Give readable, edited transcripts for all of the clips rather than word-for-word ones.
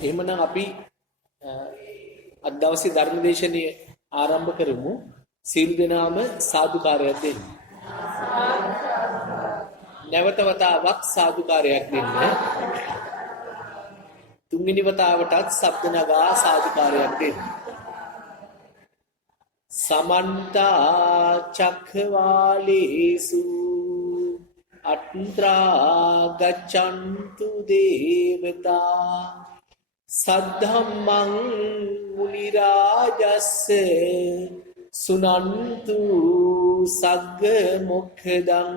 එහෙමනම් අපි අද දවසේ ධර්මදේශනය ආරම්භ කරමු. සීල දෙනාම සාදුකාරයක් දෙන්න. නැවත වතාවක් සාදුකාරයක් දෙන්න. තුන්වෙනි වතාවටත් ශබ්ද නගා සාදුකාරයක් දෙන්න. සමන්ත චක්ඛවාලේසු අත්‍රා ගච්ඡන්තු දේවතා සද්ධම්මං මුනි රාජස්ස සුනන්තු සග්ග මොක්ඛදං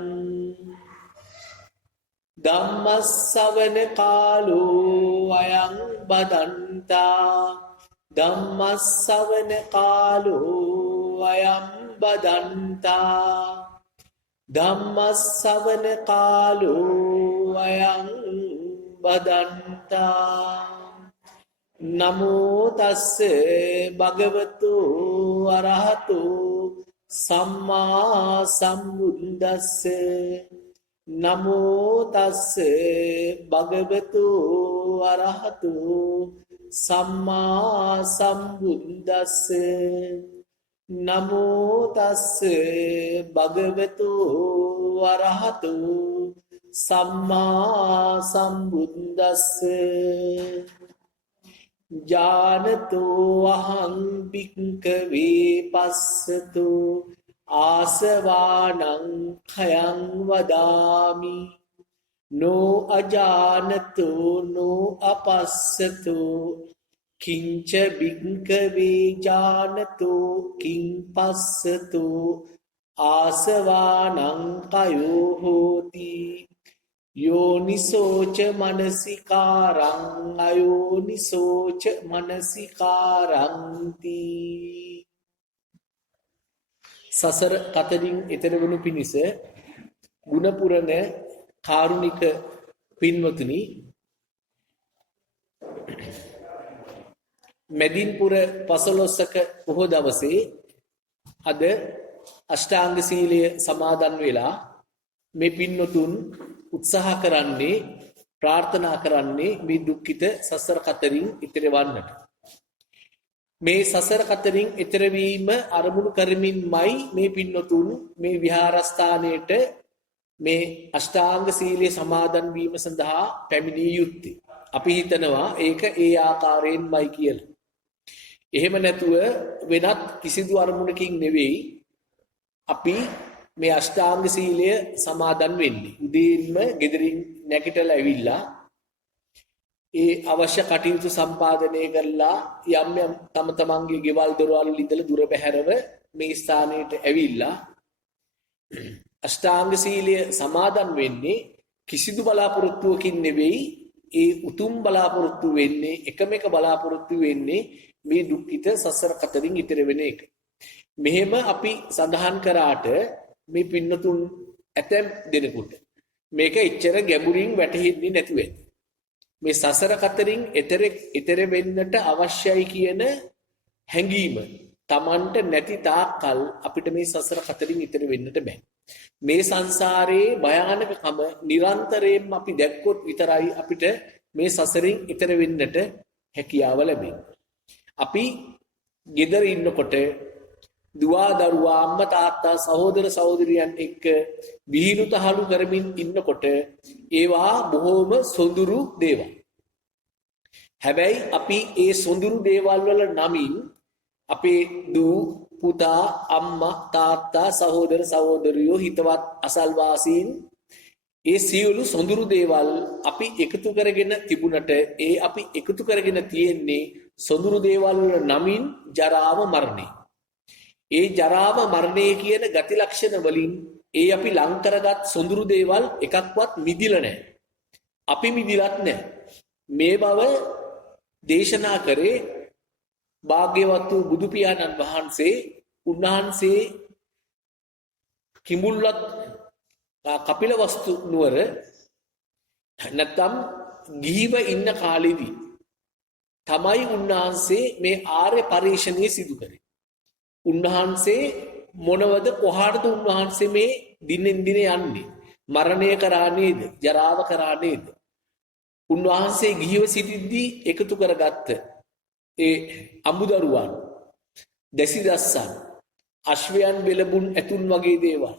ධම්මස්සවන කාලෝ අයං බදන්තා ධම්මස්සවන කාලෝ අයං බදන්තා ධම්මස්සවන කාලෝ අයං බදන්තා නමෝ තස්ස භගවතු අරහතු සම්මා සම්බුද්දස්ස නමෝ තස්ස භගවතු අරහතු සම්මා සම්බුද්දස්ස නමෝ තස්ස භගවතු අරහතු සම්මා සම්බුද්දස්ස ජානතෝ අහං භික්ඛවේ පස්සතු ආසවානං khයං වදාමි නෝ අජානතෝ නෝ අපස්සතෝ කිංච භික්ඛවේ ජානතෝ කිං පස්සතෝ ආසවානං කයෝ හෝති යෝනිසෝච මනසිකාරං අයෝනිසෝච මනසිකාරංති සසර කතරින් ඈතර වනු පිණිස ගුණපුරණ කාරුණික පින්වතුනි මෙදින්පුර පසළොස්වක පොහොය දවසේ අද අෂ්ටාංග සීලය සමාදන් වෙලා මේ පින්වතුන් උත්සාහ කරන්නේ ප්‍රාර්ථනා කරන්නේ මේ දුක්ඛිත සසර කතරින් ඈතර වන්නට. මේ සසර කතරින් ඈතර වීම අරමුණු කරමින්මයි මේ පින්වතුන් මේ විහාරස්ථානයේට මේ අෂ්ටාංග සීලය සමාදන් වීම සඳහා පැමිණිය යුත්තේ. අපි හිතනවා ඒක ඒ ආකාරයෙන්මයි කියලා. එහෙම නැතුව වෙනත් කිසිදු අරමුණකින් නෙවෙයි අපි මේ අෂ්ටාංග සීලය සමාදන් වෙන්නේ. උදේන්ම ගෙදරින් නැගිටලා ඇවිල්ලා ඒ අවශ්‍ය කටයුතු සම්පාදනය කරලා යම් යම් තම තමන්ගේ ගෙවල් දොරවල් ඉඳලා දුර බැහැරව මේ ස්ථානයට ඇවිල්ලා අෂ්ටාංග සීලය සමාදන් වෙන්නේ කිසිදු බලාපොරොත්තුවකින් නෙවෙයි. ඒ උතුම් බලාපොරොත්තු වෙන්නේ එකම එක බලාපොරොත්තු වෙන්නේ මේ දුක්ඛිත සසර කතරින් ඈතර වෙන එක. මෙහෙම අපි සඳහන් කරාට මේ පින්නතුන් ඇතැම් දෙනෙකුට මේක එච්චර ගැඹුරින් වැටහෙන්නේ නැතුව ඇති. මේ සසර කතරින් ඈතර වෙන්නට අවශ්‍යයි කියන හැඟීම Tamanට නැති තාක්කල් අපිට මේ සසර කතරින් ඈතර වෙන්නට බෑ. මේ සංසාරයේ භයානකකම නිරන්තරයෙන්ම අපි දැක්කොත් විතරයි අපිට මේ සසරින් ඈතර වෙන්නට හැකියාව ලැබෙන්නේ. අපි ගෙදර ඉන්නකොට දුවා දරුවා අම්මා තාත්තා සහෝදර සහෝදරියන් එක්ක විහිළු තහළු කරමින් ඉන්නකොට ඒවා බොහෝම සොඳුරු දේවල්. හැබැයි අපි ඒ සොඳුරු දේවල් වල නමින් අපේ දූ පුතා අම්මා තාත්තා සහෝදර සහෝදරියෝ හිතවත් අසල්වාසීන් ඒ සියලු සොඳුරු දේවල් අපි එකතු කරගෙන තිබුණට ඒ අපි එකතු කරගෙන තියෙන්නේ සොඳුරු දේවල් වල නමින් ජරාව මරණය. ඒ ජරාව මරණය කියන ගති ලක්ෂණ වලින් ඒ අපි ලං කරගත් සොඳුරු දේවල් එකක්වත් මිදිලා නැහැ. අපි මිදිලත් නැහැ. මේ බව දේශනා කරේ භාග්‍යවත් වූ බුදු පියාණන් වහන්සේ. උන්වහන්සේ කිඹුල්වත් කපිලවස්තු නුවර නැත්තම් ගිහිව ඉන්න කාලෙදී තමයි උන්වහන්සේ මේ ආර්ය පරිශ්‍රණය සිදු කරේ. උන්වහන්සේ මොනවද කොහාටද උන්වහන්සේ මේ දිනෙන් දින යන්නේ? මරණය කරා නේද? ජරාව කරා නේද? උන්වහන්සේ ගිහිව සිටිද්දී එකතු කරගත්ත ඒ අඹදරුවන් දැසිදස්සන් අශ්වයන් බෙලබුන් ඇතුන් වගේ දේවල්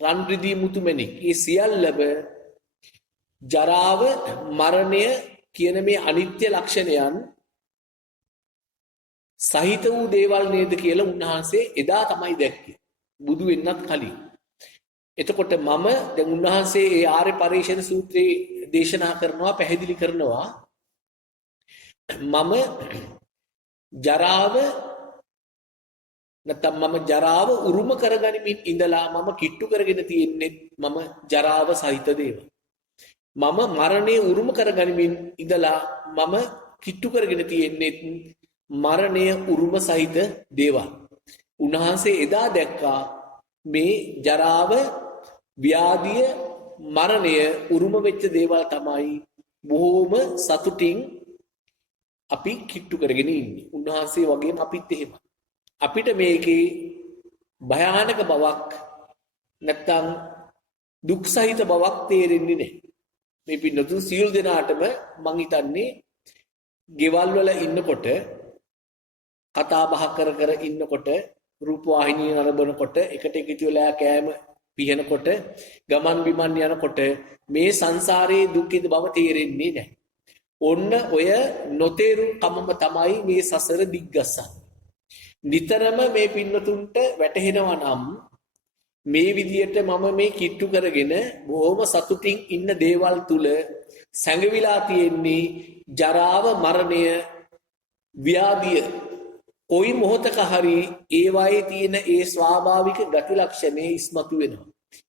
රන් රිදී මුතුමැණික් ඒ සියල්ලම ජරාව මරණය කියන මේ අනිත්‍ය ලක්ෂණයන් සහිත වූ දේවල් නේද කියලා උන්වහන්සේ එදා තමයි දැක්කේ බුදු වෙන්නත් කලින්. එතකොට මම දැන් උන්වහන්සේ ඒ ආර්ය පරිශන සූත්‍රයේ දේශනා කරනවා පැහැදිලි කරනවා මම ජරාව නැත්නම් මම ජරාව උරුම කරගනිමින් ඉඳලා මම කිට්ටු කරගෙන තියෙන්නේ මම ජරාව සහිත දේවල්. මම මරණය උරුම කරගනිමින් ඉඳලා මම කිට්ටු කරගෙන තියෙන්නේ මරණය උරුම සහිත දේවල්. උන්වහන්සේ එදා දැක්කා මේ ජරාව ව්‍යාධිය මරණය උරුම වෙච්ච දේවල් තමයි බොහෝම සතුටින් අපි කිට්ටු කරගෙන ඉන්නේ. උන්වහන්සේ වගේම අපිත් එහෙම. අපිට මේකේ භයානක බවක් නැත්තම් දුක් සහිත බවක් තේරෙන්නේ නැහැ. මේ පින්නතුන් සියලු දෙනාටම මං හිතන්නේ ගෙවල් වල ඉන්නකොට කතා බහ කර කර ඉන්නකොට රූප වාහිනිය නරඹනකොට එකට එකතු වෙලා කෑම පිහනකොට ගමන් බිමන් යනකොට මේ සංසාරයේ දුක්ඛිත බව තේරෙන්නේ නැහැ. ඔන්න ඔය නොතේරු කමම තමයි මේ සසර දිග්ගස්සන්නේ. නිතරම මේ පින්නතුන්ට වැටහෙනවා නම් මේ විදියට මම මේ කිට්ටු කරගෙන බොහොම සතුටින් ඉන්න දේවල් තුල සැඟවිලා තියෙන්නේ ජරාව මරණය ව්‍යාධිය කොයි මොහොතක හරි ඒවායේ තියෙන ඒ ස්වාභාවික ගති ලක්ෂණේ ඉස්මතු වෙනවා.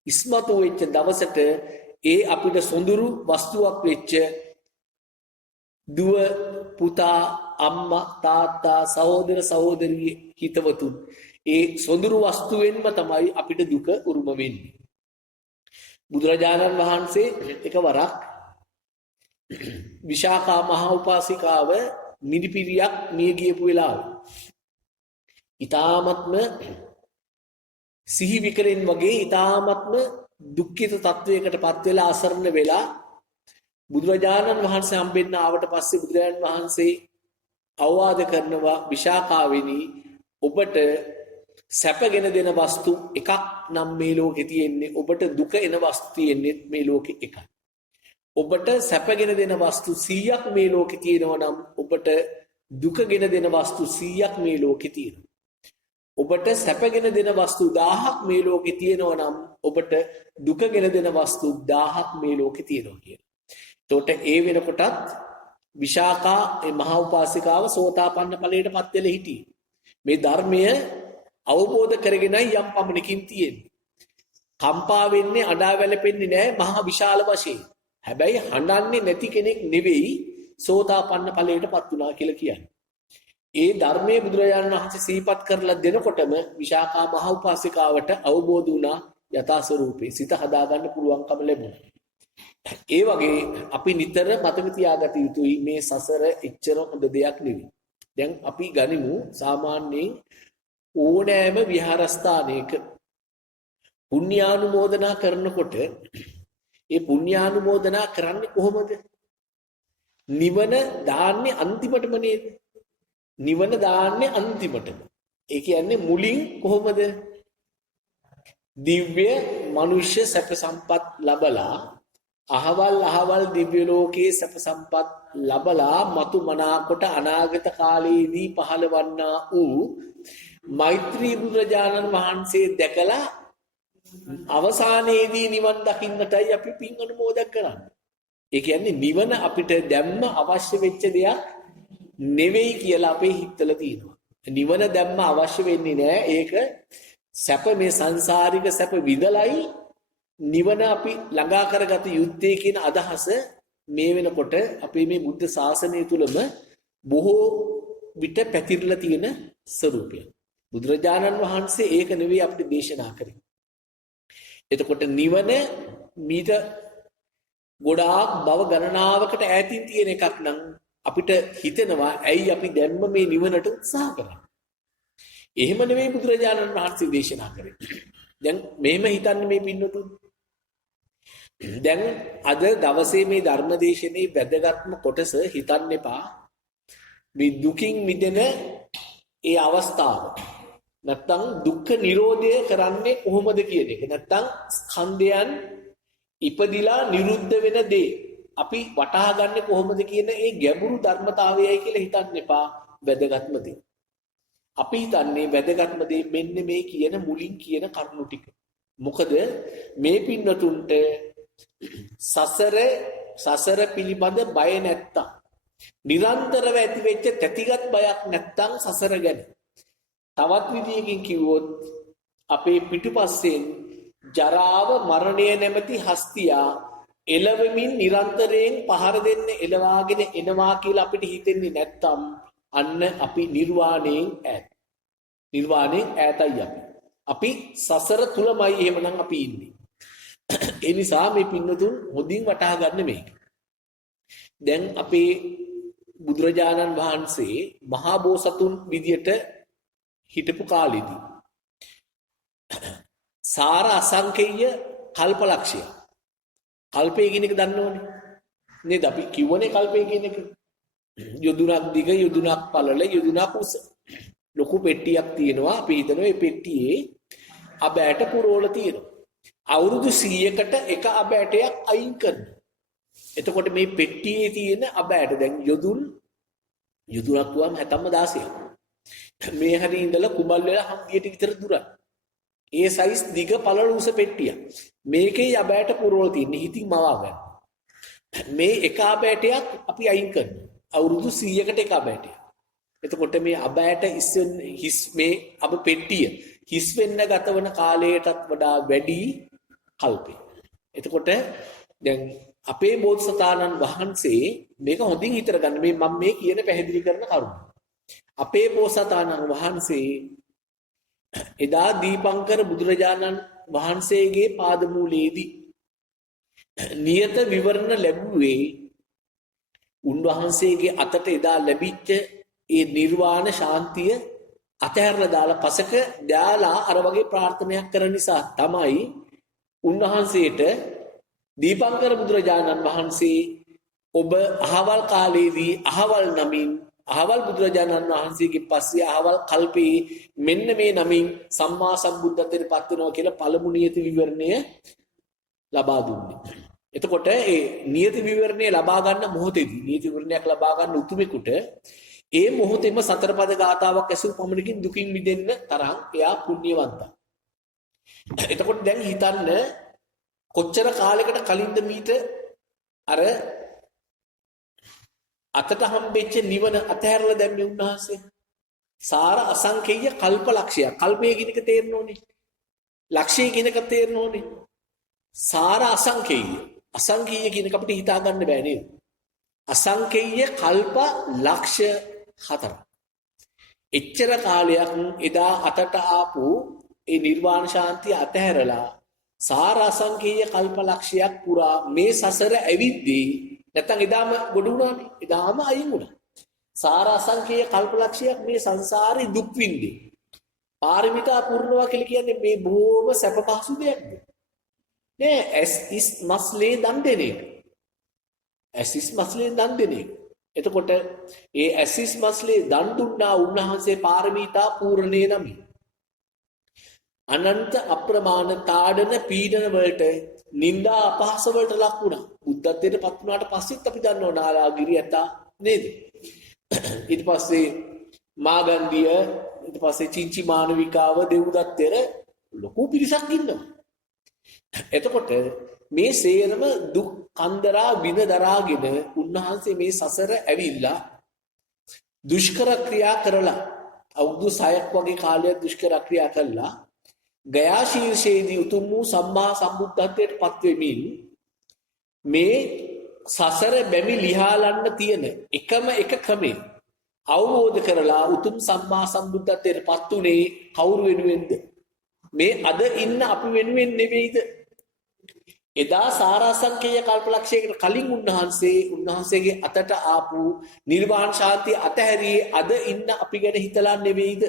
ඉස්මතු වෙච්ච දවසට ඒ අපිට සොඳුරු වස්තුවක් වෙච්ච දුව පුතා අම්මා තාත්තා සහෝදර සහෝදරිය හිතවතුන් ඒ සොඳුරු වස්තුවෙන්ම තමයි අපිට දුක උරුම වෙන්නේ. බුදුරජාණන් වහන්සේ එකවරක් විශාඛා මහා උපාසිකාව මිනිපිරියක් මිය ගියපු වෙලාව ඊ타ත්ම සිහි විකරෙන් වගේ ඊ타ත්ම දුක්ඛිත තත්වයකටපත් වෙලා අසරණ වෙලා බුදුරජාණන් වහන්සේ හම්බෙන්න ආවට පස්සේ බුදුරජාණන් වහන්සේ අවවාද කරනවා විශාඛාවෙනි ඔබට සැපගෙන දෙන වස්තු එකක් නම් මේ ලෝකේ තියෙන්නේ ඔබට දුක එන වස්තු තියෙන්නේ මේ ලෝකේ එකයි. ඔබට සැපගෙන දෙන වස්තු 100ක් මේ ලෝකේ තියෙනවා නම් ඔබට දුකගෙන දෙන වස්තු 100ක් මේ ලෝකේ තියෙනවා. ඔබට සැපගෙන දෙන වස්තු 1000ක් මේ ලෝකේ තියෙනවා නම් ඔබට දුකගෙන දෙන වස්තු 1000ක් මේ ලෝකේ තියෙනවා කියලා. එතකොට ඒ වෙනකොටත් විශාඛා ඒ මහා උපාසිකාව සෝතාපන්න ඵලයටපත් වෙලා හිටියේ. මේ ධර්මය අවබෝධ කරගෙනයි යම් පමණකින් තියෙන්නේ. කම්පා වෙන්නේ අඬා වැළපෙන්නේ නැහැ මහා විශාල වශයෙන්. හැබැයි හඬන්නේ නැති කෙනෙක් නෙවෙයි සෝතාපන්න ඵලයටපත් වුණා කියලා කියන්නේ. ඒ ධර්මයේ බුදුරජාණන් වහන්සේ සිහිපත් කරලා දෙනකොටම විශාඛා මහා උපාසිකාවට අවබෝධ වුණා යථා ස්වરૂපේ සිත හදාගන්න පුළුවන්කම ලැබුණා. ඒ වගේ අපි නිතර මතක තියාගත යුතුයි මේ සසර එච්චර හොඳ දෙයක් නෙවෙයි. දැන් අපි ගනිමු සාමාන්‍යයෙන් ඕනෑම විහාරස්ථානයක පුණ්‍යානුමෝදනා කරනකොට ඒ පුණ්‍යානුමෝදනා කරන්නේ කොහොමද? නිවන දාන්නේ අන්තිමටම නේද? නිවන දාන්නේ අන්තිමටම. ඒ කියන්නේ මුලින් කොහොමද? දිව්‍ය මනුෂ්‍ය සැප සම්පත් ලබලා අහවල් දිව්‍ය ලෝකයේ සැප සම්පත් ලබලා මතු මනාකොට අනාගත කාලයේදී පහළවන්නා වූ මෛත්‍රී බුදුරජාණන් වහන්සේ දැකලා අවසානයේදී නිවන් දකින්නටයි අපි පින් අනුමෝදන් කරන්නේ. ඒ කියන්නේ නිවන අපිට දැම්ම අවශ්‍ය වෙච්ච දෙයක් නෙවෙයි කියලා අපේ හිතවල තියෙනවා. නිවන දැම්ම අවශ්‍ය වෙන්නේ නැහැ. ඒක සැප මේ සංසාරික සැප විඳලයි නිවන අපි ළඟා කරගත යුත්තේ කියන අදහස මේ වෙනකොට අපේ මේ බුද්ධ ශාසනය තුලම බොහෝ විට පැතිරලා තියෙන ස්වરૂපය. බුදුරජාණන් වහන්සේ ඒක නෙවෙයි අපිට දේශනා කරේ. එතකොට නිවන මීට ගොඩාක් භව ගණනාවකට ඈතින් තියෙන එකක් නම් අපිට හිතෙනවා ඇයි අපි දැම්ම මේ නිවනට උත්සාහ කරන්නේ. එහෙම නෙවෙයි බුදුරජාණන් වහන්සේ දේශනා කරේ. දැන් මෙහෙම හිතන්න මේ පින්නතුන්. දැන් අද දවසේ මේ ධර්මදේශනේ වැදගත්ම කොටස හිතන්න එපා. මේ දුකින් මිදෙන ඒ අවස්ථාව. නැත්තම් දුක්ඛ නිරෝධය කරන්නේ කොහොමද කියන එක. නැත්තම් ස්කන්ධයන් ඉපදිලා නිරුද්ධ වෙන දේ අපි වටහා ගන්න කොහොමද කියන ඒ ගැඹුරු ධර්මතාවයයි කියලා හිතන්න එපා වැදගත්ම දේ. අපි හිතන්නේ වැදගත්ම දේ මෙන්න මේ කියන මුලින් කියන කරුණු ටික. මොකද මේ පින්නතුන්ට සසර පිළිබඳ බය නැත්තම් නිරන්තරව ඇති වෙච්ච තැතිගත් බයක් නැත්තම් සසර ගැන. තවත් විදියකින් කිව්වොත් අපේ පිටුපස්සෙන් ජරාව මරණය නැමැති හස්තියා එළවෙමින් නිරන්තරයෙන් පහර දෙන්න එළවාගෙන එනවා කියලා අපිට හිතෙන්නේ නැත්තම් අන්න අපි නිර්වාණයෙන් ඈත්. නිර්වාණයෙන් ඈතයි අපි. අපි සසර තුලමයි එහෙමනම් අපි ඉන්නේ. ඒ නිසා මේ පින්නතුන් හොඳින් වටහා ගන්න මේක. දැන් අපේ බුදුරජාණන් වහන්සේ මහා බෝසතුන් විදියට හිටපු කාලෙදී සාර අසංකේය කල්පලක්ෂය. කල්පය කියන එක දන්නවනේ. නේද? අපි කිව්වනේ කල්පය කියන එක. යොදුනක් දිග, යොදුනක් පළල, යොදුනක් උස. ලොකු පෙට්ටියක් තියෙනවා. අපි හිතනවා මේ පෙට්ටියේ අබ ඇට පුරවල තියෙනවා. අවුරුදු 100කට එක අබ ඇටයක් අයින් කරනවා. එතකොට මේ පෙට්ටියේ තියෙන අබ ඇට දැන් යොදුනක් වුවම 16ක්. මේ හැරි ඉඳලා කුඹල් වෙලා හන්දියට විතර දුරක්. ඒ සයිස් දිග පළල උස පෙට්ටියක්. මේකේ අබ ඇට පුරවල තියෙන්නේ හිතින් මවා ගන්න. මේ එක අබ ඇටයක් අපි අයින් කරනවා. අවුරුදු 100කට එක අබ ඇටයක්. එතකොට මේ අබ ඇට හිස් මේ අබ පෙට්ටිය හිස් වෙන්න ගත වන කාලයටත් වඩා වැඩි කල්පේ. එතකොට දැන් අපේ බෝධිසතාණන් වහන්සේ මේක හොඳින් හිතර ගන්න මේ මම මේ කියන පැහැදිලි කරන කරුණ. අපේ බෝසතාණන් වහන්සේ එදා දීපංකර බුදුරජාණන් වහන්සේගේ පාදමූලයේදී නියත විවරණ ලැබුවේ උන්වහන්සේගේ අතට එදා ලැබිච්ච ඒ නිර්වාණ ශාන්තිය අතහැරලා දාලා පසක දාලා අර වගේ ප්‍රාර්ථනාවක් කරන නිසා තමයි උන්වහන්සේට දීපංකර බුදුරජාණන් වහන්සේ ඔබ අහවල් කාලයේදී අහවල් නමින් අහවල් බුදුරජාණන් වහන්සේගේ පස්සේ අහවල් කල්පේ මෙන්න මේ නමින් සම්මා සම්බුද්ධත්වයට පත් වෙනවා කියලා පළමු නියති විවරණය ලබා දුන්නේ. එතකොට ඒ නියති විවරණය ලබා ගන්න මොහොතේදී නියති විවරණයක් ලබා ගන්න උතුමෙකුට ඒ මොහොතේම සතර පද ගාතාවක් ඇසූ පමණකින් දුකින් මිදෙන්න තරම් එයා පුණ්‍යවන්තයි. එතකොට දැන් හිතන්න කොච්චර කාලයකට කලින්ද මීට අර අතට හම්බෙච්ච නිවන අතහැරලා දැම්මේ උන්වහන්සේ. සාර අසංකේය කල්පලක්ෂය. කල්පය කියන එක තේරෙන්න ඕනේ. ලක්ෂය කියන එක තේරෙන්න ඕනේ. සාර අසංකේය. අසංකේය කියන එක අපිට හිතා ගන්න බෑ නේද? අසංකේය කල්ප ලක්ෂ 4. එච්චර කාලයක් එදා අතට ආපු ඒ නිර්වාණ ශාන්තිය අතහැරලා සාර අසංකේය කල්ප ලක්ෂයක් පුරා මේ සසර ඇවිද්දී නැත්තම් එදාම ගොඩ වුණානේ. එදාම අයින් වුණා. සාර අසංකේය කල්ප ලක්ෂයක් මේ සංසාරේ දුක් විඳින්නේ. පාරමිතා පුරනවා කියලා කියන්නේ මේ බොහොම සැප පහසු දෙයක්ද? නෑ, ඇස් මස්ලේ දන් දෙන එක. ඇස් මස්ලේ දන් දෙන එක. එතකොට ඒ ඇස් මස්ලේ දන් දුන්නා උන්වහන්සේ පාරමිතා පූර්ණේ නමි. අනන්ත අප්‍රමාණ තාඩන පීඩන වලට නිന്ദා අපහාස වලට ලක් වුණා. බුද්ධත්වයට පත් වුණාට පස්සෙත් අපි දන්නව නාලාගිරි ඇතා නේද? ඊට පස්සේ මාගන්දිය, ඊට පස්සේ චිංචි මානවිකාව, දෙව්දත්තර ලොකු පිරිසක් ඉන්නවා. එතකොට මේ සේරම දුක් කන්දරා වින දරාගෙන උන්වහන්සේ මේ සසර ඇවිල්ලා දුෂ්කර ක්‍රියා කරලා අවුරුදු 6ක් වගේ කාලයක් දුෂ්කර ක්‍රියා කළා. ගයා ශීර්ෂයේදී උතුම් වූ සම්මා සම්බුද්ධත්වයට පත් වෙමින් මේ සසර බැමි ලිහාලන්න තියෙන එකම එක ක්‍රමය අවබෝධ කරලා උතුම් සම්මා සම්බුද්ධත්වයට පත් උනේ කවුරු වෙනුවෙන්ද? මේ අද ඉන්න අපි වෙනුවෙන් නෙවෙයිද? එදා සාරාසංකේය කල්පලක්ෂයකට කලින් උන්වහන්සේගේ අතට ආපු නිර්වාණ ශාන්තිය අතහැරියේ අද ඉන්න අපි ගැන හිතලා නෙවෙයිද?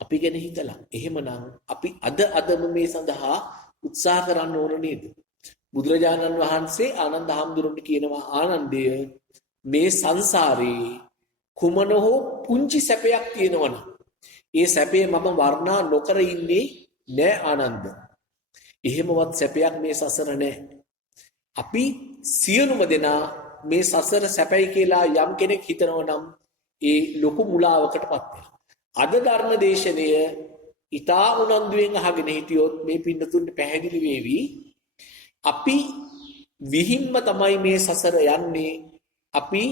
අපි ගැන හිතලා. එහෙමනම් අපි අදම මේ සඳහා උත්සාහ කරන්න ඕන නේද? බුදුරජාණන් වහන්සේ ආනන්ද හාමුදුරුවන්ට කියනවා ආනන්දය මේ සංසාරේ කුමන හෝ පුංචි සැපයක් තියෙනවනම් ඒ සැපේ මම වර්ණා නොකර ඉන්නේ නෑ ආනන්ද. එහෙමවත් සැපයක් මේ සසර නෑ. අපි සියලුම දෙනා මේ සසර සැපයි කියලා යම් කෙනෙක් හිතනවා නම් ඒ ලොකු මුලාවකටපත් වෙනවා. අද ධර්ම දේශනය ඊටා උනන්දුවෙන් අහගෙන හිටියොත් මේ පින්නතුන්ට පැහැදිලි වේවි. අපි විහිම්ම තමයි මේ සසර යන්නේ. අපි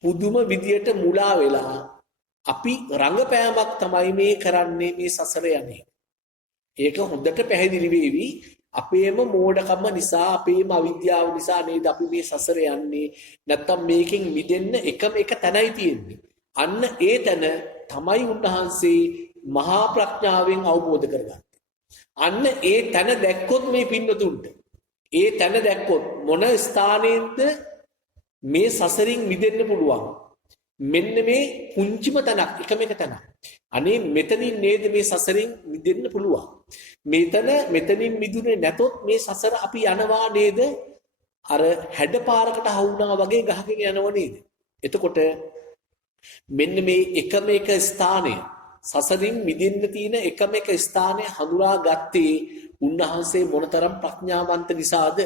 පුදුම විදියට මුලා වෙලා අපි රංගපෑමක් තමයි මේ කරන්නේ මේ සසර යන්නේ. ඒක හොඳට පැහැදිලි වේවි. අපේම මෝඩකම නිසා අපේම අවිද්‍යාව නිසා නේද අපි මේ සසර යන්නේ. නැත්තම් මේකෙන් මිදෙන්න එකම එක තැනයි තියෙන්නේ. අන්න ඒ තැන තමයි උන්වහන්සේ මහා ප්‍රඥාවෙන් අවබෝධ කරගත්තේ. අන්න ඒ තැන දැක්කොත් මේ පින්නතුන්ට ඒ තැන දැක්කොත් මොන ස්ථානයෙන්ද මේ සසරින් මිදෙන්න පුළුවන්. මෙන්න මේ පුංචිම තැනක් එකම එක තැනක්. අනේ මෙතනින් නේද මේ සසරින් මිදෙන්න පුළුවන්. මෙතනින් මිදුනේ නැතොත් මේ සසර අපි යනවා නේද? අර හැඩපාරකට හවුනා වගේ ගහගෙන යනව නේද? එතකොට මෙන්න මේ එකම එක ස්ථානය සසරින් මිදෙන්න තියෙන එකම එක ස්ථානය හඳුනා ගත්තේ උන්වහන්සේ මොනතරම් ප්‍රඥාවන්ත නිසාද?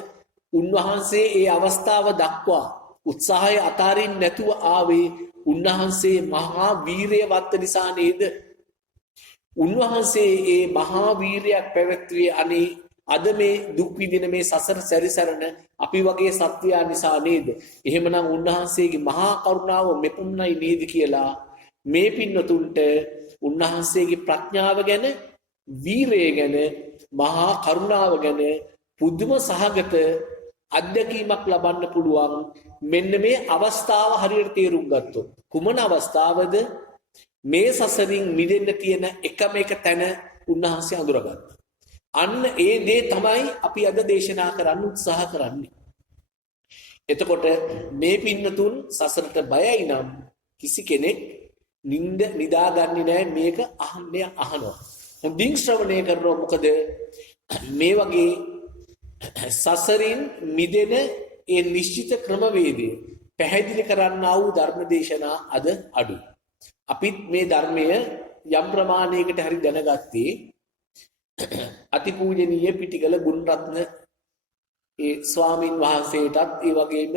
උන්වහන්සේ ඒ අවස්ථාව දක්වා උත්සාහය අතාරින්න නැතුව ආවේ උන්වහන්සේ මහා වීරයවත් නිසා නේද? උන්වහන්සේ ඒ මහා වීරයක් පැවැත්වුවේ අනේ අද මේ දුක් විඳින මේ සසර සැරිසරන අපි වගේ සත්වයා නිසා නේද? එහෙමනම් උන්වහන්සේගේ මහා කරුණාව මෙපමණයි නේද කියලා මේ පින්නතුන්ට උන්වහන්සේගේ ප්‍රඥාව ගැන, වීරය ගැන, මහා කරුණාව ගැන පුදුම සහගත අත්දැකීමක් ලබන්න පුළුවන්. මෙන්න මේ අවස්ථාව හරියට තේරුම් ගත්තොත් කුමන අවස්ථාවද? මේ සසරින් මිදෙන්න තියෙන එකම එක තැන උන්වහන්සේ අඳුරගත්තා. අන්න ඒ දේ තමයි අපි අද දේශනා කරන්න උත්සාහ කරන්නේ. එතකොට මේ පින්නතුන් සසරට බයයි නම් කිසි කෙනෙක් නිදාගන්නේ නැහැ. මේක අහනවා. හොඳින් ශ්‍රවණය කරනවා. මොකද මේ වගේ සසරින් මිදෙන ඒ නිශ්චිත ක්‍රමවේදය පැහැදිලි කරන්නා වූ ධර්ම දේශනා අද අඩුයි. අපිත් මේ ධර්මය යම් ප්‍රමාණයකට හරි දැනගත්තේ අතිපූජනීය පිටිගල ගුණරත්න ඒ ස්වාමින් වහන්සේටත් ඒ වගේම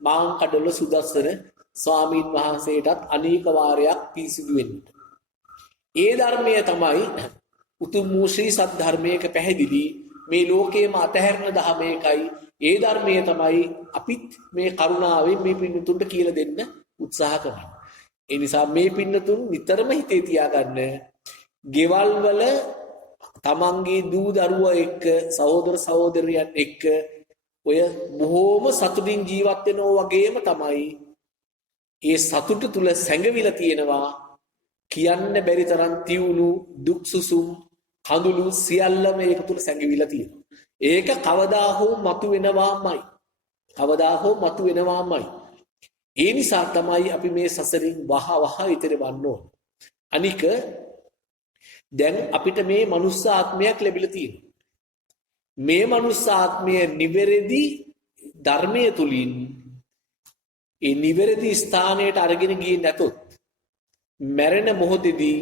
මාංකඩොළ සුදස්සන ස්වාමින් වහන්සේටත් අනේක වාරයක් පිසිදු වෙන්න. ඒ ධර්මය තමයි උතුම් වූ ශ්‍රී සත් ධර්මයක පැහැදිලි මේ ලෝකයේම අතහැරන ධර්මයකයි. ඒ ධර්මය තමයි අපිත් මේ කරුණාවෙන් මේ පින්නතුන්ට කියලා දෙන්න උත්සාහ කරන්නේ. ඒ නිසා මේ පින්නතුන් නිතරම හිතේ තියාගන්න, ගෙවල් වල තමන්ගේ දූ දරුවා එක්ක, සහෝදර සහෝදරියන් එක්ක ඔය බොහෝම සතුටින් ජීවත් වෙනෝ වගේම තමයි ඒ සතුට තුල සැඟවිලා තියෙනවා කියන්න බැරි තරම් තියුණු දුක් සුසුම් කඳුළු සියල්ලම ඒක තුල සැඟවිලා තියෙනවා. ඒක කවදා හෝ මතුවෙනවාමයි. කවදා හෝ මතුවෙනවාමයි. ඒ නිසා තමයි අපි මේ සසරින් වහ ඊතර වන්න ඕන. අනික දැන් අපිට මේ මනුස්ස ආත්මයක් ලැබිලා තියෙනවා. මේ මනුස්ස ආත්මය නිවැරදි ධර්මයේ තුලින් ඒ නිවැරදි ස්ථානයට අරගෙන ගියේ නැතොත් මැරෙන මොහොතේදී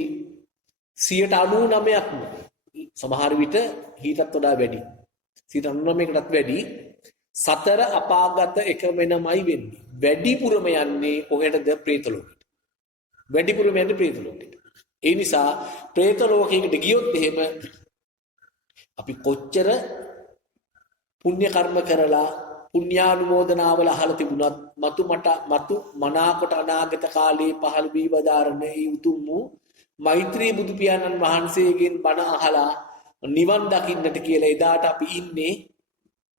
99%ක්ම සමහර විට ඊටත් වඩා වැඩි 99%කටත් වැඩි සතර අපාගත එක වෙනමයි වෙන්නේ. වැඩිපුරම යන්නේ කොහෙටද? പ്രേත ලෝකෙට. වැඩිපුරම යන්නේ പ്രേත ලෝකෙට. ඒ නිසා പ്രേත ලෝකයකට ගියොත් එහෙම අපි කොච්චර පුණ්‍ය කර්ම කරලා පුණ්‍යානුමෝදනාවල අහලා තිබුණත් මතු මනාකොට අනාගත කාලේ පහළ වී වදාරන ඒ උතුම් වූ මෛත්‍රී බුදු පියාණන් වහන්සේගෙන් බණ අහලා නිවන් දකින්නට කියලා එදාට අපි ඉන්නේ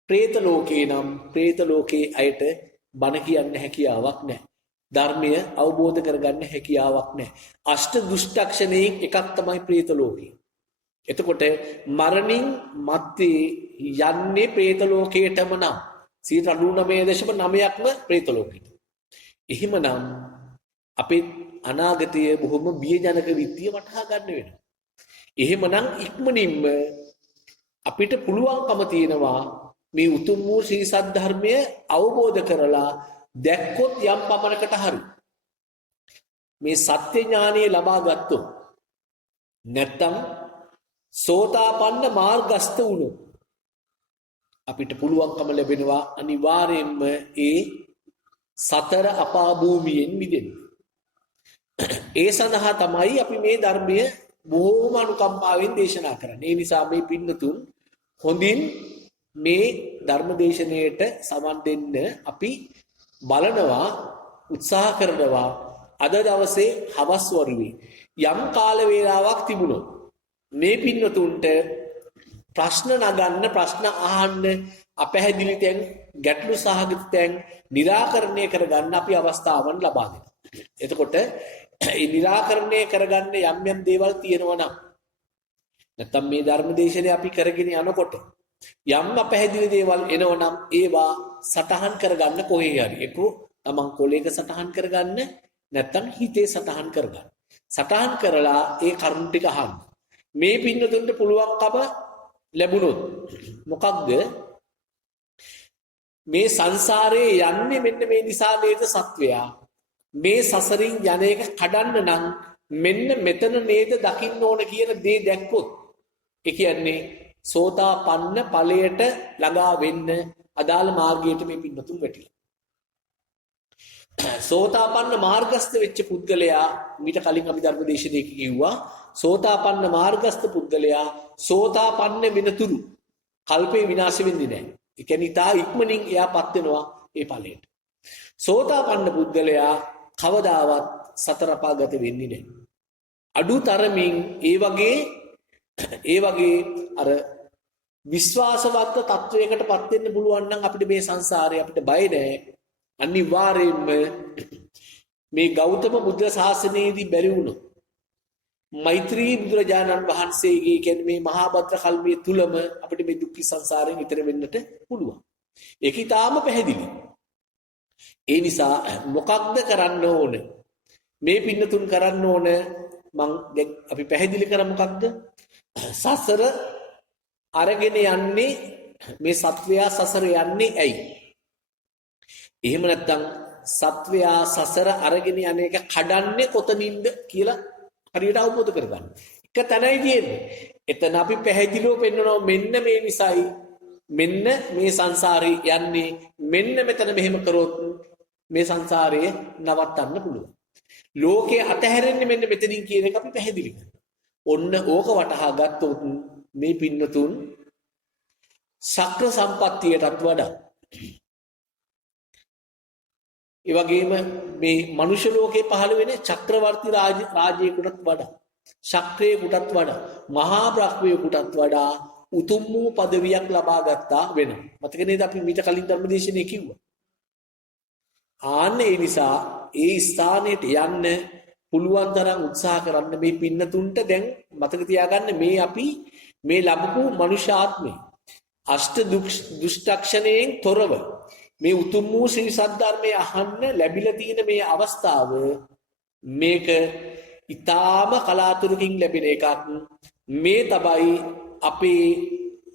പ്രേත ලෝකේ. නම් പ്രേත ලෝකේ අයට බණ කියන්න හැකියාවක් නැහැ. ධර්මය අවබෝධ කරගන්න හැකියාවක් නැහැ. අෂ්ට දුෂ්ටක්ෂණයෙන් එකක් තමයි പ്രേත ලෝකේ. එතකොට මරණින් මත්තේ යන්නේ പ്രേත ලෝකයටම නම් 99.9%ක්ම പ്രേත ලෝකෙට. එහෙමනම් අපේ අනාගතය බොහොම බියජනක විත්තිය වටහා ගන්න වෙනවා. එහෙමනම් ඉක්මනින්ම අපිට පුළුවන්කම තියෙනවා මේ උතුම් වූ ශ්‍රී සද්ධර්මය අවබෝධ කරලා දැක්කොත් යම් පමණකට හරි මේ සත්‍ය ඥානය ලබා ගත්තොත් නැත්තම් සෝතාපන්න මාර්ගස්ත වුණොත් අපිට පුළුවන්කම ලැබෙනවා අනිවාර්යයෙන්ම ඒ සතර අපා භූමියෙන් මිදෙන්න. ඒ සඳහා තමයි අපි මේ ධර්මය බොහෝම අනුකම්පාවෙන් දේශනා කරන්නේ. ඒ නිසා මේ පින්නතුන් හොඳින් මේ ධර්ම දේශනාවට සමන් දෙන්න අපි බලනවා, උත්සාහ කරනවා. අද දවසේ හවස් වරුවේ යම් කාල වේලාවක් තිබුණොත් මේ පින්නතුන්ට ප්‍රශ්න නගන්න, ප්‍රශ්න අහන්න, අපැහැදිලි තැන්, ගැටලු සහගත තැන් निराකරණය කරගන්න අපි අවස්ථාවන් ලබා දෙනවා. එතකොට ඒ निराකරණය කරගන්න යම් යම් දේවල් තියෙනවා නම් නැත්තම් මේ ධර්ම දේශනේ අපි කරගෙන යනකොට යම් අපැහැදිලි දේවල් එනවනම් ඒවා සටහන් කරගන්න කොහේ හරි. ඒක තමන් කොලේක සටහන් කරගන්න, නැත්තම් හිතේ සටහන් කරගන්න. සටහන් කරලා ඒ කරුණු ටික අහන්න. මේ පින්නතුන්ට පුළුවන්කම ලැබුණොත් මොකක්ද මේ සංසාරයේ යන්නේ මෙන්න මේ නිසා නේද සත්වයා මේ සසරින් යන එක කඩන්න නම් මෙන්න මෙතන නේද දකින්න ඕන කියන දේ දැක්කොත් ඒ කියන්නේ සෝතාපන්න ඵලයට ළඟා වෙන්න අදාළ මාර්ගයට මේ පින්නතුන් වැටිලා. සෝතාපන්න මාර්ගස්ත වෙච්ච පුද්ගලයා මීට කලින් අපි ධර්ම දේශනාවක කිව්වා සෝතාපන්න මාර්ගස්ත පුද්ගලයා සෝතාපන්න වෙනතුරු කල්පේ විනාශ වෙන්නේ නැහැ. ඒ කියන්නේ තා ඉක්මනින් එයාපත් වෙනවා ඒ ඵලයට. සෝතාපන්න පුද්ගලයා කවදාවත් සතර අපාගත වෙන්නේ නැහැ. අඩුතරමින් ඒ වගේ අර විශ්වාසවත් තත්වයකටපත් වෙන්න පුළුවන් නම් අපිට මේ සංසාරේ අපිට බය නැහැ. අනිවාර්යයෙන්ම මේ ගෞතම බුද්ධ ශාසනයේදී බැරි වුණොත් මෛත්‍රී බුදුරජාණන් වහන්සේගේ කියන්නේ මේ මහා භද්‍ර කල්පයේ තුලම අපිට මේ දුක්ඛ සංසාරයෙන් ඈතර වෙන්නට පුළුවන්. ඒක ඊටාම පැහැදිලි. ඒ නිසා මොකක්ද කරන්න ඕන? මේ පින්නතුන් කරන්න ඕන මං අපි පැහැදිලි කර මොකක්ද? සසර අරගෙන යන්නේ මේ සත්වයා සසර යන්නේ ඇයි? එහෙම නැත්නම් සත්වයා සසර අරගෙන යන එක කඩන්නේ කොතනින්ද කියලා හරියට අවබෝධ කරගන්න. එක තැනයි තියෙන්නේ. එතන අපි පැහැදිලිව පෙන්නනවා මෙන්න මේ නිසයි මෙන්න මේ සංසාරේ යන්නේ මෙන්න මෙතන මෙහෙම කරොත් මේ සංසාරය නවත්තන්න පුළුවන්. ලෝකේ අතහැරෙන්නේ මෙන්න මෙතනින් කියන එක අපි පැහැදිලි කරනවා. ඔන්න ඕක වටහා ගත්තොත් මේ පින්නතුන් ශක්‍ර සම්පත්තියටත් වඩා ඒ වගේම මේ මනුෂ්‍ය ලෝකේ පහළ වෙන චක්‍රවර්ති රාජ්‍යයකටත් වඩා ශක්‍රයෙකුටත් වඩා මහා බ්‍රහ්මයෙකුටත් වඩා උතුම් වූ পদවියක් ලබා ගත්තා වෙනවා. මතක නේද අපි මීට කලින් ධර්මදේශනේ කිව්වා. ආන්න ඒ නිසා ඒ ස්ථානෙට යන්න පුළුවන් තරම් උත්සාහ කරන්න මේ පින්නතුන්ට දැන් මතක තියාගන්න මේ අපි මේ ලැබපු මනුෂ්‍යාත්මේ අෂ්ට දුෂ්ටක්ෂණයෙන් තොරව මේ උතුම් වූ ශ්‍රී සද්ධර්මයේ අහන්න ලැබිලා තියෙන මේ අවස්ථාව මේක ඊටාම කලාතුරකින් ලැබෙන එකක්. මේ තමයි අපේ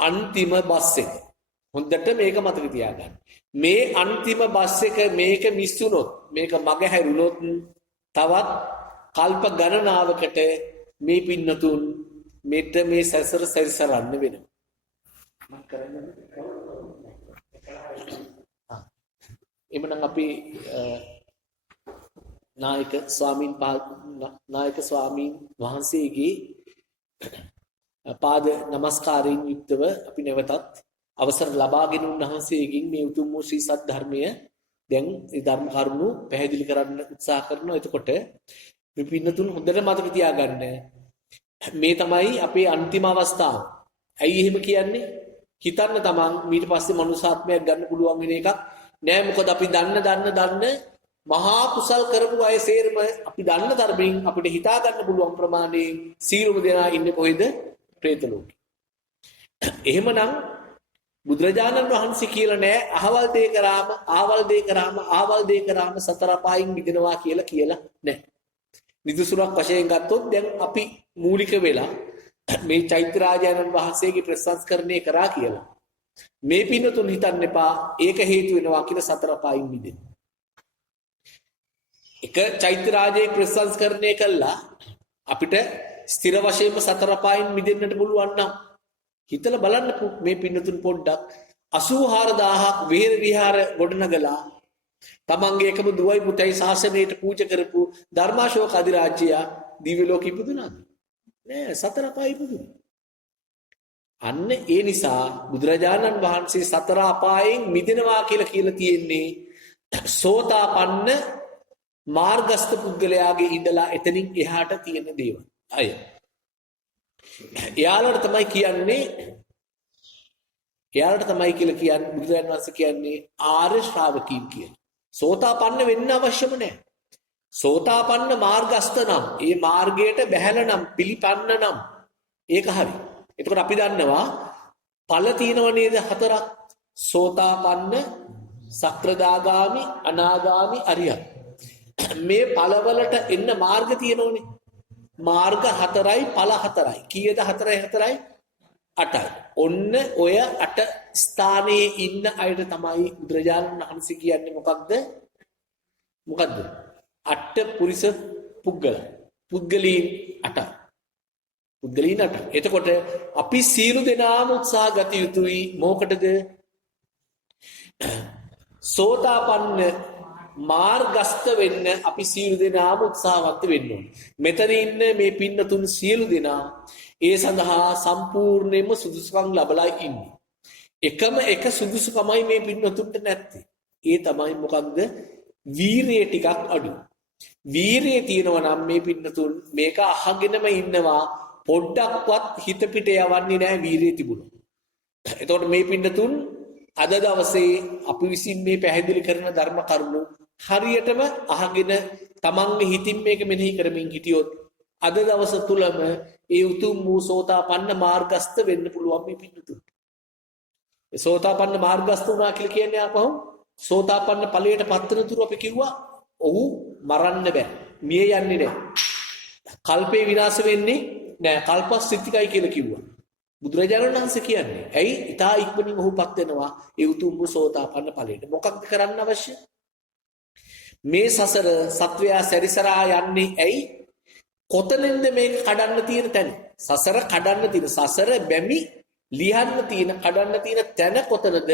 අන්තිම බස් එක. හොඳට මේක මතක තියාගන්න. මේ අන්තිම බස් එක මේක මිස් වුණොත් මේක මග හැරුණොත් තවත් කල්ප ගණනාවකට මේ පින්නතුන් මෙට මේ සසර සැරිසරන්න වෙනවා. මම කරන්නේ එමනම් අපි නායක ස්වාමීන් වහන්සේගේ පාද නමස්කාරයෙන් යුක්තව අපි නැවතත් අවසර ලබාගෙන උන්වහන්සේගෙන් මේ උතුම් වූ ශ්‍රී සද්ධර්මය දැන් ඒ ධර්ම කරුණු පැහැදිලි කරන්න උත්සාහ කරනවා. එතකොට මේ පින්නතුන් හොඳට මතක තියාගන්න මේ තමයි අපේ අන්තිම අවස්ථාව. ඇයි එහෙම කියන්නේ? හිතන්න තමන් ඊට පස්සේ මනුෂ්‍යාත්මයක් ගන්න පුළුවන් වෙන එකක් නෑ. මොකද අපි දන්න මහා කුසල් කරපු අය සේරම අපි දන්න ධර්මයෙන් අපිට හිතා ගන්න පුළුවන් ප්‍රමාණයේ සීලම දෙනා ඉන්නේ කොහෙද? പ്രേත ලෝකේ. එහෙමනම් බුදුරජාණන් වහන්සේ කියලා නෑ අහවල් දේ කරාම ආවල් දේ කරාම සතර පායින් මිදෙනවා කියලා නෑ. නිදුසුරක් වශයෙන් ගත්තොත් දැන් අපි මූලික වෙලා මේ චෛත්‍ය රාජානන් වහන්සේගේ ප්‍රසංස්කරණය කරා කියලා මේ පින්නතුන් හිතන්න එපා ඒක හේතු වෙනවා කියලා සතර අපායින් මිදෙන්න. එක චෛත්‍ය රාජයේ ප්‍රසංස්කරණය කළා අපිට ස්ථිර වශයෙන්ම සතර අපායින් මිදෙන්නට පුළුවන් නම් හිතලා බලන්න මේ පින්නතුන් පොඩ්ඩක් 84000ක් වේර විහාර ගොඩනගලා තමන්ගේ එකම දුවයි පුතයි ශාසනයට පූජා කරපු ධර්මාශෝක අධිරාජ්‍යයා දිව්‍ය ලෝකෙ ඉපදුනාද? නෑ සතර අපායෙ ඉපදුනා. අන්න ඒ නිසා බුදුරජාණන් වහන්සේ සතර අපායෙන් මිදෙනවා කියලා තියෙන්නේ සෝතාපන්න මාර්ගස්ත පුද්ගලයාගේ ඉඳලා එතනින් එහාට තියෙන දේවල්. අය. එයාලට තමයි කියලා කියන්නේ බුදුරජාණන් වහන්සේ කියන්නේ ආර්ය ශ්‍රාවකීන් කියන. සෝතාපන්න වෙන්න අවශ්‍යම නැහැ. සෝතාපන්න මාර්ගස්ත නම් ඒ මාර්ගයට බැහැල නම් පිළිපන්න නම් ඒක හරි. එතකොට අපි දන්නවා ඵල තියෙනව නේද හතරක් සෝතාපන්න සක්‍රදාගාමි අනාගාමි අරියත්. මේ ඵලවලට එන්න මාර්ග තියෙනෝනේ. මාර්ග හතරයි ඵල හතරයි. කීයද 4යි 8යි. ඔන්න ඔය 8 ස්ථානයේ ඉන්න අයට තමයි බුදුරජාණන් වහන්සේ කියන්නේ මොකක්ද? අට පුරිස පුද්ගලීන් 8යි. පුද්ගලීන් 8යි. එතකොට අපි සියලු දෙනාම උත්සාහ ගත යුතුයි මොකටද? සෝතාපන්න මාර්ගස්ත වෙන්න අපි සියලු දෙනාම උත්සාහවත් වෙන්න ඕනේ. මෙතන ඉන්න මේ පින්නතුන් සියලු දෙනා ඒ සඳහා සම්පූර්ණයෙන්ම සුදුසුකම් ලැබලා ඉන්නේ. එකම එක සුදුසුකමයි මේ පින්නතුන්ට නැත්තේ. ඒ තමයි මොකක්ද? වීරිය ටිකක් අඩු. වීරිය තියෙනවා නම් මේ පින්නතුන් මේක අහගෙනම ඉන්නවා පොඩ්ඩක්වත් හිත පිට යවන්නේ නැහැ වීරිය තිබුණා. එතකොට මේ පින්නතුන් අද දවසේ අපි විසින් මේ පැහැදිලි කරන ධර්ම කරුණු හරියටම අහගෙන තමන්ගේ හිතින් මේක මෙනෙහි කරමින් හිටියොත් අද දවස තුලම ඒ උතුම් වූ සෝතාපන්න මාර්ගස්ත වෙන්න පුළුවන් මේ පින්නතුන්. ඒ සෝතාපන්න මාර්ගස්ත වුණා කියලා කියන්නේ ආපහු සෝතාපන්න ඵලයට පත්වන තුරු අපි කිව්වා ඔහු මරන්න බෑ. මිය යන්නේ නෑ. කල්පේ විනාශ වෙන්නේ නෑ. කල්පස්ථිතිකයි කියලා කිව්වා. බුදුරජාණන් වහන්සේ කියන්නේ ඇයි ඊටා ඉක්මනින් ඔහුපත් වෙනවා ඒ උතුම් වූ සෝතාපන්න ඵලයට. මොකක්ද කරන්න අවශ්‍ය? මේ සසර සත්වයා සැරිසරා යන්නේ ඇයි? කොතනින්ද මේක කඩන්න තියෙන තැන? සසර කඩන්න තියෙන සසර බැමි ලියන්න තියෙන කඩන්න තියෙන තැන කොතනද?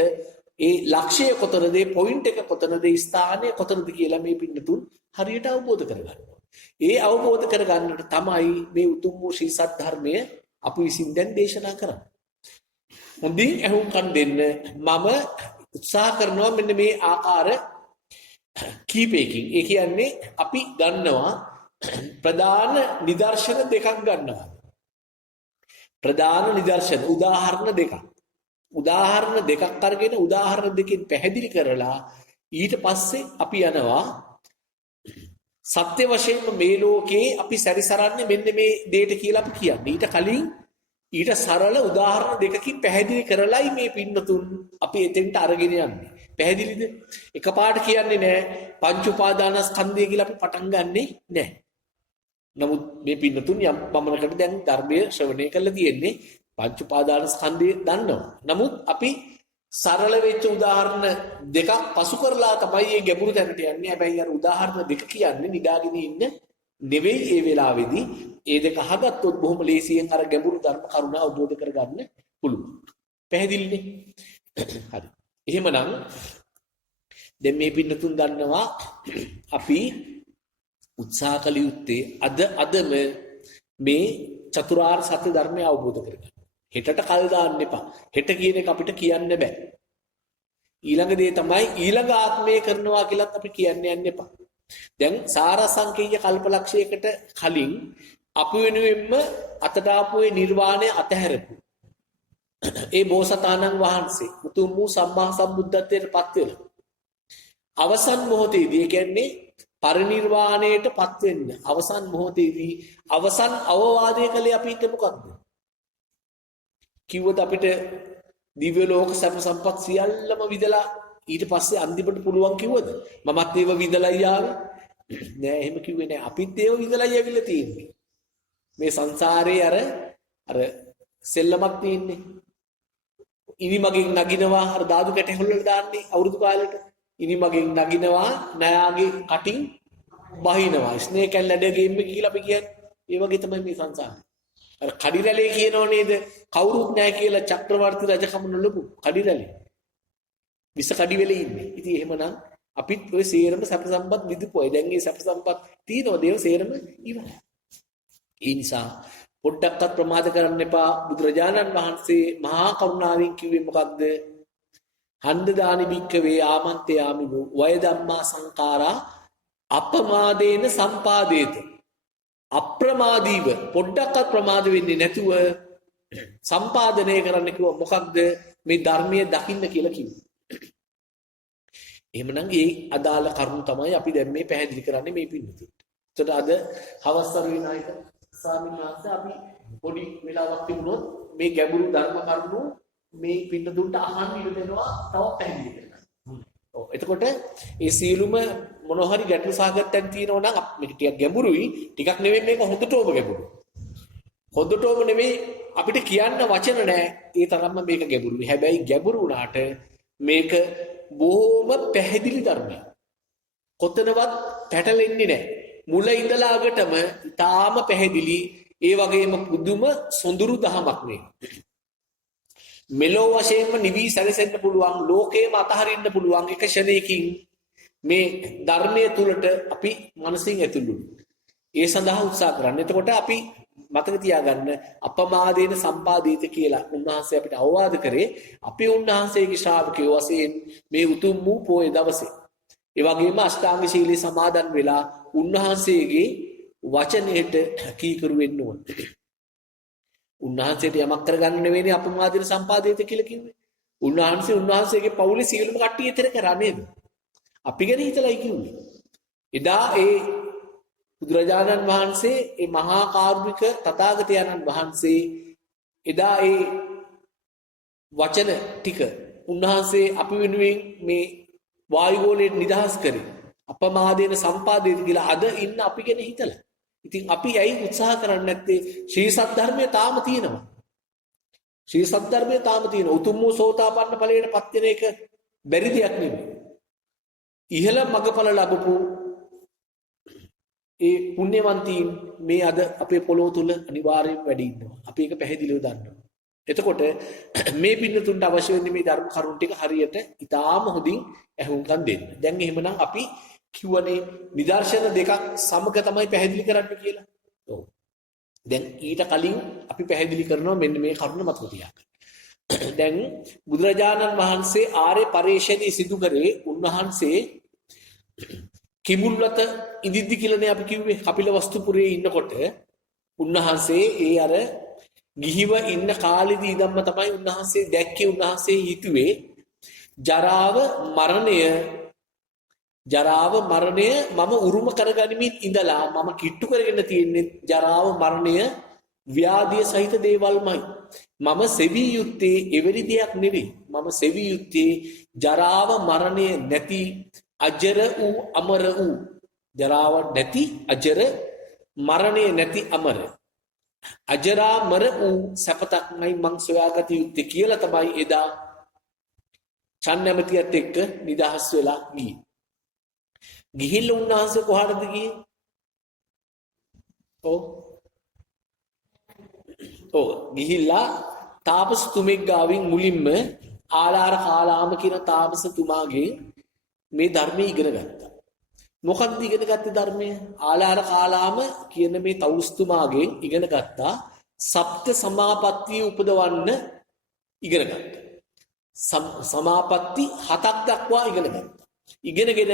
ඒ ලක්ෂ්‍යය කොතනද? ඒ පොයින්ට් එක කොතනද? ඒ ස්ථානය කොතනද කියලා මේ පින්නතුන් හරියට අවබෝධ කරගන්න. ඒ අවබෝධ කරගන්නට තමයි මේ උතුම් වූ ශ්‍රී සත්‍ය ධර්මය අපි විසින් දැන් දේශනා කරන්නේ. හොඳින් අහුම්කම් දෙන්න මම උත්සාහ කරනවා මෙන්න මේ ආකාර කීපයකින්. ඒ කියන්නේ අපි ගන්නවා ප්‍රධාන නිදර්ශන දෙකක් ගන්නවා. ප්‍රධාන නිදර්ශන උදාහරණ දෙකක්. උදාහරණ දෙකක් අරගෙන උදාහරණ දෙකෙන් පැහැදිලි කරලා ඊට පස්සේ අපි යනවා සත්‍ය වශයෙන්ම මේ ලෝකේ අපි සැරිසරන්නේ මෙන්න මේ දෙයට කියලා අපි කියන්නේ. ඊට කලින් ඊට සරල උදාහරණ දෙකකින් පැහැදිලි කරලයි මේ පින්නතුන් අපි එතෙන්ට අරගෙන යන්නේ. පැහැදිලිද? එකපාරට කියන්නේ නැහැ පංච උපාදානස්කන්ධය කියලා අපි පටන් ගන්නෙ නැහැ. නමුත් මේ පින්නතුන් යම් පමණකට දැන් ධර්මය ශ්‍රවණය කරලා තියෙන්නේ පංච උපාදානස්කන්ධය දන්නවා. නමුත් අපි සරල වෙච්ච උදාහරණ දෙකක් පසු කරලා තමයි මේ ගැඹුරු තැනට යන්නේ. හැබැයි අර උදාහරණ දෙක කියන්නේ නිදාගෙන ඉන්න නෙවෙයි ඒ වෙලාවේදී. ඒ දෙක අහගත්තොත් බොහොම ලේසියෙන් අර ගැඹුරු ධර්ම කරුණ අවබෝධ කරගන්න පුළුවන්. පැහැදිලිනේ? හරි. එහෙමනම් දැන් මේ පින්නතුන් දන්නවා අපි උත්සාහ කළ යුත්තේ අදම මේ චතුරාර්ය සත්‍ය ධර්මය අවබෝධ කරගන්න. හෙටට කල් දාන්න එපා. හෙට කියන එක අපිට කියන්න බෑ. ඊළඟ දේ තමයි ඊළඟ ආත්මය කරනවා කියලාත් අපි කියන්න යන්න එපා. දැන් සාරසංකේය කල්පලක්ෂයකට කලින් අපි වෙනුවෙන්ම අතට ආපු ඒ නිර්වාණය අතහැරපු ඒ බෝසතාණන් වහන්සේ උතුම් වූ සම්මා සම්බුද්ධත්වයට පත් වෙලා අවසන් මොහොතේදී කියන්නේ පරිනිර්වාණයට පත් වෙන්න අවසන් මොහොතේදී අවසන් අවවාදය කළේ අපි හිත මොකක්ද? කිව්වද අපිට දිව්‍ය ලෝක සැප සම්පත් සියල්ලම විදලා ඊට පස්සේ අන්තිමට පුළුවන් කිව්වද? මමත් ඒව විදලා යාවේ නෑ. එහෙම කිව්වේ නෑ. අපිත් ඒව විදලා යවිලා තියෙන්නේ. මේ සංසාරේ අර සෙල්ලමක් තියෙන්නේ. ඉනි මගෙන් නගිනවා අර දාදු කැටේ හොල්ලලා දාන්නේ අවුරුදු කාලෙට. ඉනි මගෙන් නගිනවා නයාගේ කටින් බහිනවා. ස්නේක් ඇන්ඩ් ලැඩර් ගේම් එක කියලා අපි කියන්නේ. ඒ වගේ තමයි මේ සංසාරේ. අර කඩිරැලේ කියනෝ නේද? කවුරුත් නැහැ කියලා චක්‍රවර්ති රජකම නොලබු කඩිරැලේ. විස කඩි වෙලේ ඉන්නේ. ඉතින් එහෙමනම් අපිත් ඔය සේරම සැප සම්පත් විඳපුවා. දැන් මේ සැප සම්පත් තියෙනවා දේව සේරම ඉවරයි. ඒ නිසා පොඩ්ඩක්වත් ප්‍රමාද කරන්න එපා. බුදුරජාණන් වහන්සේ මහා කරුණාවෙන් කිව්වේ මොකක්ද? හන්ද දානි භික්ඛවේ ආමන්ත්‍යාමි වය ධම්මා සංඛාරා අපමාදේන සම්පාදේත. අප්‍රමාදීව පොඩ්ඩක්වත් ප්‍රමාද වෙන්නේ නැතුව සම්පාදනය කරන්න කිව්වා. මොකක්ද? මේ ධර්මයේ දකින්න කියලා කිව්වා. එහෙමනම් ඒ අදාළ කරුණු තමයි අපි දැන් මේ පැහැදිලි කරන්නේ මේ පින්නතුන්ට. එතකොට අද හවස් වරුවිනායක ස්වාමීන් වහන්සේ අපි පොඩි වෙලාවක් තිබුණොත් මේ ගැඹුරු ධර්ම කරුණු මේ පින්නතුන්ට අහන්න ඉඩ දෙනවා තවත් පැහැදිලි කරන්න. ඔව්. එතකොට ඒ සීලුම මොනවා හරි ගැටළු සාගතයන් තියෙනවා නම් මේක ටිකක් ගැඹුරුයි. ටිකක් නෙවෙයි මේක හොඳටම ගැඹුරු. හොඳටම නෙවෙයි අපිට කියන්න වචන නැහැ. ඒ තරම්ම මේක ගැඹුරුයි. හැබැයි ගැඹුරු වුණාට මේක බොහොම පැහැදිලි ධර්මයක්. කොතනවත් පැටලෙන්නේ නැහැ. මුල ඉඳලා අගටම ඊටාම පැහැදිලි. ඒ වගේම පුදුම සොඳුරු දහමක් මේ. මෙලෝ වශයෙන්ම නිවි සැලසෙන්න පුළුවන්, ලෝකේම අතහරින්න පුළුවන් එක ෂණයකින් මේ ධර්මයේ තුලට අපි මනසින් ඇතුළු. ඒ සඳහා උත්සාහ කරන්න. එතකොට අපි මතක තියාගන්න අපමාදේන සම්පාදීත කියලා උන්වහන්සේ අපිට අවවාද කරේ. අපි උන්වහන්සේගේ ශ්‍රාවකයෝ වශයෙන් මේ උතුම් වූ පොය දවසේ ඒ වගේම අෂ්ටාංග ශීලී සමාදන් වෙලා උන්වහන්සේගේ වචනයට කීකරු වෙන්න ඕන. උන්වහන්සේට යමක් කරගන්න නෙවෙයිනේ අපමාදේන සම්පාදීත කියලා කිව්වේ. උන්වහන්සේගේ පවුලේ සියලුම කට්ටිය ඊතර කරා නේද? අපි ගැන හිතලයි කිව්වේ. එදා ඒ බුදුරජාණන් වහන්සේ ඒ මහා කාරුණික තථාගතයන්න් වහන්සේ එදා ඒ වචන ටික උන්වහන්සේ අපි වෙනුවෙන් මේ වායුගෝලයෙන් නිදහස් කරේ. අපමාදේන සම්පාදේත කියලා අද ඉන්න අපි ගැන හිතලා. ඉතින් අපි ඇයි උත්සාහ කරන්නේ නැත්තේ? ශ්‍රී සද්ධර්මයේ තාම තියෙනවා. ශ්‍රී සද්ධර්මයේ තාම තියෙනවා. උතුම් වූ සෝතාපන්න ඵලයට පත් වෙන එක බැරි දෙයක් නෙමෙයි. ඉහළ මගඵල ලැබපු ඒ පුණ්‍යවන්තීන් මේ අද අපේ පොළොව තුල අනිවාර්යයෙන් වැඩි ඉන්නවා. අපි ඒක පැහැදිලිව දන්නවා. එතකොට මේ පින්නතුන්ට අවශ්‍ය වෙන්නේ මේ ධර්ම කරුණු ටික හරියට ඊටාම හොඳින් ඇහුම්කන් දෙන්න. දැන් එහෙමනම් අපි කියවනේ නිදර්ශන දෙකක් සමග තමයි පැහැදිලි කරන්න කියලා. ඔව්. දැන් ඊට කලින් අපි පැහැදිලි කරනවා මෙන්න මේ කරුණ මතක තියාගන්න. දැන් බුදුරජාණන් වහන්සේ ආර්ය පරිශ්‍රණී සිදු කරේ උන්වහන්සේ කිඹුල්වත ඉදිද්දි කියලානේ අපි කිව්වේ කපිලවස්තුපුරයේ ඉන්නකොට උන්වහන්සේ ඒ අර ගිහිව ඉන්න කාලෙදී ඉඳන්ම තමයි උන්වහන්සේ දැක්කේ. උන්වහන්සේ හිතුවේ ජරාව මරණය මම උරුම කරගනිමින් ඉඳලා මම කිට්ටු කරගෙන තියෙන්නේ ජරාව මරණය ව්‍යාධිය සහිත දේවල්මයි. මම සෙවී යුත්තේ එවැනි දෙයක් නෙවෙයි. මම සෙවී යුත්තේ ජරාව මරණය නැති අජර වූ අමර වූ, ජරාව නැති අජර, මරණය නැති අමර, අජරාමර වූ සැපතක්මයි මං සොයාගත යුත්තේ කියලා තමයි එදා චන්නමතියත් එක්ක නිදහස් වෙලා ගියේ. ගිහිල්ලා උන්වහන්සේ කොහාටද ගියේ? ගිහිල්ලා තාපසතුමෙක් ගාවින් මුලින්ම ආලාර කාලාම කියන තාපසතුමාගේ මේ ධර්මයේ ඉගෙන ගත්තා. මොකක්ද ඉගෙන ගත්තේ ධර්මය? ආලාර කාලාම කියන මේ තවුස්තුමාගෙන් ඉගෙන ගත්තා සප්ත සමාපත්තිය උපදවන්න ඉගෙන ගත්තා. සමාපatti 7ක් දක්වා ඉගෙන ගත්තා. ඉගෙනගෙන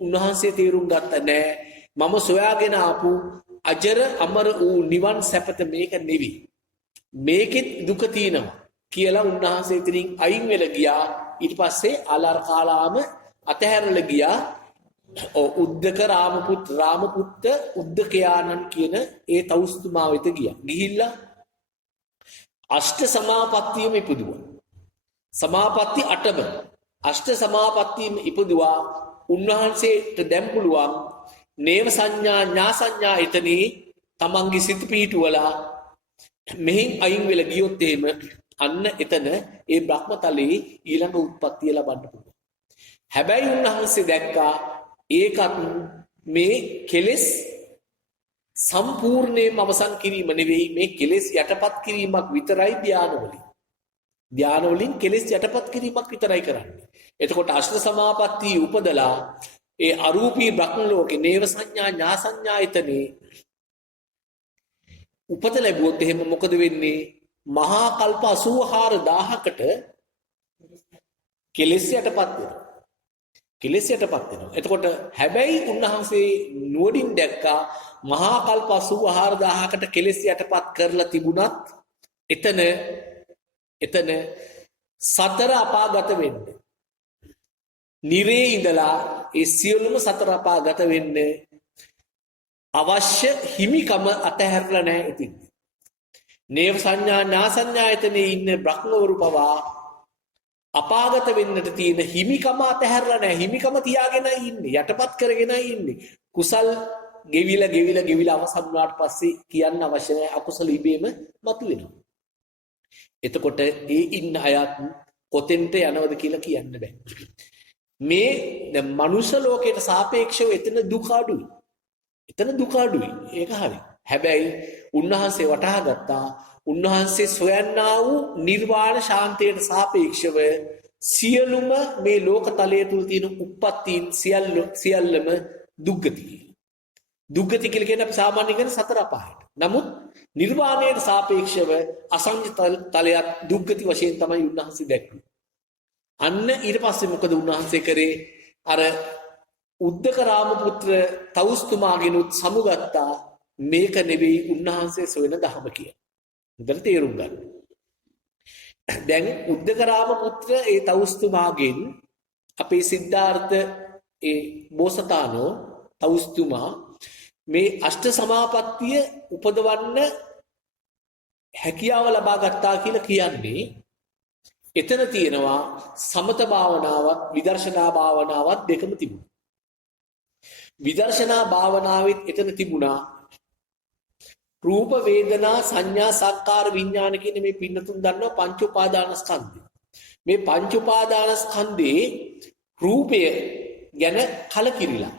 උන්වහන්සේ තේරුම් ගත්ත නෑ මම සොයාගෙන ආපු අජර අමර වූ නිවන් සැපත මේක නෙවෙයි. මේකෙත් දුක තියෙනවා කියලා උන්වහන්සේ ඉතින් අයින් වෙලා ගියා. ඊට පස්සේ ආලාර කාලාම අතහැරලා ගියා. උද්දක රාමපුත්ත උද්දකයානන් කියන ඒ තවුස්තුමා වෙත ගියා. ගිහිල්ලා අෂ්ට සමාපත්තියම ඉපදුවා. සමාපatti 8ම අෂ්ට සමාපත්තියම ඉපදුවා. උන්වහන්සේට දැන් පුළුවන් නේව සංඥා ඥා සංඥා එතනේ තමන්ගේ සිත පිහිටුවලා මෙහින් අයින් වෙලා ගියොත් එහෙම අන්න එතන ඒ බ්‍රහ්මතලයේ ඊළඟ උත්පත්තිය ලබන්න පුළුවන්. හැබැයි උන්වහන්සේ දැක්කා ඒකත් මේ කෙලෙස් සම්පූර්ණයෙන්ම අවසන් කිරීම නෙවෙයි, මේ කෙලෙස් යටපත් කිරීමක් විතරයි ධානවලින්. ධානවලින් කෙලෙස් යටපත් කිරීමක් විතරයි කරන්නේ. එතකොට අෂ්ට සමාපatti උපදලා ඒ අරූපී බ්‍රහ්ම ලෝකේ නේව සංඥා ඥා සංඥායතනේ උපත ලැබුවොත් එහෙම මොකද වෙන්නේ? මහා කල්ප 84000කට කෙලෙස් යටපත් වෙනවා. කෙලෙස් යටපත් වෙනවා. එතකොට හැබැයි උන්වහන්සේ නුවණින් දැක්කා මහා කල්ප 84000කට කෙලෙස් යටපත් කරලා තිබුණත් එතන සතර අපාගත වෙන්නේ. නිරේ ඉඳලා ඒ සියලුම සතර අපාගත වෙන්නේ අවශ්‍ය හිමිකම අතහැරලා නැහැ ඉතින්. නේව සංඥා ඥා සංඥායතනේ ඉන්න බ්‍රහ්මවරු පවා අපාගත වෙන්නට තියෙන හිමිකම අතහැරලා නැහැ. හිමිකම තියාගෙනයි ඉන්නේ. යටපත් කරගෙනයි ඉන්නේ. කුසල් ගෙවිලා අවසන් වුණාට පස්සේ කියන්න අවශ්‍ය නැහැ. අකුසල ඉබේම මතුවෙනවා. එතකොට ඒ ඉන්න අයත් කොතෙන්ට යනවද කියලා කියන්න බෑ. මේ දැන් මනුෂ්‍ය ලෝකයට සාපේක්ෂව එතන දුක අඩුයි. ඒක හරි. හැබැයි උන්වහන්සේ වටහා ගත්තා උන්වහන්සේ සොයන්නා වූ නිර්වාණ ශාන්තියට සාපේක්ෂව සියලුම මේ ලෝකතලයේ තුල තියෙන උප්පත්තීන් සියල්ලම දුක්ගති. දුක්ගති කියලා කියන්නේ අපි සාමාන්‍යයෙන් කියන සතර අපායට. නමුත් නිර්වාණයට සාපේක්ෂව අසංජ තලයක් දුක්ගති වශයෙන් තමයි උන්වහන්සේ දැක්වේ. අන්න ඊට පස්සේ මොකද උන්වහන්සේ කරේ? අර උද්දක රාමපුත්‍ර තවුස්තුමාගෙනුත් සමුගත්තා මේක නෙවෙයි උන්වහන්සේ සොයන ධර්ම කියලා. හොඳට තේරුම් ගන්න. දැන් උද්දක රාමපුත්‍ර ඒ තවුස්තුමාගෙන් අපේ සිද්ධාර්ථ ඒ බෝසතාණෝ තවුස්තුමා මේ අෂ්ට සමාපත්තිය උපදවන්න හැකියාව ලබා ගත්තා කියලා කියන්නේ එතන තියෙනවා සමත භාවනාවත් විදර්ශනා භාවනාවත් දෙකම තිබුණා. විදර්ශනා භාවනාවෙත් එතන තිබුණා රූප වේදනා සංඥා සංකාර විඥාන කියන මේ පින්නතුන් දන්නවා පංච උපාදානස්කන්ධය. මේ පංච උපාදානස්කන්ධේ රූපය ගැන කලකිරිලා.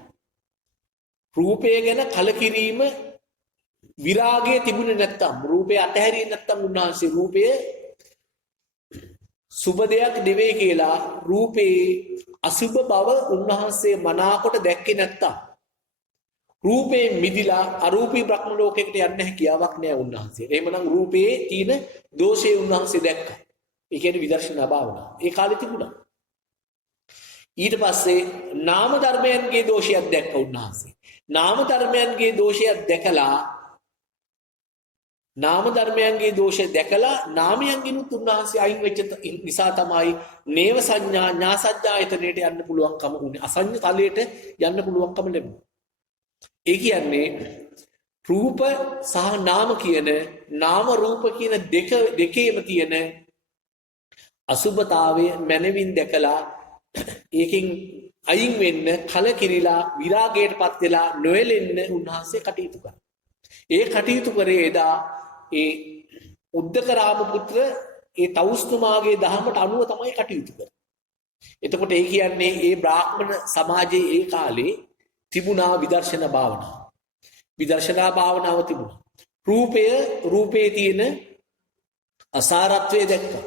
රූපය ගැන කලකිරීම විරාගය තිබුණේ නැත්තම් රූපය අතහැරියේ නැත්තම් උන්වහන්සේ රූපය සුබ දෙයක් නෙවෙයි කියලා රූපේ අසුබ බව උන්වහන්සේ මනාකොට දැක්කේ නැත්තම් රූපේ මිදිලා අරූපී බ්‍රහ්ම ලෝකයකට යන්න හැකියාවක් නෑ උන්වහන්සේ. එහෙමනම් රූපේ තියෙන දෝෂේ උන්වහන්සේ දැක්කා. ඒ කියන්නේ විදර්ශනා භාවනාව. ඒ කාලේ තිබුණා. ඊට පස්සේ නාම ධර්මයන්ගේ දෝෂයක් දැක්ක උන්වහන්සේ. නාම ධර්මයන්ගේ දෝෂයක් දැකලා නාමයන්ගිනුත් උන්වහන්සේ අයින් වෙච්ච නිසා තමයි නේව සංඥා ඥා සංඥායතනයට යන්න පුළුවන්කම උනේ. අසංඥ තලයට යන්න පුළුවන්කම ලැබුණා. ඒ කියන්නේ රූප සහ නාම කියන නාම රූප කියන දෙකේම තියෙන අසුභතාවය මනවින් දැකලා ඒකෙන් අයින් වෙන්න කලකිරිලා විරාගයටපත් වෙලා නොයලෙන්න උන්වහන්සේ කටයුතු කළා. ඒ කටයුතු කරේ එදා ඒ උද්දක රාමපුත්‍ර ඒ තවුස්තුමාගේ දහමට අනුව තමයි කටයුතු කරේ. එතකොට ඒ කියන්නේ ඒ බ්‍රාහ්මණ සමාජයේ ඒ කාලේ තිබුණා විදර්ශනා භාවනාව. විදර්ශනා භාවනාව තිබුණා. රූපයේ තියෙන අසාරත්වය දැක්කා.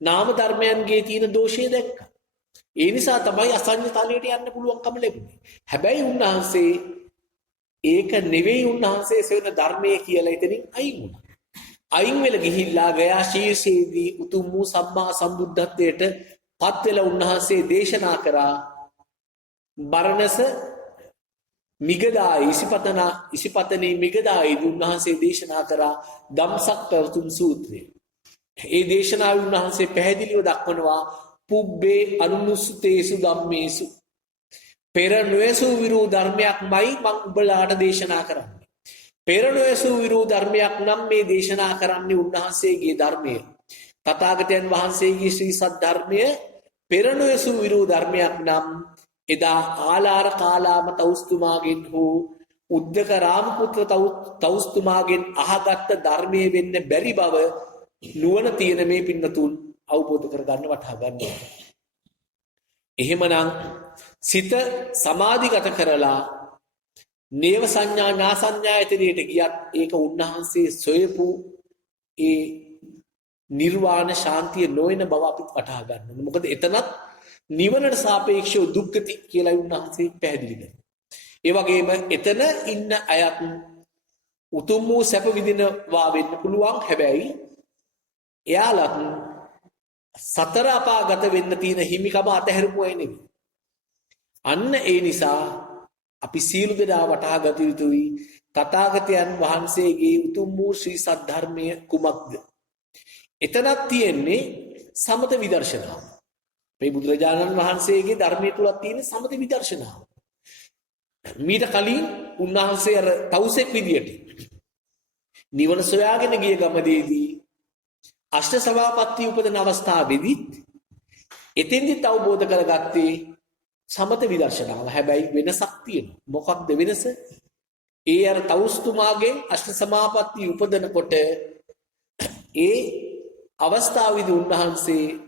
නාම ධර්මයන්ගේ තියෙන දෝෂය දැක්කා. ඒ නිසා තමයි අසංඥ තලයට යන්න පුළුවන්කම ලැබුණේ. හැබැයි උන්වහන්සේ ඒක නෙවෙයි උන්වහන්සේ සෙවන ධර්මයේ කියලා එතනින් අයින් වුණා. අයින් වෙලා ගිහිල්ලා ගයා ශීර්ෂයේදී උතුම් වූ සම්මා සම්බුද්ධත්වයට පත් වෙලා උන්වහන්සේ දේශනා කරා බරණස මිගදායි ඉසිපතනී මිගදායි උන්වහන්සේ දේශනා කරා ධම්සක් පැවතුම් සූත්‍රය. ඒ දේශනාව උන්වහන්සේ පැහැදිලිව දක්වනවා පුබ්බේ අනුනුස්සතේසු ධම්මේසු පෙර නොයසූ විරූ ධර්මයක්මයි මං උඹලාට දේශනා කරන්නේ. පෙර නොයසූ විරූ ධර්මයක් නම් මේ දේශනා කරන්නේ උන්වහන්සේගේ ධර්මය. තථාගතයන් වහන්සේගේ ශ්‍රී සද්ධර්මය පෙර නොයසූ විරූ ධර්මයක් නම් එදා ආලාර කාලාම තවුස්තුමාගෙන් හෝ උද්දක රාමපුත්‍ර තවුස්තුමාගෙන් අහගත්ත ධර්මයේ වෙන්න බැරි බව නුවණ තියෙන මේ පින්නතුන් අවබෝධ කරගන්න වටහා ගන්න ඕනේ. එහෙමනම් සිත සමාධිගත කරලා නේව සංඥා නා සංඥායතනයට ගියත් ඒක උන්වහන්සේ සොයපු ඒ නිර්වාණ ශාන්තිය නොවන බව අපිට වටහා ගන්න ඕනේ. මොකද එතනත් නිවනට සාපේක්ෂව දුක්ඛති කියලා උන්වහන්සේ පැහැදිලි කරනවා. ඒ වගේම එතන ඉන්න අයත් උතුම් වූ සැප විඳිනවා වෙන්න පුළුවන්. හැබැයි එයාලත් සතර අපාගත වෙන්න තියෙන හිමිකම අතහැරපු අය නෙවෙයි. අන්න ඒ නිසා අපි සීල දෙනා වටහා ගත යුතුයි තථාගතයන් වහන්සේගේ උතුම් වූ ශ්‍රී සද්ධර්මය කුමක්ද? එතනක් තියෙන්නේ සමත විදර්ශනාව. මේ බුදුරජාණන් වහන්සේගේ ධර්මයේ තුලක් තියෙන සමත විදර්ශනාව. මීට කලින් උන්වහන්සේ අර තවුසෙක් විදියට නිවන සොයාගෙන ගිය ගමනේදී අෂ්ට සමාපatti උපදන අවස්ථාවේදීත් එතෙන්දිත් අවබෝධ කරගත්තේ සමත විදර්ශනාව. හැබැයි වෙනසක් තියෙනවා. මොකක්ද වෙනස? ඒ අර තවුස්තුමාගේ අෂ්ට සමාපatti උපදනකොට ඒ අවස්ථාවේදී උන්වහන්සේ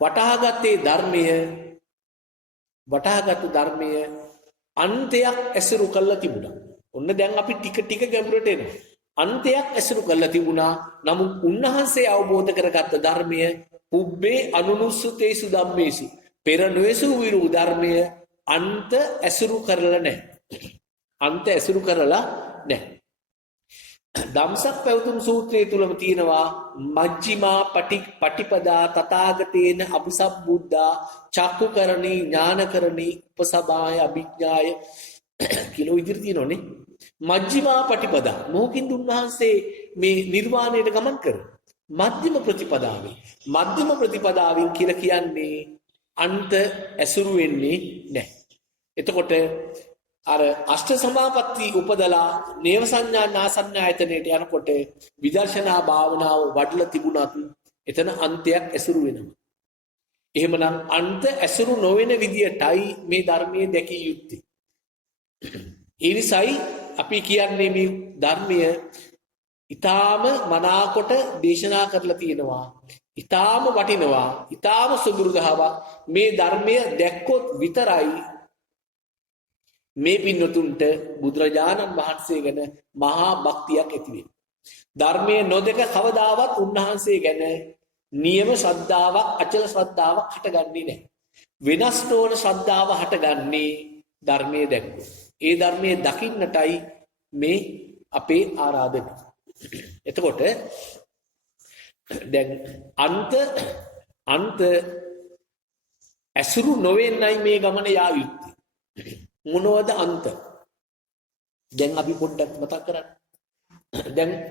වටහාගත්තේ ධර්මය අන්තයක් ඇසුරු කරලා තිබුණා. ඔන්න දැන් අපි ටික ටික ගැඹුරට එනවා. අන්තයක් ඇසුරු කරලා තිබුණා. නමුත් උන්වහන්සේ අවබෝධ කරගත්ත ධර්මය පුබ්බේ අනුනුස්සතේසු ධම්මේසු පෙර නොයසු විරු ධර්මය අන්ත ඇසුරු කරලා නැහැ. ධම්සක් පැවතුම් සූත්‍රයේ තුලම තියෙනවා මජ්ක්‍ධිමා පටිපදා තථාගතේන අபிසම්බුද්ධා චක්කුකරණී ඥානකරණී උපසභාය අභිඥාය කියලා විදිහට තියෙනෝනේ. මජ්ක්‍ධිමා පටිපදා මොහොකින්ද උන්වහන්සේ මේ නිර්වාණයට ගමන් කරන්නේ? මධ්‍යම ප්‍රතිපදාවෙන් කියලා කියන්නේ අන්ත ඇසුරු වෙන්නේ නැහැ. එතකොට අර අෂ්ට සමාපatti උපදලා නේව සංඥා නා සංඥායතනයට යනකොට විදර්ශනා භාවනාව වඩලා තිබුණත් එතන අන්තයක් ඇසුරු වෙනවා. එහෙමනම් අන්ත ඇසුරු නොවන විදියටයි මේ ධර්මයේ දැකිය යුත්තේ. ඒ නිසායි අපි කියන්නේ මේ ධර්මය ඊටාම මනාකොට දේශනා කරලා තියෙනවා. ඊටාම වටිනවා. ඊටාම සුදුරුදහවක්. මේ ධර්මය දැක්කොත් විතරයි මේ පින්නතුන්ට බුදුරජාණන් වහන්සේ ගැන මහා භක්තියක් ඇති වෙන්නේ. ධර්මයේ නොදක කවදාවත් උන්වහන්සේ ගැන නියම ශ්‍රද්ධාවක් අචල ශ්‍රද්ධාවක් හටගන්නේ නැහැ. වෙනස් නොවන ශ්‍රද්ධාව හටගන්නේ ධර්මයේ දැක්කොත්. ඒ ධර්මයේ දකින්නටයි මේ අපේ ආරාධනය. එතකොට දැන් අන්ත ඇසුරු නොවෙන්නයි මේ ගමන යා යුත්තේ. මොනවද අන්ත? දැන් අපි පොඩ්ඩක් මතක් කරන්න. දැන්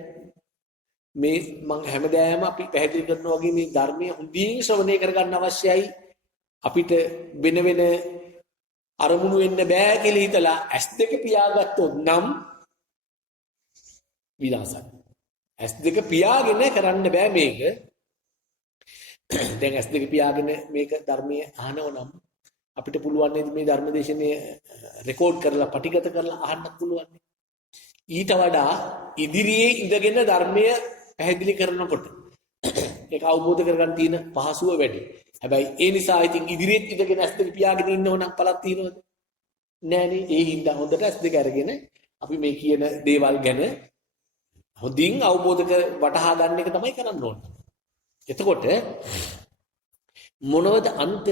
මේ මම හැමදාම අපි පැහැදිලි කරනවා වගේ මේ ධර්මයේ හොඳින් ශ්‍රවණය කරගන්න අවශ්‍යයි. අපිට වෙන අරමුණු වෙන්න බෑ කියලා හිතලා S2 පියාගත්තොත් නම් විනාශයි. S2 පියාගෙන කරන්න බෑ මේක. දැන් S2 පියාගෙන මේක ධර්මයේ අහනව නම් අපිට පුළුවන් නේද මේ ධර්මදේශනේ රෙකෝඩ් කරලා පටිගත කරලා අහන්නත් පුළුවන්. ඊට වඩා ඉදිරියේ ඉඳගෙන ධර්මය පැහැදිලි කරනකොට ඒක අවබෝධ කරගන්න තියෙන පහසුව වැඩි. හැබැයි ඒ නිසා ඉතින් ඉදිරියට ඉඳගෙන S2 පියාගෙන ඉන්නව නම් පළක් තියනවද? නෑනේ. ඒ හින්දා හොඳට S2 අරගෙන අපි මේ කියන දේවල් ගැන හොඳින් අවබෝධ වටහා ගන්න එක තමයි කරන්න ඕනේ. එතකොට මොනවද අන්ත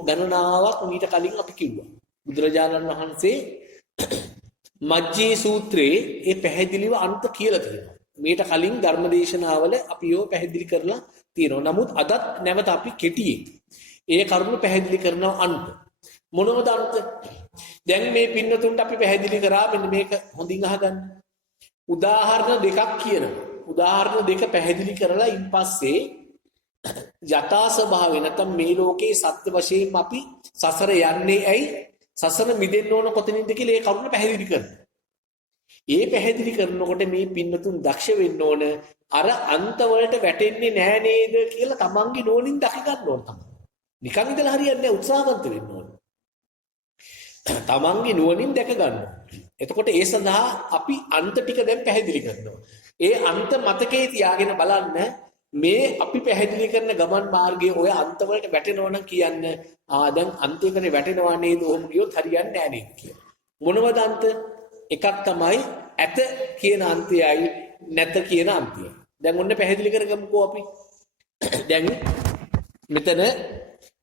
ගණනාවක් මීට කලින් අපි කිව්වා. බුදුරජාණන් වහන්සේ මජ්ජේ සූත්‍රයේ ඒ පැහැදිලිව අන්ත කියලා තියෙනවා. මීට කලින් ධර්මදේශනාවල අපි ඒව පැහැදිලි කරලා තියෙනවා. නමුත් අදත් නැවත අපි කෙටියෙන් ඒ කරුණු පැහැදිලි කරනවා අන්ත. මොනවද අන්ත? දැන් මේ පින්නතුන්ට අපි පැහැදිලි කරා මෙන්න මේක හොඳින් අහගන්න. උදාහරණ දෙකක් කියනවා. උදාහරණ දෙක පැහැදිලි කරලා ඉන්පස්සේ යථා ස්වභාවය නැත්නම් මේ ලෝකේ සත්‍ය වශයෙන් අපි සසර යන්නේ ඇයි? සසර මිදෙන්න ඕන කොතනින්ද කියලා ඒ කරුණ පැහැදිලි කරනවා. ඒ පැහැදිලි කරනකොට මේ පින්නතුන් දක්ෂ වෙන්න ඕන අර අන්තවලට වැටෙන්නේ නෑ නේද කියලා තමන්ගේ නෝනින් දක ගන්න ඕන තමයි. නිකන් ඉඳලා හරියන්නේ නෑ, උත්සාහවන්ත වෙන්න ඕන. තමන්ගේ නුවණින් දැක ගන්න. එතකොට ඒ සඳහා අපි අන්ත ටික දැන් පැහැදිලි කරනවා. ඒ අන්ත මතකයේ තියාගෙන බලන්න මේ අපි පැහැදිලි කරන ගමන් මාර්ගයේ ඔය අන්තවලට වැටෙනවා නම් කියන්න දැන් අන්තයකට වැටෙනවා නේද? ඔහොම කියොත් හරියන්නේ නැහැ නේද කියලා. මොනවද අන්ත? එකක් තමයි ඇත කියන අන්තයයි නැත කියන අන්තයයි. දැන් ඔන්න පැහැදිලි කරගමුකෝ අපි. දැන් මෙතන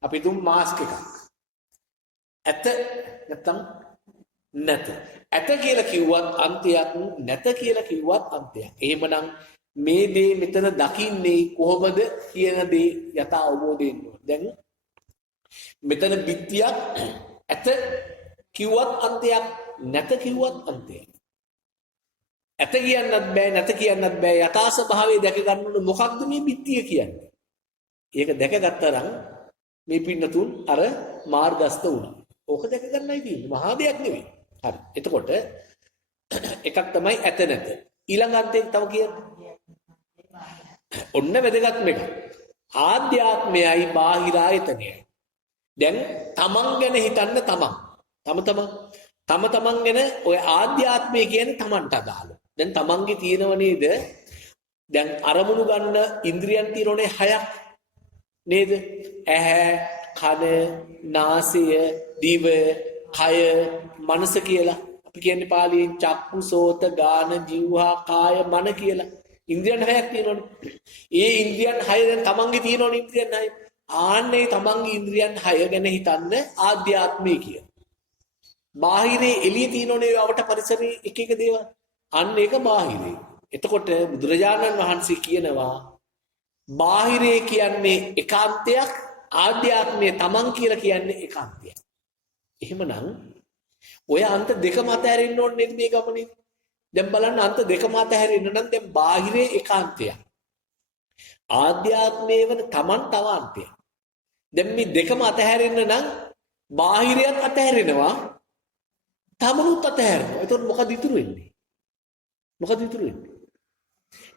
අපි තුන් මාස්ක් එකක්. ඇත නැත්නම් නැත. ඇත කියලා කිව්වත් අන්තයක්, නැත කියලා කිව්වත් අන්තයක්. එහෙමනම් මේ දේ මෙතන දකින්නේ කොහොමද කියන දේ යථා අවබෝධයෙන්. දැන් මෙතන බිත්තියක් ඇත කිව්වත් අන්තයක්, නැත කිව්වත් අන්තයක්. ඇත කියන්නත් බෑ, නැත කියන්නත් බෑ. යථා ස්වභාවය දැක ගන්න ඕන මොකක්ද මේ බිත්තිය කියන්නේ? ඒක දැකගත්තරම් මේ පින්නතුන් අර මාර්ගස්ත වුණා. ඕක දැක ගන්නයි තියෙන්නේ. මහා දෙයක් නෙවෙයි. හරි. එතකොට එකක් තමයි ඇත නැත. ඊළඟ අන්තයෙන් තව කියන්නේ. ඔන්න වැදගත් මේක. ආධ්‍යාත්මයයි බාහිර ආයතනයයි. දැන් තමන් ගැන හිතන්න තමන්. තම තමන් ගැන ඔය ආධ්‍යාත්මය කියන්නේ තමන්ට අදාළ. දැන් තමන්ගේ තියෙනව නේද? දැන් අරමුණු ගන්න ඉන්ද්‍රියන් තියෙනෝනේ 6ක් නේද? ඇහැ, කන, නාසය, දිව, කය, මනස කියලා. අපි කියන්නේ පාලියෙන් චක්කු, සෝත, ගාන, જીවහා, කාය, මන කියලා. ඉන්ද්‍රියන් 6ක් තියෙනෝනේ. ඒ ඉන්ද්‍රියන් 6 දැන් තමන්ගේ තියෙනෝනේ ඉන්ද්‍රියන් 6. ආන්නේ තමන්ගේ ඉන්ද්‍රියන් 6 ගැන හිතන්න ආධ්‍යාත්මය කියන. බාහිරේ එළිය තියෙනෝනේ අපට පරිසරයේ එක එක දේවල්. අන්න ඒක බාහිරේ. එතකොට බුදුරජාණන් වහන්සේ කියනවා බාහිරේ කියන්නේ ඒකාන්තයක්, ආධ්‍යාත්මය තමන් කියලා කියන්නේ ඒකාන්තයක්. එහෙමනම් ඔය අන්ත දෙකම අතහැරෙන්න ඕනේ නේද මේ ගමනේ? දැන් බලන්න අන්ත දෙකම අතහැරෙන්න නම් දැන් බාහිරේ ඒකාන්තයක්. ආධ්‍යාත්මයේ වන තමන් තව අන්තයක්. දැන් මේ දෙකම අතහැරෙන්න නම් බාහිරයත් අතහැරෙනවා, තමනුත් අතහැරෙනවා. එතකොට මොකද ඉතුරු වෙන්නේ?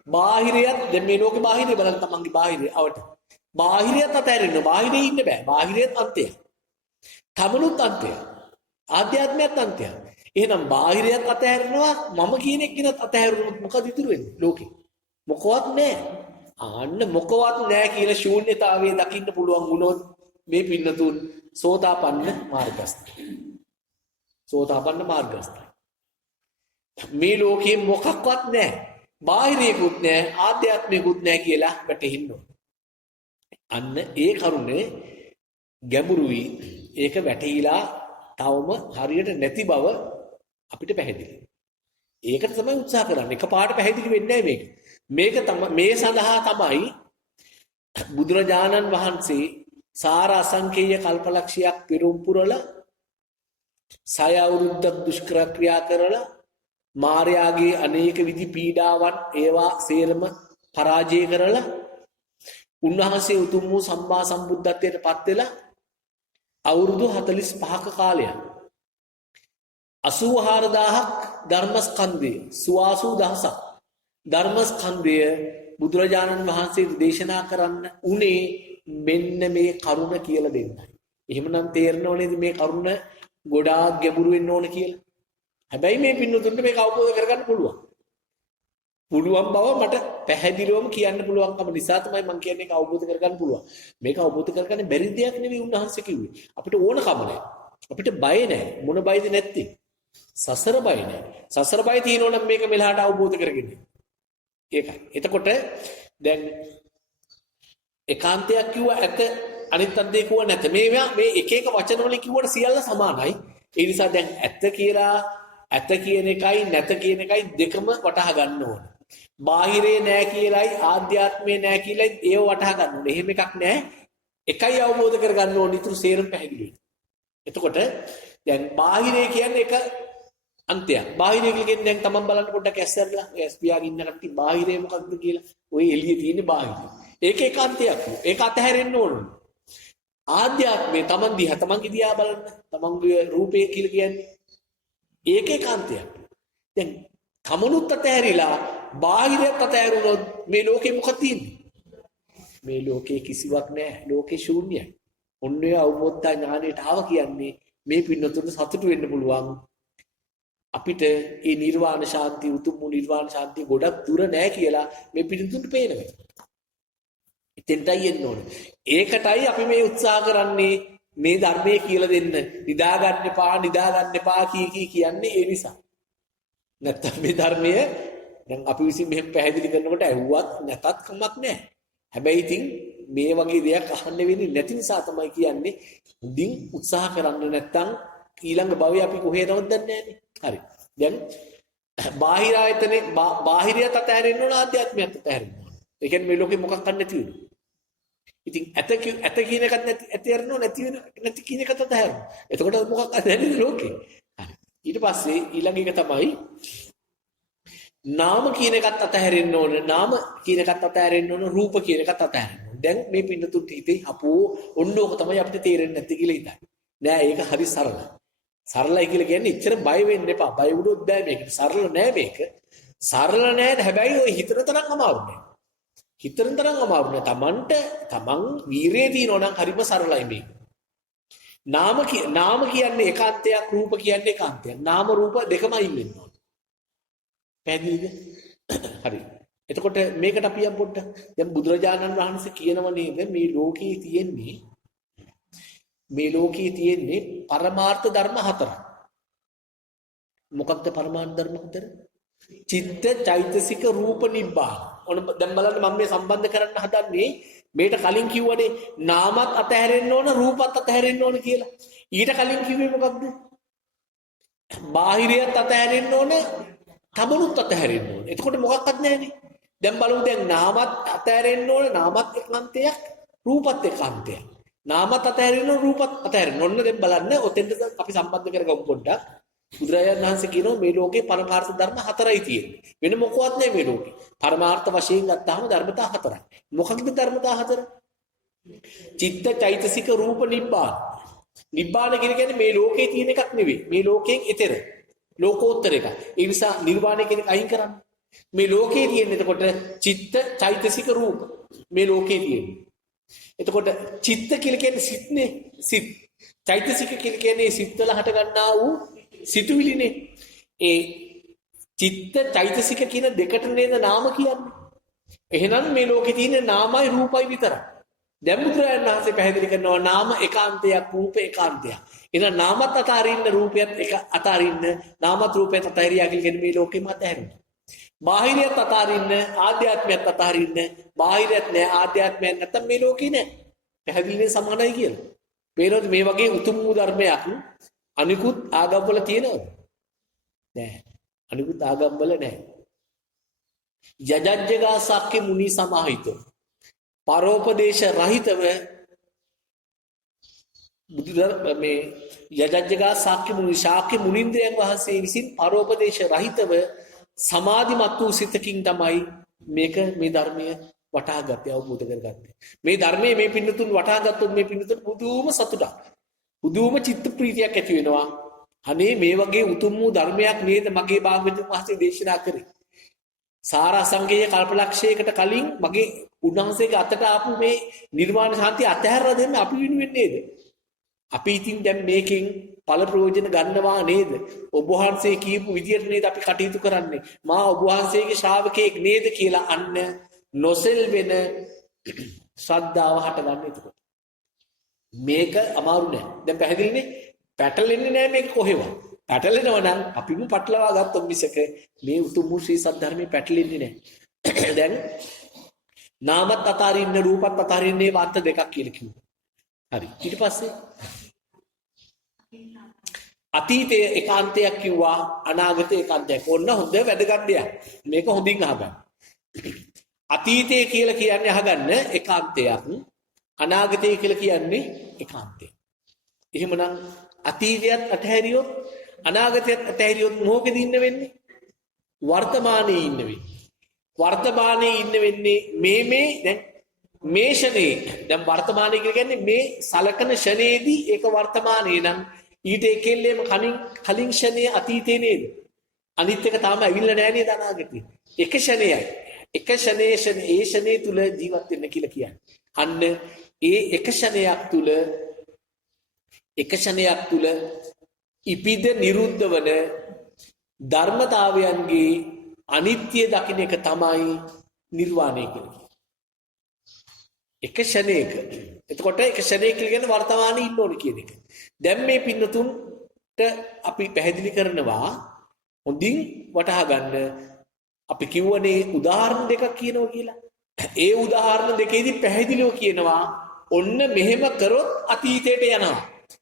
බාහිරයත් දැන් මේ ලෝකේ බාහිරේ බලන්න තමන්ගේ බාහිරේ අවට. බාහිරයත් අතහැරෙනවා. බාහිරේ ඉන්න බෑ. බාහිරයත් අන්තයක්. තමනුත් අන්තයක්. ආධ්‍යාත්මයත් අන්තයක්. එහෙනම් බාහිරයත් අතහැරෙනවා, මම කියන එක්කෙනත් අතහැරුණොත් මොකද ඉතුරු වෙන්නේ ලෝකේ? මොකවත් නැහැ. ආන්න මොකවත් නැහැ කියලා ශූන්‍යතාවයේ දකින්න පුළුවන් වුණොත් මේ පින්නතුන් සෝතාපන්න මාර්ගස්ථයි. මේ ලෝකේ මොකක්වත් නැහැ. බාහිරයකුත් නැහැ, ආධ්‍යාත්මිකුත් නැහැ කියලා වැටහෙන්න ඕන. අන්න ඒ කරුණේ ගැඹුරුයි. ඒක වැටහිලා තවම හරියට නැති බව අපිට පැහැදිලි. ඒකට තමයි උත්සාහ කරන්නේ. එකපාරට පැහැදිලි වෙන්නේ නැහැ මේක. මේ සඳහා තමයි බුදුරජාණන් වහන්සේ සාර අසංකේය කල්පලක්ෂයක් පිරුම් පුරලා 6 අවුරුද්දක් දුෂ්කර ක්‍රියා කරලා මාර්යාගේ අනේක විධි පීඩාවන් ඒවා සේරම පරාජය කරලා උන්වහන්සේ උතුම් වූ සම්මා සම්බුද්ධත්වයට පත් වෙලා අවුරුදු 45ක කාලයක් 84000ක් ධර්මස්කන්ධය සුවාසූ දහසක් ධර්මස්කන්ධය බුදුරජාණන් වහන්සේ දේශනා කරන්න උනේ මෙන්න මේ කරුණ කියලා දෙන්නයි. එහෙමනම් තේරෙනව නේද මේ කරුණ ගොඩාක් ගැඹුරු වෙන්න ඕන කියලා? හැබැයි මේ පින්නතුන්ට මේක අවබෝධ කරගන්න පුළුවන්. පුළුවන් බව මට පැහැදිලිවම කියන්න පුළුවන්කම නිසා තමයි මම කියන්නේ ඒක අවබෝධ කරගන්න පුළුවන්. මේක අවබෝධ කරගන්න බැරි දෙයක් නෙවෙයි උන්වහන්සේ කිව්වේ. අපිට ඕනකම නැහැ. අපිට බය නැහැ. මොන බයද නැත්තේ? සසර බය නැහැ. සසර බය තියෙනවා නම් මේක මෙලහට අවබෝධ කරගන්න. ඒකයි. එතකොට දැන් ඒකාන්තයක් කිව්වා ඇත, අනිත් අද්දේ කිව්වා නැත. මේ එක එක වචන වලින් කිව්වට සියල්ල සමානයි. ඒ නිසා දැන් ඇත කියලා ඇත කියන එකයි නැත කියන එකයි දෙකම වටහා ගන්න ඕන. බාහිරේ නෑ කියලායි ආධ්‍යාත්මේ නෑ කියලායි ඒව වටහා ගන්න ඕනේ. එහෙම එකක් නෑ. එකයි අවබෝධ කර ගන්න ඕනේ. ඊටු සේරම පැහැදිලි වෙයි. එතකොට දැන් බාහිරේ කියන්නේ එක අන්තයක්. බාහිරේ කියන්නේ දැන් තමන් බලන්න පොඩ්ඩක් ඇස්සරලා ඇස් පියාගෙන ඉන්න කට්ටිය බාහිරේ මොකක්ද කියලා. ඔය එළියේ තියෙන්නේ බාහිරේ. ඒක ඒකාන්තයක්. ඒක අතහැරෙන්න ඕනේ. ආධ්‍යාත්මේ තමන් දිහා තමන්ගේ දිහා බලන්න. තමන්ගේ රූපේ කියලා කියන්නේ ඒක ඒකාන්තයක්. දැන් තමනුත් අතහැරිලා බාහිරයත් අතහැරුණොත් මේ ලෝකේ මොකක්ද තියෙන්නේ? මේ ලෝකේ කිසිවක් නැහැ. ලෝකේ ශූන්‍යයි. ඔන්න ඔය අවබෝධ ඥානයට ආව කියන්නේ මේ පින්නතුන්ට සතුටු වෙන්න පුළුවන්. අපිට මේ නිර්වාණ ශාන්තිය උතුම් වූ නිර්වාණ ශාන්තිය ගොඩක් දුර නෑ කියලා මේ පිටුතුන්ට පේනවා. එතෙන්ටයි එන්න ඕනේ. ඒකටයි අපි මේ උත්සාහ කරන්නේ මේ ධර්මයේ කියලා දෙන්න. නිදාගන්න එපා කියන්නේ ඒ නිසා. නැත්තම් මේ ධර්මය දැන් අපි විසින් මෙහෙම පැහැදිලි කරනකොට ඇහුවත් නැතත් කමක් නැහැ. හැබැයි ඉතින් මේ වගේ දෙයක් අහන්න වෙන්නේ නැති නිසා තමයි කියන්නේ හුඳින් උත්සාහ කරන්න නැත්තම් ඊළඟ භවයේ අපි කොහේ යනවද දන්නේ නැහැනේ. හරි. දැන් බාහිර ආයතනේ බාහිරියත් අතහැරෙන්න ඕන ආධ්‍යාත්මයත් අතහැරෙන්න ඕන. ඒ කියන්නේ මේ ලෝකේ මොකක් ගන්න නැති වෙනවා. ඉතින් ඇත කියන එකත් ඇතහැරෙන්නව නැති කියන එකත් අතහැරෙනවා. එතකොට මොකක් අතහැරෙන්නේ ලෝකේ? හරි. ඊට පස්සේ ඊළඟ එක තමයි නාම කියන එකත් අතහැරෙන්න ඕන. නාම කියන එකත් අතහැරෙන්න ඕන. රූප කියන එකත් අතහැරෙන්න ඕන. දැන් මේ පින්නතුත් හිතේ අපෝ ඔන්න ඕක තමයි අපිට තේරෙන්නේ නැති කියලා හිතන්නේ. නෑ ඒක හරි සරලයි. සරලයි කියලා කියන්නේ එච්චර බය වෙන්න එපා. බය වුණොත් බෑ මේකට. සරල නෑ මේක. සරල නෑ හැබැයි ඔය හිතන තරම් අමාරු නෑ. හිතන තරම් අමාරු නෑ. තමන් වීරිය තියනවා නම් හරිම සරලයි මේක. නාම කියන්නේ ඒකාන්තයක්, රූප කියන්නේ ඒකාන්තයක්. නාම රූප දෙකම අයින් වෙන්න ඕන. පැහැදිලිද? හරි. එතකොට මේකට අපි යම් පොඩ්ඩක් දැන් බුදුරජාණන් වහන්සේ කියනව නේද මේ ලෝකයේ තියෙන්නේ පරමාර්ථ ධර්ම හතරක්. මොකක්ද පරමාර්ථ ධර්ම හතර? චිත්ත, චෛතසික, රූප, නිබ්බාන. ඔන්න දැන් බලන්න මම මේ සම්බන්ධ කරන්න හදන්නේ මේට කලින් කිව්වනේ නාමත් අතහැරෙන්න ඕන, රූපත් අතහැරෙන්න ඕන කියලා. ඊට කලින් කිව්වේ මොකක්ද? බාහිරියත් අතහැරෙන්න ඕන, තමනුත් අතහැරෙන්න ඕන. එතකොට මොකක්වත් නැහැනේ. දැන් බලමු දැන් නාමත් අතහැරෙන්න ඕන, නාමත් එකාන්තයක්, රූපත් එකාන්තයක්. නාමත් අතහැරෙන්න ඕන, රූපත් අතහැරෙන්න ඕන. දැන් බලන්න ඔතෙන්ද අපි සම්බන්ධ කරගමු පොඩ්ඩක්. බුදුරජාණන් වහන්සේ කියනවා මේ ලෝකේ පරමාර්ථ ධර්ම හතරයි තියෙන්නේ. වෙන මොකවත් නැහැ මේ ලෝකේ. පරමාර්ථ වශයෙන් ගත්තාම ධර්මතා හතරයි. මොකක්ද ධර්මතා හතර? චිත්ත, චෛතසික, රූප, නිබ්බාන. නිබ්බාන කියන්නේ මේ ලෝකේ තියෙන එකක් නෙවෙයි. මේ ලෝකයෙන් ඈතර. ලෝකෝත්තර එක. ඒ නිසා නිර්වාණය කියන එක අයින් කරන්න. මේ ලෝකේ තියෙන එතකොට චිත්ත, චෛතසික, රූප. මේ ලෝකේ තියෙන්නේ. එතකොට චිත්ත කියලා කියන්නේ සිත්නේ. සිත්. චෛතසික කියලා කියන්නේ සිත්වල හට ගන්නා වූ සිතුවිලිනේ. ඒ චිත්ත චෛතසික කියන දෙකට නේද නාම කියන්නේ. එහෙනම් මේ ලෝකේ තියෙන නාමයි රූපයි විතරයි. දැන් බුදුරජාණන් වහන්සේ පැහැදිලි කරනවා නාම ඒකාන්තයක්, රූප ඒකාන්තයක්. එහෙනම් නාමත් අතරින්න, රූපයත් එක අතරින්න, නාමත් රූපයත් අතරියා කියන්නේ මේ ලෝකෙම අතහැරෙනවා. බාහිරියත් අතරින්න, ආධ්‍යාත්මයත් අතරින්න. බාහිරියත් නෑ, ආධ්‍යාත්මයත් නැත්තම් මේ ලෝකේ නෑ. පැහැදිලිනේ සමානයි කියලා. පේනවද මේ වගේ උතුම් වූ ධර්මයක් අනිකුත් ආගම්වල තියෙනවද? නෑ. අනිකුත් ආගම්වල නෑ. යජජ්ජගා සක්්‍ය මුනි සමාහිත පරෝපදේශ රහිතව මේ යජජ්ජගා සක්්‍ය මුනි ශාක්‍ය මුනින්ද්‍රයන් වහන්සේ විසින් පරෝපදේශ රහිතව සමාධිමත් වූ සිතකින් තමයි මේක මේ ධර්මය වටහා ගත්තේ, අවබෝධ කරගත්තේ. මේ ධර්මයේ මේ පින්නතුන් වටහා ගත්තොත් මේ පින්නතුන් පුදුම සතුටක්, පුදුම චිත්ත ප්‍රීතියක් ඇති වෙනවා. අනේ මේ වගේ උතුම් වූ ධර්මයක් නේද මගේ භාග්‍යවතුන් වහන්සේ දේශනා කරේ. සාරාංශකයේ කල්පලක්ෂයකට කලින් මගේ උන්වහන්සේගේ අතට ආපු මේ නිර්වාණ ශාන්තිය අතහැරලා දෙන්න අපි වෙනුවෙන් නේද? අපි ඉතින් දැන් මේකෙන් ඵල ප්‍රයෝජන ගන්නවා නේද? ඔබ වහන්සේ කියපු විදියට නේද අපි කටයුතු කරන්නේ? මා ඔබ වහන්සේගේ ශ්‍රාවකයෙක් නේද කියලා අන්න නොසෙල් වෙන ශ්‍රද්ධාව හටගන්න. එතකොට මේක අමාරු නෑ. දැන් පැහැදිලිනේ? පැටලෙන්නේ නෑ මේක කොහෙවත්. පැටලෙනවා නම් අපිම පටලවා ගත්තොත් මිසක මේ උතුම් ශ්‍රී සද්ධර්මයේ පැටලෙන්නේ නෑ. දැන් නාමත් අතරින්න, රූපත් අතරින්නේ වාර්ථ දෙකක් කියලා කිව්වා. හරි. ඊට පස්සේ අතීතයේ ඒකාන්තයක් කිව්වා, අනාගතයේ ඒකාන්තයක්. ඔන්න හොඳ වැදගත් දෙයක්. මේක හොඳින් අහගන්න. අතීතය කියලා කියන්නේ අහගන්න ඒකාන්තයක්, අනාගතය කියලා කියන්නේ ඒකාන්තයක්. එහෙමනම් අතීතයත් අතහැරියොත් අනාගතයත් අතහැරියොත් මොකද ඉන්න වෙන්නේ? වර්තමානයේ ඉන්න වෙන්නේ. වර්තමානයේ ඉන්න වෙන්නේ මේ දැන් මේ ෂනේ. දැන් වර්තමානයේ කියන්නේ මේ සලකන ෂනේදී ඒක වර්තමානයේ නම් ඊට එකෙල්ලේම කලින් ෂනේ අතීතේ නේද? අනිත් එක තාම ඇවිල්ලා නැහැ නේද අනාගතේ. එක ෂනේයි. එක ෂනේ ඒ ෂනේ තුල ජීවත් වෙන්න කියලා කියන්නේ. අන්න ඒ එක ෂනයක් තුල ඉපිද නිරුද්ධ වන ධර්මතාවයන්ගේ අනිත්‍ය දකින්න එක තමයි නිර්වාණය කියන්නේ. එක ෂණයක. එතකොට එක ෂණයක කියන්නේ වර්තමානයේ ඉන්න ඕනේ කියන එක. දැන් මේ පින්නතුන්ට අපි පැහැදිලි කරනවා හොඳින් වටහා ගන්න. අපි කිව්වනේ උදාහරණ දෙකක් කියනවා කියලා. ඒ උදාහරණ දෙකේදී පැහැදිලිව කියනවා ඔන්න මෙහෙම කරොත් අතීතයට යනවා.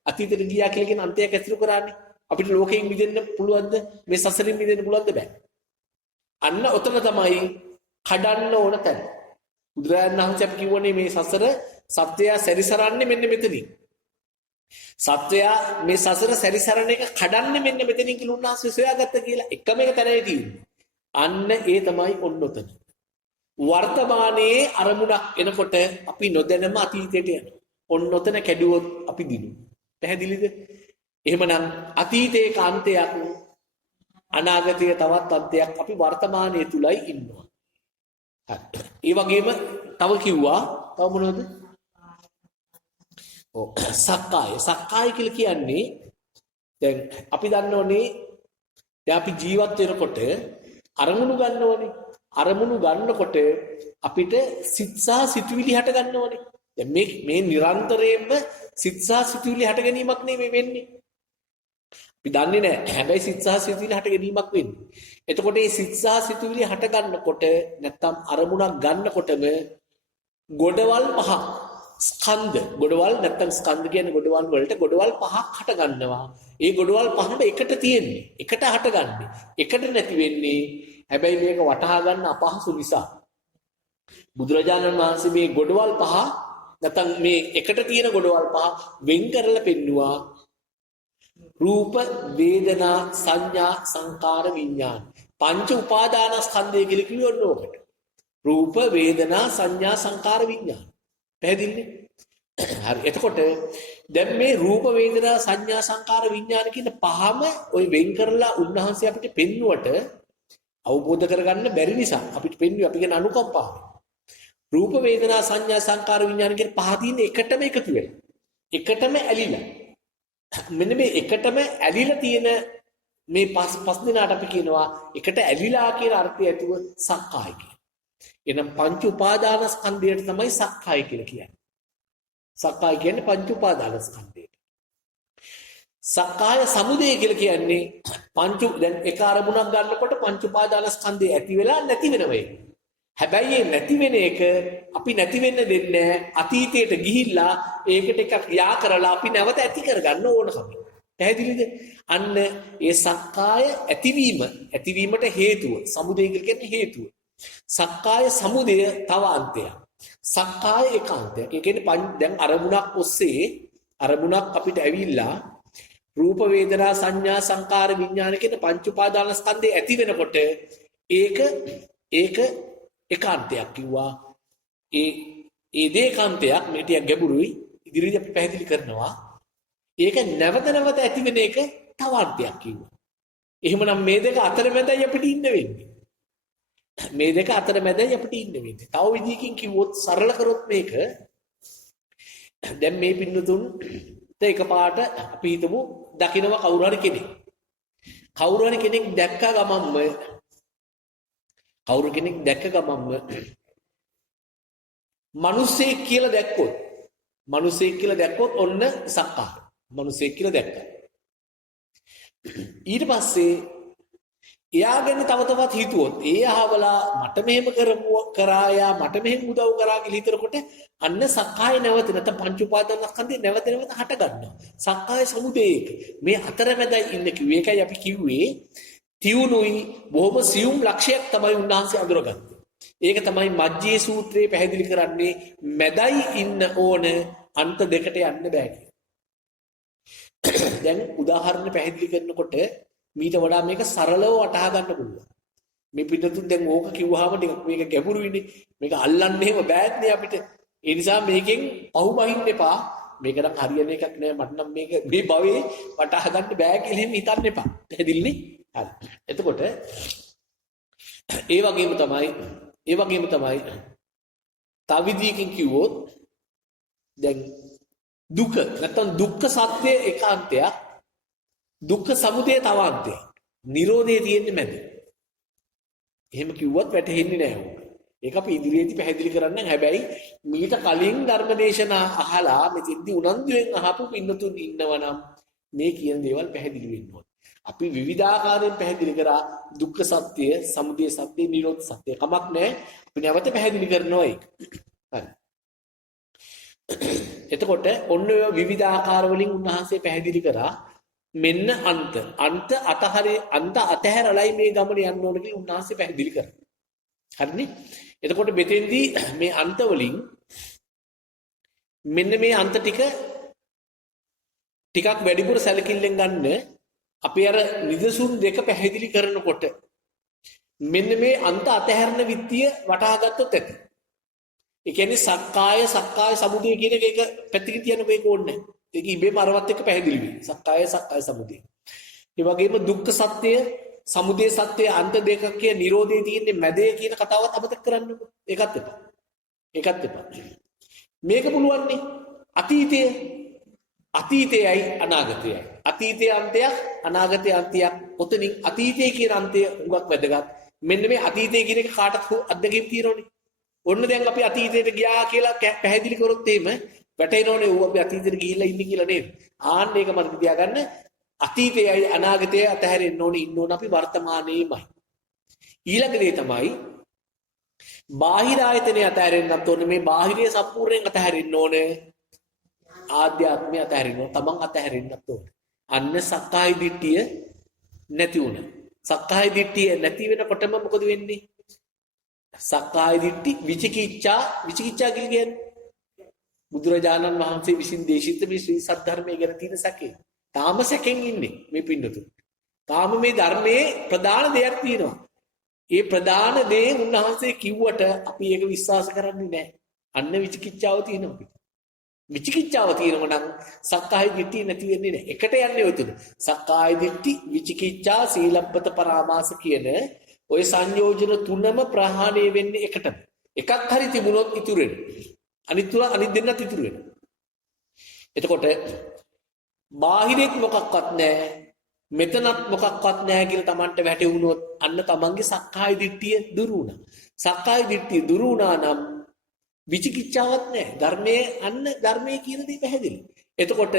අතීතයට ගියා කියලා කියන අන්තයක් ඇතුළු කරන්නේ. අපිට ලෝකයෙන් මිදෙන්න පුළුවන්ද? මේ සසරින් මිදෙන්න පුළුවන්ද? බෑ. අන්න ඔතන තමයි කඩන්න ඕන තැන. බුදුරජාණන් වහන්සේ අපි කිව්වනේ මේ සසර සත්‍යය සැරිසරන්නේ මෙන්න මෙතනින්. සත්‍යය මේ සසර සැරිසරන එක කඩන්නේ මෙන්න මෙතනින් කියලා උන්වහන්සේ සොයාගත්ත කියලා එකම එක තැනයි තියෙන්නේ. අන්න ඒ තමයි ඔන්නොතන. වර්තමානයේ අරමුණක් එනකොට අපි නොදැනම අතීතයට යනවා. ඔන්නොතන කැඩුවොත් අපි දිනු. පැහැදිලිද? එහෙමනම් අතීතයේ කාන්තයක් අනාගතයේ තවත් අන්තයක් අපි වර්තමානයේ තුලයි ඉන්නවා. හරි. ඒ වගේම තව කිව්වා තව මොනවද? සක්කාය කියලා කියන්නේ දැන් අපි දන්නෝනේ දැන් අපි ජීවත් වෙනකොට අරමුණු ගන්නෝනේ. අරමුණු ගන්නකොට අපිට සිත් සහ සිතුවිලි හට ගන්නෝනේ. දැන් මේ නිරන්තරයෙන්ම සිත් සහ සිතුවිලි හට ගැනීමක් නෙමෙයි වෙන්නේ. අපි දන්නේ නැහැ. හැබැයි සිත් සහ සිතුවිලි හට ගැනීමක් වෙන්නේ. එතකොට මේ සිත් සහ සිතුවිලි හට ගන්නකොට නැත්තම් අරමුණක් ගන්නකොටම ගොඩවල් පහක් ස්කන්ධ ගොඩවල් නැත්තම් ස්කන්ධ කියන්නේ ගොඩවල් වලට ගොඩවල් පහක් හට ගන්නවා. ඒ ගොඩවල් පහම එකට තියෙන්නේ. එකට හටගන්නේ. එකට නැති වෙන්නේ. හැබැයි මේක වටහා ගන්න අපහසු නිසා බුදුරජාණන් වහන්සේ මේ ගොඩවල් පහ නැත්තම් මේ එකට තියෙන ගොඩවල් පහ වෙන් කරලා පෙන්නවා. රූප වේදනා සංඥා සංකාර විඥාන පංච උපාදානස්කන්ධය කියලා කියවන්න ඕකට. රූප වේදනා සංඥා සංකාර විඥාන. පැහැදිලිනේ? හරි. එතකොට දැන් මේ රූප වේදනා සංඥා සංකාර විඥාන කියන පහම ওই වෙන් කරලා උන්වහන්සේ අපිට පෙන්නුවට අවබෝධ කරගන්න බැරි නිසා අපිට පෙන්වුවේ අපි කියන අනුකම්පාව. රූප වේදනා සංඥා සංකාර විඥාන කියන පහ තියෙන එකටම එකතු වෙලා. එකටම ඇලිලා. මෙන්න මේ එකටම ඇලිලා තියෙන මේ පස් දිනාට අපි කියනවා එකට ඇලිලා කියන අර්ථය ඇතුව සක්කාය කියලා. එහෙනම් පංච උපාදානස්කන්ධයට තමයි සක්කාය කියලා කියන්නේ. සක්කාය කියන්නේ පංච උපාදානස්කන්ධයට. සක්කාය සමුදය කියලා කියන්නේ දැන් එක අරමුණක් ගන්නකොට පංච උපාදානස්කන්ධය ඇති වෙලා නැති වෙනවා. හැබැයි මේ නැති වෙන එක අපි නැති වෙන්න දෙන්නේ අතීතයට ගිහිල්ලා ඒකට එකක් යා කරලා අපි නැවත ඇති කරගන්න ඕනකම. පැහැදිලිද? අන්න ඒ සක්කාය ඇතිවීමට හේතුව සමුදය කියන්නේ හේතුව. සක්කාය සමුදය තව අන්තයක්. සක්කාය ඒකාන්තයක්. ඒ කියන්නේ දැන් අරමුණක් ඔස්සේ අරමුණක් අපිට ඇවිල්ලා රූප වේදනා සංඥා සංකාර විඥාන කියන පංච උපාදානස්කන්ධය ඇති වෙනකොට ඒක ඒකාන්තයක් කිව්වා. ඒ දේකාන්තයක් මේ ටික ගැඹුරුයි. ඉදිරියට අපි පැහැදිලි කරනවා. ඒක නැවත නැවත ඇති වෙන එක තව අන්තයක් කිව්වා. එහෙමනම් මේ දෙක අතරමැදයි අපිට ඉන්න වෙන්නේ. මේ දෙක අතරමැදයි අපිට ඉන්න වෙන්නේ. තව විදිහකින් කිව්වොත් සරල කරොත් මේක දැන් මේ පින්නතුන් එකපාරට අපි හිතමු දකිනවා කවුරු හරි කෙනෙක්. කවුරු හරි කෙනෙක් දැක්ක ගමන්ම මිනිසෙක් කියලා දැක්කොත් ඔන්න සක්කාය. මිනිසෙක් කියලා දැක්කා. ඊට පස්සේ එයා ගැන තව තවත් හිතුවොත් ඒ අහවලා මට මෙහෙම කරායා මට මෙහෙම උදව් කරා කියලා හිතනකොට අන්න සක්කාය නැවත නැත්නම් පංච උපාදානස්කන්ධය නැවත හට ගන්නවා. සක්කාය සමුදේක මේ අතරමැදයි ඉන්න කිව්වේ. ඒකයි අපි කිව්වේ තියුණුයි බොහොම සියුම් ලක්ෂයක් තමයි උන්වහන්සේ අඳුරගත්තේ. ඒක තමයි මජ්ජේ සූත්‍රයේ පැහැදිලි කරන්නේ මැදයි ඉන්න ඕන අන්ත දෙකට යන්න බෑ කියලා. දැන් උදාහරණ පැහැදිලි කරනකොට මීට වඩා මේක සරලව වටහා ගන්න පුළුවන්. මේ පිටතුන් දැන් ඕක කිව්වහම ටිකක් මේක ගැඹුරුයිනේ. මේක අල්ලන්න එහෙම බෑත් නේ අපිට. ඒ නිසා මේකෙන් පහු බහින්න එපා. මේක නම් හරියන එකක් නෑ. මට නම් මේක මේ භවයේ වටහා ගන්න බෑ කියලා එහෙම හිතන්න එපා. පැහැදිලිනේ? හරි. එතකොට ඒ වගේම තමයි තව විදිහකින් කිව්වොත් දැන් දුක නැත්නම් දුක්ඛ සත්‍ය ඒකාන්තයක් දුක්ඛ සමුදය තව අන්තයක්. නිරෝධය තියෙන්නේ මැද. එහෙම කිව්වත් වැටහෙන්නේ නැහැ උන්ට. ඒක අපි ඉදිරියේදී පැහැදිලි කරන්න. හැබැයි මීට කලින් ධර්මදේශනා අහලා මෙතෙන්දී උනන්දුවෙන් අහපු පින්නතුන් ඉන්නවනම් මේ කියන දේවල් පැහැදිලි වෙන්න ඕනේ. අපි විවිධාකාරයෙන් පැහැදිලි කරා දුක්ඛ සත්‍ය, සමුදය සත්‍ය, නිරෝධ සත්‍ය. කමක් නැහැ. අපි නැවත පැහැදිලි කරනවා ඒක. හරි. එතකොට ඔන්න ඔය විවිධාකාර වලින් උන්වහන්සේ පැහැදිලි කරා මෙන්න අන්ත අතහැරලයි මේ ගමන යන්න ඕන කියලා උන්වහන්සේ පැහැදිලි කරා. හරිනේ? එතකොට මෙතෙන්දී මේ අන්ත වලින් මෙන්න මේ අන්ත ටිකක් වැඩිපුර සැලකිල්ලෙන් ගන්න අපි අර නිදසුන් දෙක පැහැදිලි කරනකොට මෙන්න මේ අන්ත අතහැරන විත්තිය වටහා ගත්තොත් ඇති. ඒ කියන්නේ සක්කාය සමුදය කියන එක පැත්තකින් තියන්නකෝ ඒක ඕනේ නැහැ. ඒක ඉබේම අරවත් එක්ක පැහැදිලි වෙයි. සක්කාය සමුදය. ඒ වගේම දුක්ඛ සත්‍ය, සමුදය සත්‍ය අන්ත දෙකක් කිය නිරෝධයේ තියෙන්නේ මැදේ කියන කතාවත් අමතක කරන්නකෝ. ඒකත් එපා. මේක පුළුවන් නේ. අතීතයයි අනාගතයයි. අතීතයේ අන්තයක් අනාගතයේ අන්තයක්. ඔතනින් අතීතයේ කියන අන්තය උගක් වැදගත්. මෙන්න මේ අතීතයේ කියන එක කාටත් අත්දැකීම් තියෙනවනේ. ඔන්න දැන් අපි අතීතයට ගියා කියලා පැහැදිලි කරොත් එහෙම වැටෙනෝනේ ඌ අපි අතීතයට ගිහිල්ලා ඉන්නේ කියලා නේද? ආන්න ඒක මතක තියාගන්න. අතීතයයි අනාගතයයි අතහැරෙන්න ඕනේ ඉන්න ඕන අපි වර්තමානයේමයි. ඊළඟ දේ තමයි බාහිර ආයතනය අතහැරෙන්නත් ඕනේ. මේ බාහිරය සම්පූර්ණයෙන් අතහැරෙන්න ඕනේ. ආධ්‍යාත්මය අතහැරෙන්න ඕනේ. තමන් අතහැරෙන්නත් ඕනේ. අන්න සක්කාය දිට්ඨිය නැති වුණා. සක්කාය දිට්ඨිය නැති වෙනකොටම මොකද වෙන්නේ? සක්කාය දිට්ඨි විචිකිච්ඡා කියන්නේ බුදුරජාණන් වහන්සේ විසින් දේශිත මේ ශ්‍රී සද්ධර්මයේ ගැන තියෙන සැකේ. තාම සැකෙන් ඉන්නේ මේ පින්නතුන්. තාම මේ ධර්මයේ ප්‍රධාන දෙයක් තියෙනවා. ඒ ප්‍රධාන දේ උන්වහන්සේ කිව්වට අපි ඒක විශ්වාස කරන්නේ නැහැ. අන්න විචිකිච්ඡාව තියෙනවා අපිට. විචිකිච්ඡාව තියෙනවා නම් සක්කාය දිට්ඨිය නැති වෙන්නේ නැහැ. එකට යන්නේ ඔය තුන. සක්කාය දිට්ඨි, විචිකිච්ඡා, සීලබ්බත පරාමාස කියන ඔය සංයෝජන තුනම ප්‍රහාණය වෙන්නේ එකටම. එකක් හරි තිබුණොත් ඉතුරු වෙනවා. අනිත් දෙන්නත් ඉතුරු වෙනවා. එතකොට බාහිරෙත් මොකක්වත් නැහැ. මෙතනත් මොකක්වත් නැහැ කියලා Tamanට වැටහුනොත් අන්න Tamanගේ සක්කාය දිට්ඨිය දුරු වුණා. සක්කාය දිට්ඨිය දුරු වුණා නම් විචිකිච්ඡාවක් නැහැ. ධර්මයේ කියන දේ පැහැදිලි. එතකොට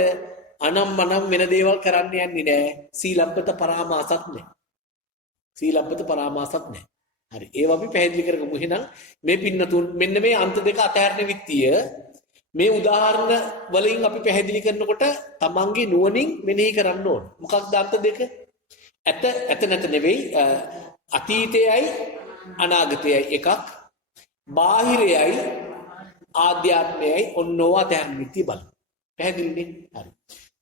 අනම්මනම් වෙන දේවල් කරන්න යන්නේ නැහැ. සීලබ්බත පරාමාසත් නැහැ. හරි. ඒව අපි පැහැදිලි කරගමු. එහෙනම් මේ පින්නතුන් මෙන්න මේ අන්ත දෙක අතහැරන විත්තිය මේ උදාහරණ වලින් අපි පැහැදිලි කරනකොට තමන්ගේ නුවණින් මෙනෙහි කරන්න ඕන. මොකක්ද අන්ත දෙක? ඇත නැත නෙවෙයි අතීතයයි අනාගතයයි එකක්. බාහිරයයි ආධ්‍යාත්මයයි ඔන්නෝව අතහැරන විත්තිය බලන්න. පැහැදිලිනේ? හරි.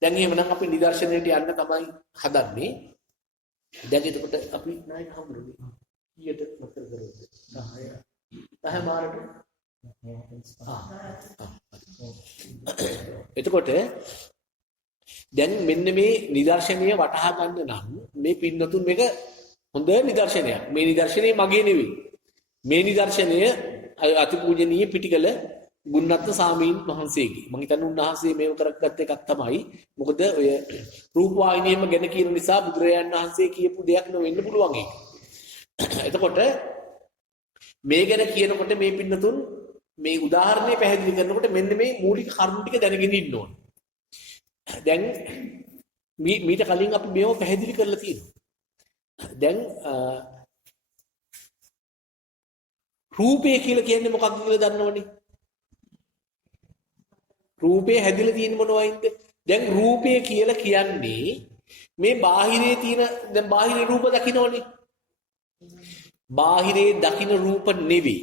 දැන් එහෙමනම් අපි නිදර්ශනයට යන්න තමයි හදන්නේ. දැන් එතකොට අපි නායක හම්බුනේ කීයට නතර කරොත් 10 මාරට එතකොට දැන් මෙන්න මේ නිදර්ශනය වටහා ගන්න නම් මේ පින්නතුන් මේක හොඳ නිදර්ශනයක්. මේ නිදර්ශනය මගේ නෙවෙයි. මේ නිදර්ශනය අතිපූජනීය පිටිකල ගුණරත්න සාමීන් වහන්සේගේ. මම හිතන්නේ උන්වහන්සේ මේව කරගත්ත එකක් තමයි. මොකද ඔය රූපවාහිනියෙම ගැන කියන නිසා බුදුරජාණන් වහන්සේ කියපු දෙයක් නෙවෙන්න පුළුවන් ඒක. එතකොට මේ ගැන කියනකොට මේ පින්නතුන් මේ උදාහරණය පැහැදිලි කරනකොට මෙන්න මේ මූලික කරුණු ටික දැනගෙන ඉන්න ඕන. දැන් මීට කලින් අපි මේව පැහැදිලි කරලා තියෙනවා. දැන් රූපය කියලා කියන්නේ මොකක්ද කියලා දන්නවනේ. රූපේ හැදිලා තියෙන මොනවයින්ද? දැන් රූපය කියලා කියන්නේ මේ බාහිරේ තියෙන දැන් බාහිරේ රූප දකින්නෝනේ. බාහිරේ දකින්න රූප නෙවෙයි.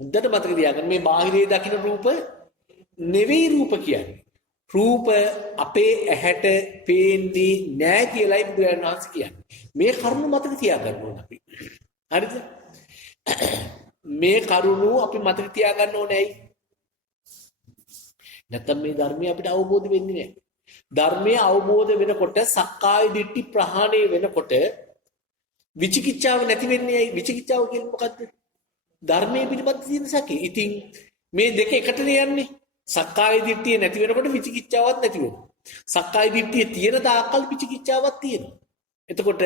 හොඳට මතක තියාගන්න මේ බාහිරේ දකින්න රූප නෙවෙයි රූප කියන්නේ. රූප අපේ ඇහැට පේන්නේ නැහැ කියලායි බුදුරජාණන් වහන්සේ කියන්නේ. මේ කරුණ මතක තියාගන්න ඕන අපි. හරිද? මේ කරුණ අපි මතක තියාගන්න ඕනේ. නැත්නම් මේ ධර්මය අපිට අවබෝධ වෙන්නේ නැහැ. ධර්මය අවබෝධ වෙනකොට සක්කාය දිට්ඨි ප්‍රහාණය වෙනකොට විචිකිච්ඡාව නැති වෙන්නේ ඇයි? විචිකිච්ඡාව කියන්නේ මොකද්ද? ධර්මයේ පිටපත් තියෙන සැකේ. ඉතින් මේ දෙක එකටනේ යන්නේ. සක්කාය දිට්ඨිය නැති වෙනකොට විචිකිච්ඡාවක් නැති වෙනවා. සක්කාය දිට්ඨිය තියෙන තාක්කල් විචිකිච්ඡාවක් තියෙනවා. එතකොට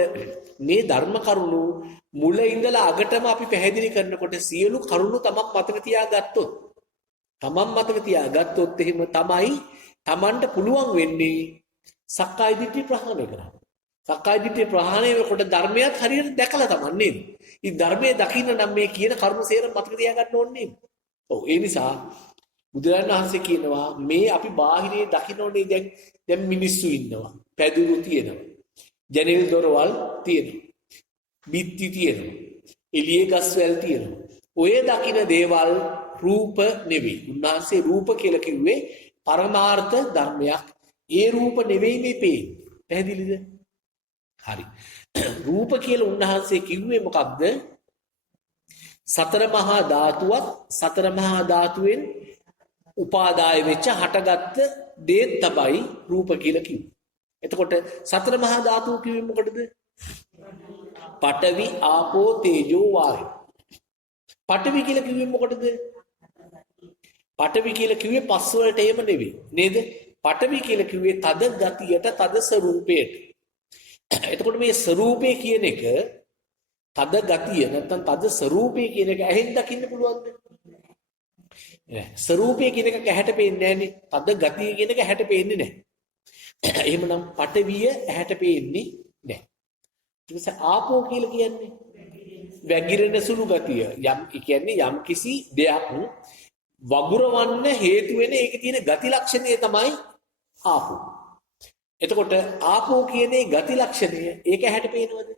මේ ධර්ම කරුණු මුල ඉඳලා අගටම අපි පැහැදිලි කරනකොට සියලු කරුණු තමන් මතක තියාගත්තොත් එහෙම තමයි තමන්ට පුළුවන් වෙන්නේ සක්කාය දිට්ඨිය ප්‍රහාණය කරන්න. සක්කාය දිට්ඨිය ප්‍රහාණය වෙනකොට ධර්මයක් හරියට දැකලා තමන් නේද? ඉතින් ධර්මයේ දකින්න නම් මේ කියන කරුණු සේරම මතක තියාගන්න ඕනේ. ඔව් ඒ නිසා බුදුරජාණන් වහන්සේ කියනවා මේ අපි බාහිරේ දකින්නෝනේ දැන් මිනිස්සු ඉන්නවා. පැදුරු තියෙනවා. ජනෙල් දොරවල් තියෙනවා. බිත්ති තියෙනවා. එළියේ ගස්වැල් තියෙනවා. ඔය දකින්න දේවල් රූප නෙවෙයි. උන්වහන්සේ රූප කියලා කිව්වේ පරමාර්ථ ධර්මයක්. ඒ රූප නෙවෙයි මේ පේන්නේ. පැහැදිලිද? හරි. රූප කියලා උන්වහන්සේ කිව්වේ මොකක්ද? සතර මහා ධාතුවත් සතර මහා ධාතුවෙන් උපාදාය වෙච්ච හටගත්ත දේ තමයි රූප කියලා කිව්වේ. එතකොට සතර මහා ධාතු කිව්වේ මොකටද? පඨවි ආපෝ තේජෝ වායෝ. පඨවි කියලා කිව්වේ මොකටද? පඨවි කියලා කිව්වේ පස් වලට එහෙම නෙවෙයි නේද? පඨවි කියලා කිව්වේ තද ගතියට තද ස්වરૂපයට. එතකොට මේ ස්වરૂපය කියන එක තද ගතිය නැත්නම් තද ස්වરૂපය කියන එක ඇහෙන් දකින්න පුළුවන්ද? නෑ. ස්වરૂපය කියන එක ඇහැට පේන්නේ නෑනේ. තද ගතිය කියන එක ඇහැට පේන්නේ නෑ. එහෙමනම් පඨවිය ඇහැට පේන්නේ නෑ. ඊට පස්සේ ආපෝ කියලා කියන්නේ වැగిරෙන සුළු ගතිය. කියන්නේ යම් කිසි දෙයක් වගුරවන්න හේතු වෙන ඒකේ තියෙන ගති ලක්ෂණය තමයි ආපෝ. එතකොට ආපෝ කියන්නේ ගති ලක්ෂණය ඒක ඇහැට පේනවද?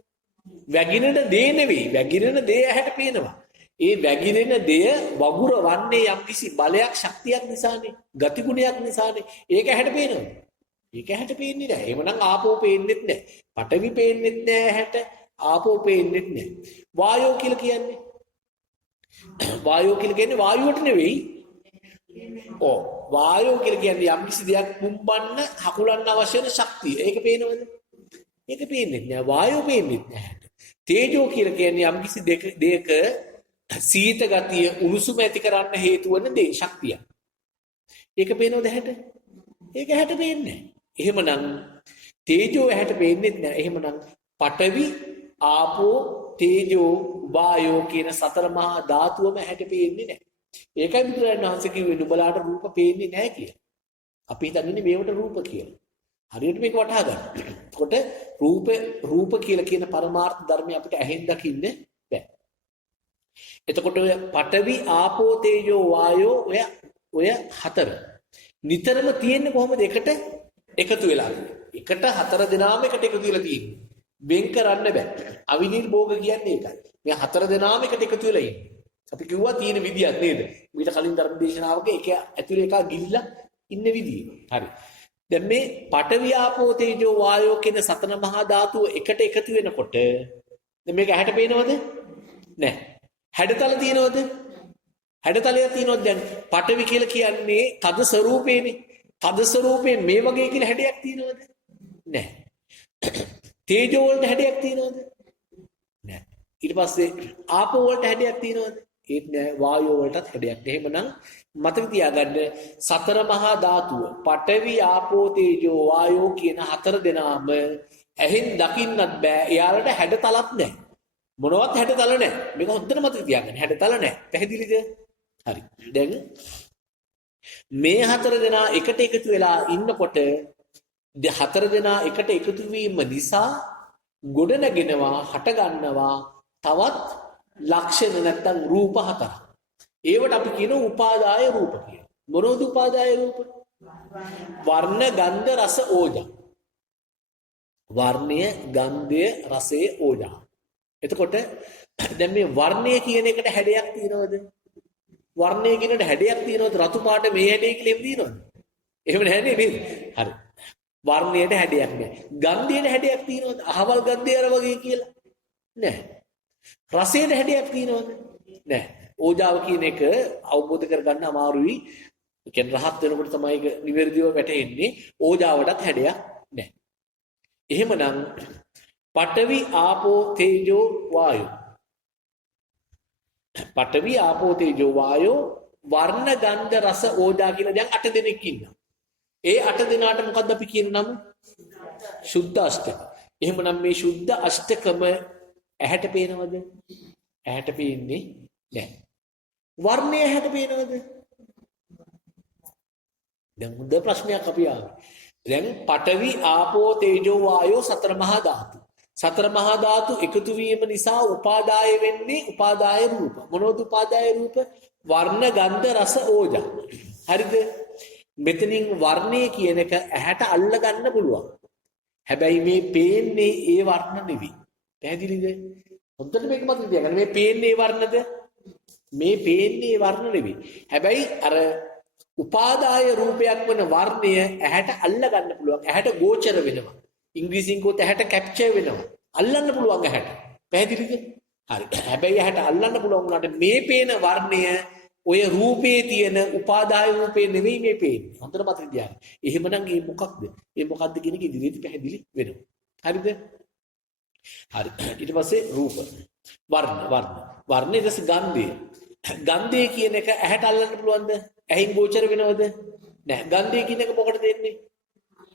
වැగిරෙන දේ නෙවෙයි. වැగిරෙන දේ ඇහැට පේනවා. ඒ වැగిරෙන දෙය වගුරවන්නේ යම් කිසි බලයක් ශක්තියක් නිසානේ. ගති ගුණයක් නිසානේ. ඒක ඇහැට පේනවද? ඒක ඇහැට පේන්නේ නැහැ. එහෙමනම් ආපෝ පේන්නෙත් නැහැ. පඨවි පේන්නෙත් නැහැ ඇහැට. ආපෝ පේන්නෙත් නැහැ. වායෝ කියලා කියන්නේ වායුවට නෙවෙයි. වායෝ කියලා කියන්නේ යම් කිසි දෙයක් පුම්බන්න හකුලන්න අවශ්‍ය වෙන ශක්තිය. ඒක පේනවද? ඒක පේන්නේ නැහැ. වායෝ පේන්නේ නැහැ. තේජෝ කියලා කියන්නේ යම් කිසි දෙයක සීත ගතිය උණුසුම ඇති කරන්න හේතු වන දේ ශක්තිය. ඒක පේනවද ඇහැට? ඒක ඇහැට පේන්නේ නැහැ. එහෙමනම් තේජෝ ඇහැට පේන්නේ නැහැ. එහෙමනම් පඨවි ආපෝ තේජෝ වායෝ කියන සතර මහා ධාතුවම ඇහැට පේන්නේ නැහැ. ඒකයි බුදුරජාණන් වහන්සේ කිව්වේ නුඹලාට රූප පේන්නේ නැහැ කියලා. අපි හිතන්නේ මේවට රූප කියලා. හරියට මේක වටහා ගන්න. එතකොට රූප කියලා කියන පරමාර්ථ ධර්මය අපිට ඇහෙන් දකින්න බෑ. එතකොට ඔය පඨවි ආපෝ තේජෝ වායෝ ඔය හතර නිතරම තියෙන්නේ කොහොමද? එකතු වෙලා. එකට හතර දෙනාම එකට එකතු වෙලා තියෙන්නේ. වෙන් කරන්න බෑ. අවිනිර්භෝග කියන්නේ ඒකයි. මේ හතර දෙනාම එකට එකතු වෙලා ඉන්නේ. අපි කිව්වා තියෙන විදියක් නේද? ඊට කලින් ධර්ම දේශනාවක එක ඇතුලේ එකක් ගිලිලා ඉන්න විදිය. හරි. දැන් මේ පඨවි ආපෝ තේජෝ වායෝ කියන සතර මහා ධාතුව එකට එකතු වෙනකොට දැන් මේක ඇහැට පේනවද? නැහැ. හැඩතල තියෙනවද? හැඩතලයක් තියෙනවද? දැන් පඨවි කියලා කියන්නේ තද ස්වરૂපේනේ. තද ස්වરૂපේ මේ වගේ කියලා හැඩයක් තියෙනවද? නැහැ. තේජෝ වලට හැඩයක් තියෙනවද? නැහැ. ඊට පස්සේ ආපෝ වලට හැඩයක් තියෙනවද? ඒත් නෑ. වායෝ වලටත් හැඩයක්. එහෙමනම් මතක තියාගන්න සතර මහා ධාතුව පඨවි ආපෝ තේජෝ වායෝ කියන හතර දෙනාම ඇහෙන් දකින්නත් බෑ. එයාලට හැඩතලක් නෑ. මොනවත් හැඩතල නෑ. මේක හොද්දට මතක තියාගන්න. හැඩතල නෑ. පැහැදිලිද? හරි. දැන් මේ හතර දෙනා එකට එකතු වෙලා ඉන්නකොට හතර දෙනා එකට එකතු වීම නිසා ගොඩ නැගෙනවා හට ගන්නවා තවත් ලක්ෂණ නැත්තම් රූප හතරක්. ඒවට අපි කියන උපාදාය රූප කියලා. මොනවද උපාදාය රූප? වර්ණ, ගන්ධ, රස, ඕජා. වර්ණය, ගන්ධය, රසය, ඕජා. එතකොට දැන් මේ වර්ණය කියන එකට හැඩයක් තියෙනවද? වර්ණය කියනට හැඩයක් තියෙනවද? රතු පාට මේ හැඩය කියලා එහෙම තියෙනවද? එහෙම නැහැ නේද? හරි. වර්ණයට හැඩයක් නැහැ. ගන්ධයට හැඩයක් තියෙනවද? අහවල් ගන්ධය අර වගේ කියලා. නැහැ. රසයට හැඩයක් තියෙනවද? නැහැ. ඕජාව කියන එක අවබෝධ කරගන්න අමාරුයි. ඒ කියන්නේ රහත් වෙනකොට තමයි ඒක නිවැරදිව වැටෙන්නේ. ඕජාවටත් හැඩයක් නැහැ. එහෙමනම් පඨවි ආපෝ තේජෝ වායෝ. පඨවි ආපෝ තේජෝ වායෝ වර්ණ ගන්ධ රස ඕජා කියලා දැන් 8 දෙනෙක් ඉන්නවා. ඒ 8 දෙනාට මොකද්ද අපි කියන නම? සුද්ධාෂ්ටක. එහෙමනම් මේ ශුද්ධ අෂ්ටකම ඇහැට පේනවද? ඇහැට පේන්නේ නැහැ. වර්ණය ඇහැට පේනවද? දැන් හොඳ ප්‍රශ්නයක් අපි ආවේ. දැන් පඨවි ආපෝ තේජෝ වායෝ සතර මහා ධාතු. සතර මහා ධාතු එකතු වීම නිසා උපාදාය වෙන්නේ උපාදාය රූප. මොනවද උපාදාය රූප? වර්ණ, ගන්ධ, රස, ඕජා. හරිද? මෙතනින් වර්ණය කියන එක ඇහැට අල්ල ගන්න පුළුවන්. හැබැයි මේ පේන්නේ ඒ වර්ණ නෙවෙයි. පැහැදිලිද? හොඳට මේක මතක තියාගන්න. මේ පේන්නේ ඒ වර්ණද? මේ පේන්නේ ඒ වර්ණ නෙවෙයි. හැබැයි අර උපාදාය රූපයක් වන වර්ණය ඇහැට අල්ල ගන්න පුළුවන්. ඇහැට ගෝචර වෙනවා. ඉංග්‍රීසියෙන් කිව්වොත් ඇහැට කැප්චර් වෙනවා. අල්ලන්න පුළුවන් ඇහැට. පැහැදිලිද? හරි. හැබැයි ඇහැට අල්ලන්න පුළුවන් වුණාට මේ පේන වර්ණය ඔය රූපේ තියෙන උපාදාය රූපේ නෙවෙයි මේ පේන්නේ. හොඳට මතක තියාගන්න. එහෙමනම් මේ මොකක්ද? මේ මොකක්ද කියන එක ඉදිරියට පැහැදිලි වෙනවා. හරිද? හරි. ඊට පස්සේ රූප. වර්ණ ඊට පස්සේ ගන්ධය. ගන්ධය කියන එක ඇහැට අල්ලන්න පුළුවන්ද? ඇහින් ගෝචර වෙනවද? නෑ. ගන්ධය කියන එක මොකටද දෙන්නේ?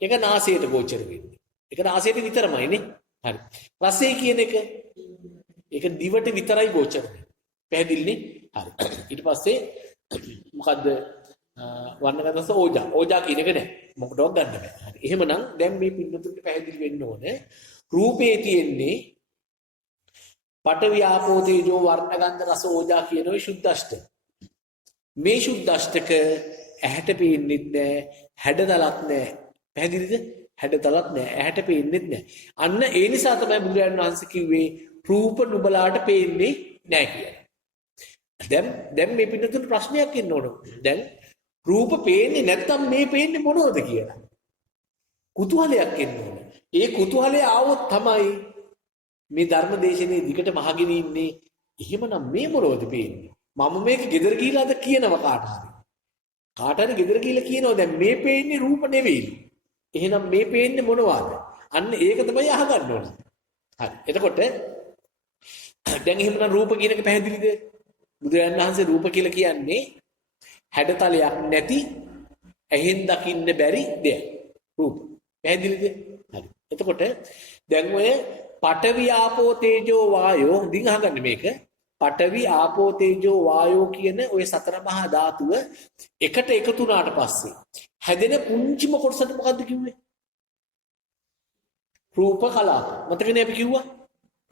ඒක නාසයට ගෝචර වෙන්නේ. ඒක නාසයට විතරමයි නේ. හරි. රසය කියන එක ඒක දිවට විතරයි ගෝචර වෙන්නේ. පැහැදිලිනේ? හරි. ඊට පස්සේ මොකද්ද? වර්ණගතස ඕජා. ඕජා කියන එක නෑ. මොකටවත් ගන්න බෑ. හරි. එහෙමනම් දැන් මේ පින්නතුන්ට පැහැදිලි වෙන්න ඕනේ. රූපේ තියෙන්නේ පඨවි ආපෝ තේජෝ වර්ණ ගන්ධ රස ඕජා කියන ඔය සුද්දෂ්ටක. මේ සුද්දෂ්ටක ඇහැට පේන්නෙත් නෑ, හැඩතලත් නෑ. පැහැදිලිද? හැඩතලත් නෑ, ඇහැට පේන්නෙත් නෑ. අන්න ඒ නිසා තමයි බුදුරජාණන් වහන්සේ කිව්වේ රූප නුඹලාට පේන්නේ නෑ කියලා. දැන් මේ පින්නතුන්ට ප්‍රශ්නයක් එන්න ඕන. දැන් රූප පේන්නේ නැත්නම් මේ පේන්නේ මොනවද කියලා. කුතුහලයක් එන්න ඕන. ඒ කුතුහලය ආවොත් තමයි මේ ධර්ම දේශනේ දිගට මහගෙන ඉන්නේ. එහෙමනම් මේ මොනවද පේන්නේ? මම මේක ගෙදර ගිහිලාද කියනවා කාට හරි. කාට හරි ගෙදර ගිහිල්ලා කියනවා දැන් මේ පේන්නේ රූප නෙවෙයි. එහෙනම් මේ පේන්නේ මොනවද? අන්න ඒක තමයි අහගන්න ඕන. හරි. එතකොට දැන් එහෙමනම් රූප කියන එක පැහැදිලිද? බුදුරජාණන් වහන්සේ රූප කියලා කියන්නේ හැඩතලයක් නැති ඇහෙන් දකින්න බැරි දෙයක්. රූප. පැහැදිලිද? හරි. එතකොට දැන් ඔය පඨවි ආපෝ තේජෝ වායෝ හොඳින් අහගන්න මේක. පඨවි ආපෝ තේජෝ වායෝ කියන ඔය සතර මහා ධාතුව එකට එකතු වුණාට පස්සේ හැදෙන පුංචිම කොටසට මොකද්ද කිව්වේ? රූප කලාප. මතකනේ අපි කිව්වා?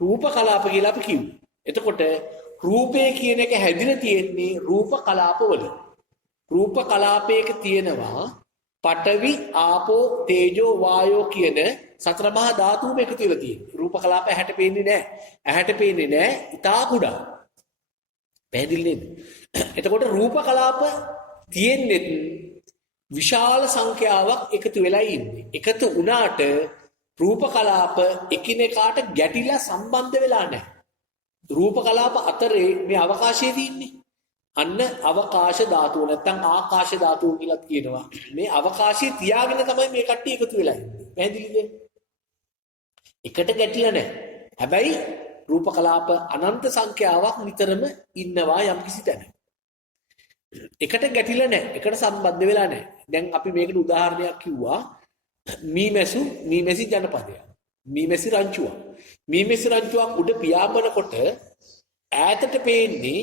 රූප කලාප කියලා අපි කිව්වා. එතකොට රූපය කියන එක හැදිලා තියෙන්නේ රූප කලාප වලින්. රූප කලාපයක තියෙනවා පඨවි ආපෝ තේජෝ වායෝ කියන සතර මහා ධාතුම එකතු වෙලා තියෙනවා. රූප කලාප ඇහැට පේන්නේ නැහැ. ඇහැට පේන්නේ නැහැ. ඉතා කුඩා. පැහැදිලි නේද? එතකොට රූප කලාප තියෙන්නේ විශාල සංඛ්‍යාවක් එකතු වෙලා ඉන්නේ. එකතු වුණාට රූප කලාප එකිනෙකාට ගැටිලා සම්බන්ධ වෙලා නැහැ. රූප කලාප අතරේ මේ අවකාශයේ තියෙන්නේ. අන්න අවකාශ ධාතුව නැත්නම් ආකාශ ධාතුව කියලා කියනවා. මේ අවකාශයේ තියාගෙන තමයි මේ කට්ටිය එකතු වෙලා ඉන්නේ. පැහැදිලිද? එකට ගැටිලා නැහැ. හැබැයි රූප කලාප අනන්ත සංඛ්‍යාවක් නිතරම ඉන්නවා යම්කිසි තැනක. එකට ගැටිලා නැහැ. එකට සම්බන්ධ වෙලා නැහැ. දැන් අපි මේකට උදාහරණයක් කිව්වා. මීමැසි ජනපදයක්. මීමැසි රංචුවක්. මීමැසි රංචුවක් උඩ පියාඹනකොට ඈතට පේන්නේ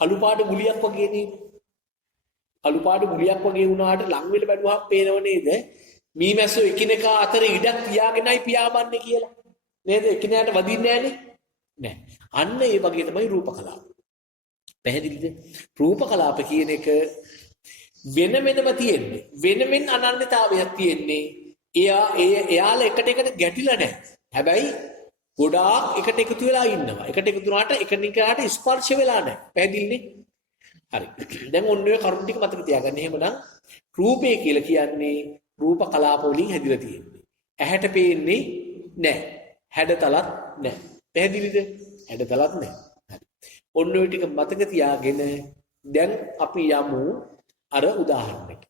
කළු පාට ගුලියක් වගේ නේද? කළු පාට ගුලියක් වගේ වුණාට ලං වෙල බැලුවහම පේනව නේද? මීමැස්සෝ එකිනෙකා අතර ඉඩක් තියාගෙනයි පියාඹන්නේ කියලා. නේද? එකිනෙකාට වදින්නේ නැහනේ. නෑ. අන්න ඒ වගේ තමයි රූප කලාප. පැහැදිලිද? රූප කලාප කියන එක වෙන වෙනම තියෙන්නේ. වෙනමෙන් අනන්‍යතාවයක් තියෙන්නේ. එයාලා එකට ගැටිලා නැහැ. හැබැයි ගොඩාක් එකට එකතු වෙලා ඉන්නවා. එකට එකතු වුණාට එකිනෙකාට ස්පර්ශ වෙලා නැහැ. පැහැදිලිනේ? හරි. දැන් ඔන්න ඔය කරුණු ටික මතක තියාගන්න. එහෙමනම් රූපය කියලා කියන්නේ රූප කලාප වලින් හැදිලා තියෙන්නේ. ඇහැට පේන්නේ නැහැ. හැඩතලත් නැහැ. පැහැදිලිද? හැඩතලත් නැහැ. හරි. ඔන්න ඔය ටික මතක තියාගෙන දැන් අපි යමු අර උදාහරණයකට.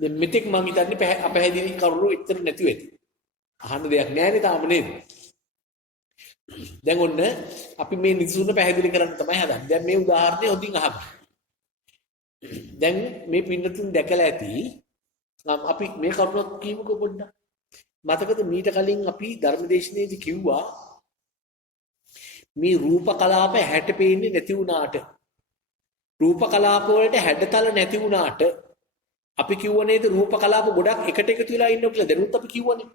දැන් මෙතෙක් මම හිතන්නේ අපැහැදිලි කරුණු එච්චර නැති වෙති. අහන්න දෙයක් නැහැ නේ තාම නේද? දැන් ඔන්න අපි මේ නිසුන පැහැදිලි කරන්න තමයි හදන්නේ. දැන් මේ උදාහරණය හොඳින් අහන්න. දැන් මේ පින්නතුන් දැකලා ඇති අපි මේ කරුණක් කියමුකෝ පොඩ්ඩක්. මතකද මීට කලින් අපි ධර්මදේශනයේදී කිව්වා මේ රූප කලාප හැට පේන්නේ නැති වුණාට රූප කලාප වලට හැඩතල නැති වුණාට අපි කිව්ව නේද රූප කලාප ගොඩක් එකට එකතු වෙලා ඉන්නවා කියලා. දැනුත් අපි කිව්වනේ.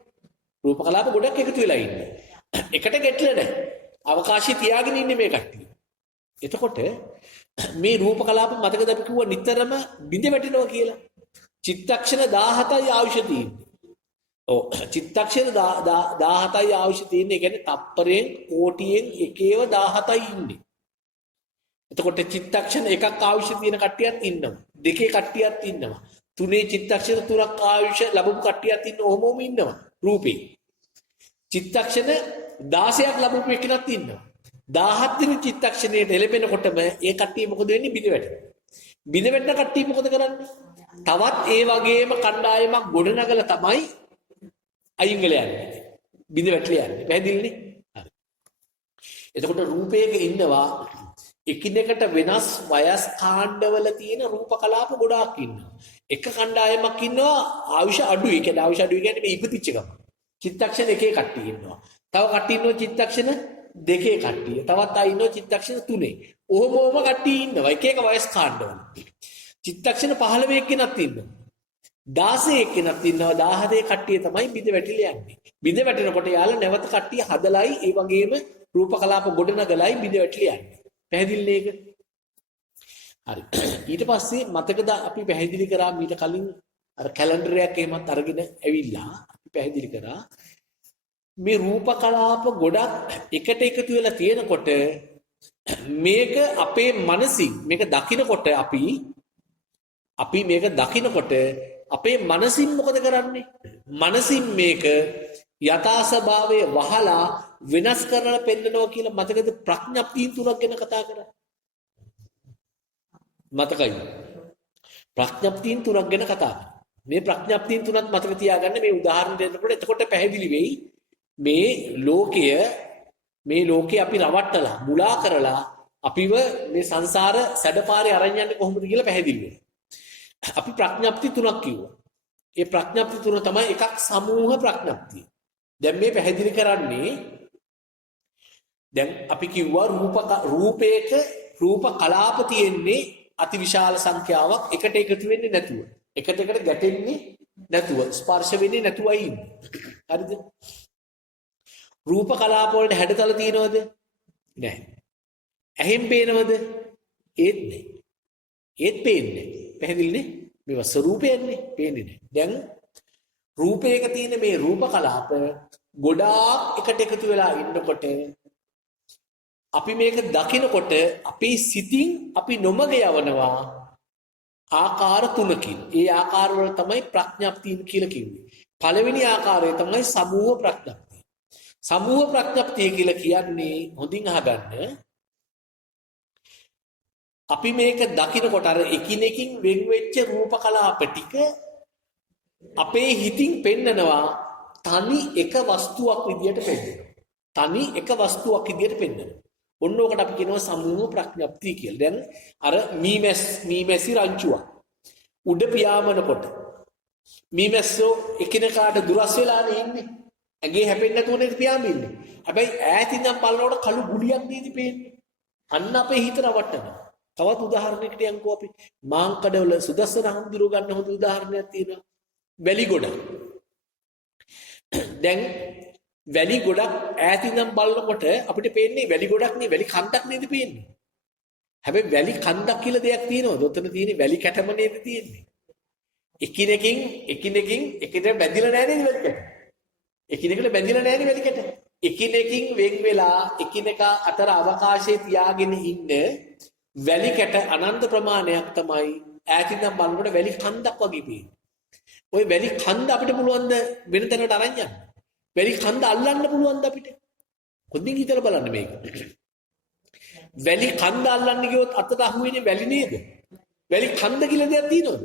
රූප කලාප ගොඩක් එකතු වෙලා ඉන්නේ. එකට ගැටලා නැහැ. අවකාශය තියාගෙන ඉන්නේ මේ කට්ටිය. එතකොට මේ රූප කලාප මතකද අපි කිව්වා නිතරම බිඳ වැටෙනවා කියලා. චිත්තක්ෂණ 17යි ආයුෂ තියෙන්නේ. ඔව් චිත්තක්ෂණ 17යි ආයුෂ තියෙන්නේ. ඒ කියන්නේ තප්පරයෙන් කෝටියෙන් එකේව 17යි ඉන්නේ. එතකොට චිත්තක්ෂණ එකක් ආයුෂ තියෙන කට්ටියක් ඉන්නවා. දෙකේ කට්ටියක් ඉන්නවා. තුනේ චිත්තක්ෂණ තුනක් ආයුෂ ලැබපු කට්ටියක් ඉන්න ඕමෝම ඉන්නවා රූපේ. චිත්තක්ෂණ 16ක් ලැබපු එකනක් ඉන්නවා. 17 වෙනි චිත්තක්ෂණයට එළඹෙනකොටම ඒ කට්ටිය මොකද වෙන්නේ? බිඳ වැටෙනවා. බිඳ වැටෙන කට්ටිය මොකද කරන්නේ? තවත් ඒ වගේම කණ්ඩායමක් ගොඩනගලා තමයි අයින් වෙලා යන්නේ. බිඳ වැටලා යන්නේ. පැහැදිලිනේ? හරි. එතකොට රූපයක ඉන්නවා එකිනෙකට වෙනස් වයස් කාණ්ඩවල තියෙන රූප කලාප ගොඩාක් ඉන්නවා. එක කණ්ඩායමක් ඉන්නවා ආයුෂ අඩුයි. ඒ කියන්නේ ආයුෂ අඩුයි කියන්නේ මේ ඉපදිච්ච ගම. චිත්තක්ෂණ එකේ කට්ටිය ඉන්නවා. තව කට්ටිය ඉන්නවා චිත්තක්ෂණ දෙකේ කට්ටිය. තවත් අය ඉන්නවා චිත්තක්ෂණ තුනේ. ඔහොමම කට්ටිය ඉන්නවා එක එක වයස් කාණ්ඩවල. චිත්තක්ෂණ 15 එක්කෙනක් ඉන්නවා. 16 එක්කෙනක් ඉන්නවා. 17 කට්ටිය තමයි බිඳ වැටිලා යන්නේ. බිඳ වැටෙනකොට යාළුවා නැවත කට්ටිය හදලයි ඒ වගේම රූප කලාප ගොඩනගලයි බිඳ වැටිලා යන්නේ. පැහැදිලි නේද? හරි. ඊට පස්සේ මතකද අපි පැහැදිලි කරා මීට කලින් අර කැලෙන්ඩරයක් එහෙමත් අරගෙන ඇවිල්ලා අපි පැහැදිලි කරා මේ රූප කලාප ගොඩක් එකට එකතු වෙලා තියෙනකොට මේක අපේ මනසින් මේක දකිනකොට අපි මේක දකිනකොට අපේ මනසින් මොකද කරන්නේ? මනසින් මේක යථා ස්වභාවය වහලා වෙනස් කරලා පෙන්නනවා කියලා මතකද ප්‍රඥප්තියන් තුනක් ගැන කතා කරා. මතකයි. ප්‍රඥප්තියන් තුනක් ගැන කතා කරා. මේ ප්‍රඥප්තියන් තුනක් මතක තියාගන්න මේ උදාහරණ දෙන්නකොට එතකොට පැහැදිලි වෙයි මේ ලෝකේ අපි රවට්ටලා මුලා කරලා අපිව මේ සංසාර සැඩපාරේ අරන් යන්නේ කොහොමද කියලා පැහැදිලි වෙනවා. අපි ප්‍රඥප්ති තුනක් කිව්වා. ඒ ප්‍රඥප්ති තුන තමයි එකක් සමූහ ප්‍රඥප්තිය. දැන් මේ පැහැදිලි කරන්නේ දැන් අපි කිව්වා රූපයක රූප කලාප තියෙන්නේ අතිවිශාල සංඛ්‍යාවක් එකට එකතු වෙන්නේ නැතුව. එකට එකට ගැටෙන්නේ නැතුව ස්පර්ශ වෙන්නේ නැතුවයි ඉන්නේ. හරිද? රූප කලාප වලට හැඩතල තියෙනවද? නැහැ. ඇහෙන් පේනවද? ඒත් නැහැ. ඒත් පේන්නේ. පැහැදිලිනේ? මේවා ස්වરૂපයන්නේ පේන්නේ නැහැ. දැන් රූපයක තියෙන මේ රූප කලාප ගොඩාක් එකට එකතු වෙලා ඉන්නකොට අපි මේක දකිනකොට අපේ සිතින් අපි නොමග යවනවා ආකාර තුනකින්. ඒ ආකාර වල තමයි ප්‍රඥප්තියන් කියලා කිව්වේ. පළවෙනි ආකාරය තමයි සමූහ ප්‍රඥප්තිය. සමූහ ප්‍රඥප්තිය කියලා කියන්නේ හොඳින් අහගන්න. අපි මේක දකිනකොට අර එකිනෙකින් වෙන් වෙච්ච රූප කලාප ටික අපේ හිතින් පෙන්නනවා තනි එක වස්තුවක් විදියට පෙන්නනවා. තනි එක වස්තුවක් විදියට පෙන්නනවා. ඔන්න ඔකට අපි කියනවා සමූහ ප්‍රඥප්තිය කියලා. දැන් අර මීමැසි රංචුවක් උඩ පියාඹනකොට මීමැස්සෝ එකිනෙකාට දුරස් වෙලානේ ඉන්නේ. ඇඟේ හැපෙන්න නැතුව නේද පියාඹින්නේ. හැබැයි ඈත ඉඳන් බලනකොට කළු ගුලියක් නේද පේන්නේ. අන්න අපේ හිත රවට්ටනවා. තවත් උදාහරණයකට යන්කෝ අපි මාංකඩවල සුදස්සන හඳුරු ගන්න හොඳ උදාහරණයක් තියෙනවා. වැලි ගොඩක්. දැන් වැලි ගොඩක් ඈත ඉඳන් බලනකොට අපිට පේන්නේ වැලි ගොඩක් නෙවෙයි වැලි කන්දක් නේද පේන්නේ. හැබැයි වැලි කන්දක් කියලා දෙයක් තියෙනවද? ඔතන තියෙන්නේ වැලි කැටම නේද තියෙන්නේ. එකිනෙකින් එකට බැඳිලා නැහැ නේද වැලි කැට. එකිනෙකට බැඳිලා නැහැ නේද වැලි කැට. එකිනෙකින් වෙන් වෙලා එකිනෙකා අතර අවකාශයේ තියාගෙන ඉන්න වැලි කැට අනන්ත ප්‍රමාණයක් තමයි ඈත ඉඳන් බලනකොට වැලි කන්දක් වගේ පේන්නේ. ওই වැලි කන්ද අපිට පුළුවන් ද වෙන තැනකට අරන් යන්න? වැලි කන්ද අල්ලන්න පුළුවන්ද අපිට? කොහොඳින් හිතලා බලන්න මේක. වැලි කන්ද අල්ලන්න ගියොත් අතට අහුවෙන්නේ වැලි නේද? වැලි කන්ද කියලා දෙයක් තියෙනවද?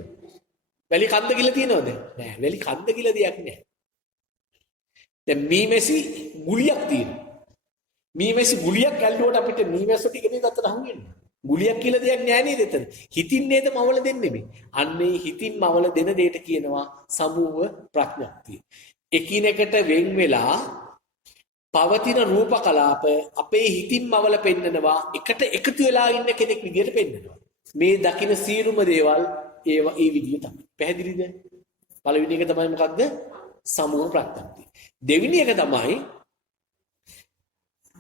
වැලි කන්ද කියලා තියෙනවද? නෑ. වැලි කන්ද කියලා දෙයක් නෑ. දැන් මීමැසි ගුලියක් තියෙනවා. මීමැසි ගුලියක් ඇල්ලුවට අපිට මීමැස්ස ටික නේද අතට අහුවෙන්නේ? ගුලියක් කියලා දෙයක් නෑ නේද එතන? හිතින් නේද මවල දෙන්නේ මේ. අන්නේ හිතින් මවල දෙන දෙයට කියනවා සමූහ ප්‍රඥප්තිය. එකිනෙකට වෙන් වෙලා පවතින රූප කලාප අපේ හිතින් මවල පෙන්නනවා එකට එකතු වෙලා ඉන්න කෙනෙක් විදියට පෙන්නනවා. මේ දකින සියලුම දේවල් ඒවා ඒ විදිය තමයි. පැහැදිලිද? පළවෙනි එක තමයි මොකක්ද? සමූහ ප්‍රඥප්තිය. දෙවෙනි එක තමයි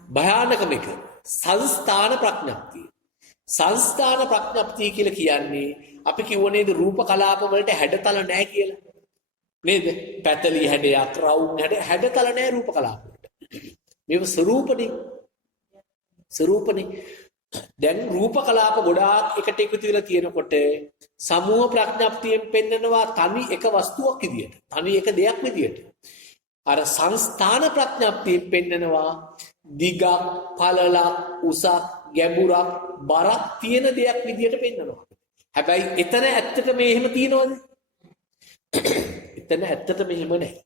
භයානකම එක. සංස්ථාන ප්‍රඥප්තිය. සංස්ථාන ප්‍රඥප්තිය කියලා කියන්නේ අපි කිව්ව නේද රූප කලාප වලට හැඩතල නැහැ කියලා. නේද? පැතලි හැඩයක්, රවුම් හැඩතල නැහැ රූප කලාප වලට. මේව ස්වરૂපනේ. ස්වરૂපනේ. දැන් රූප කලාප ගොඩාක් එකට එකතු වෙලා තියෙනකොට සමූහ ප්‍රඥප්තියෙන් පෙන්නනවා තනි එක වස්තුවක් විදියට. තනි එක දෙයක් විදියට. අර සංස්ථාන ප්‍රඥප්තියෙන් පෙන්නනවා දිගක්, පළලක්, උසක්, ගැඹුරක්, බරක් තියෙන දෙයක් විදියට පෙන්නනවා. හැබැයි එතන ඇත්තටම එහෙම තියනවද? එතන ඇත්තටම එහෙම නැහැ.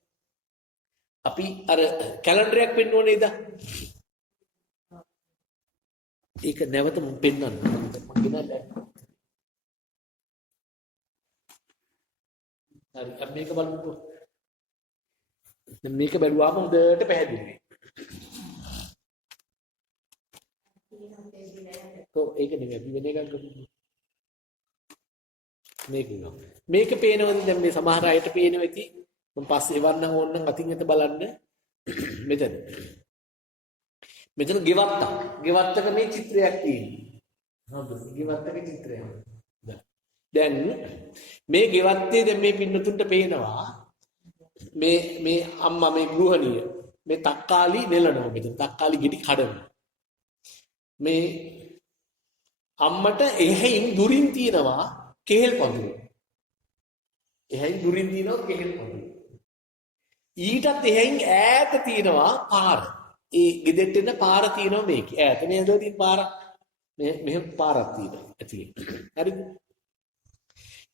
අපි අර කැලෙන්ඩරයක් පෙන්වන්නේ නේද? ඒක නැවත මම පෙන්වන්න. මම ගෙනල්ලා. හරි අපි මේක බලමුකෝ. දැන් මේක බැලුවාම හොඳට පැහැදිලි. ඒක නෙමෙයි අපි වෙන එකක් කරමු. මේක පේනවද දැන් මේ සමහර අයට පේනවා ඇති. මම පස්සේ එවන්නම් ඕනනම් අතින් අත බලන්න. මෙතන. මෙතන ගෙවත්තක්. ගෙවත්තක මේ චිත්‍රයක් තියෙනවා. හරිද? ගෙවත්තක චිත්‍රයක්. දැන් මේ ගෙවත්තේ දැන් මේ පින්නතුන්ට පේනවා මේ අම්මා මේ ගෘහණිය මේ තක්කාලි නෙලනවා මෙතන. තක්කාලි ගෙඩි කඩනවා. මේ අම්මට එහෙයින් දුරින් තියනවා කෙහෙල් පඳුර. එහෙයින් දුරින් තියනවා කෙහෙල් පඳුර. ඊටත් එහෙයින් ඈත තියනවා පාර. ඒ ගෙදෙට්ට එන පාර තියනවා මේක. ඈත නේද තියෙන පාර. මෙහෙම පාරක් තියෙනවා ඇතුලේ. හරිද?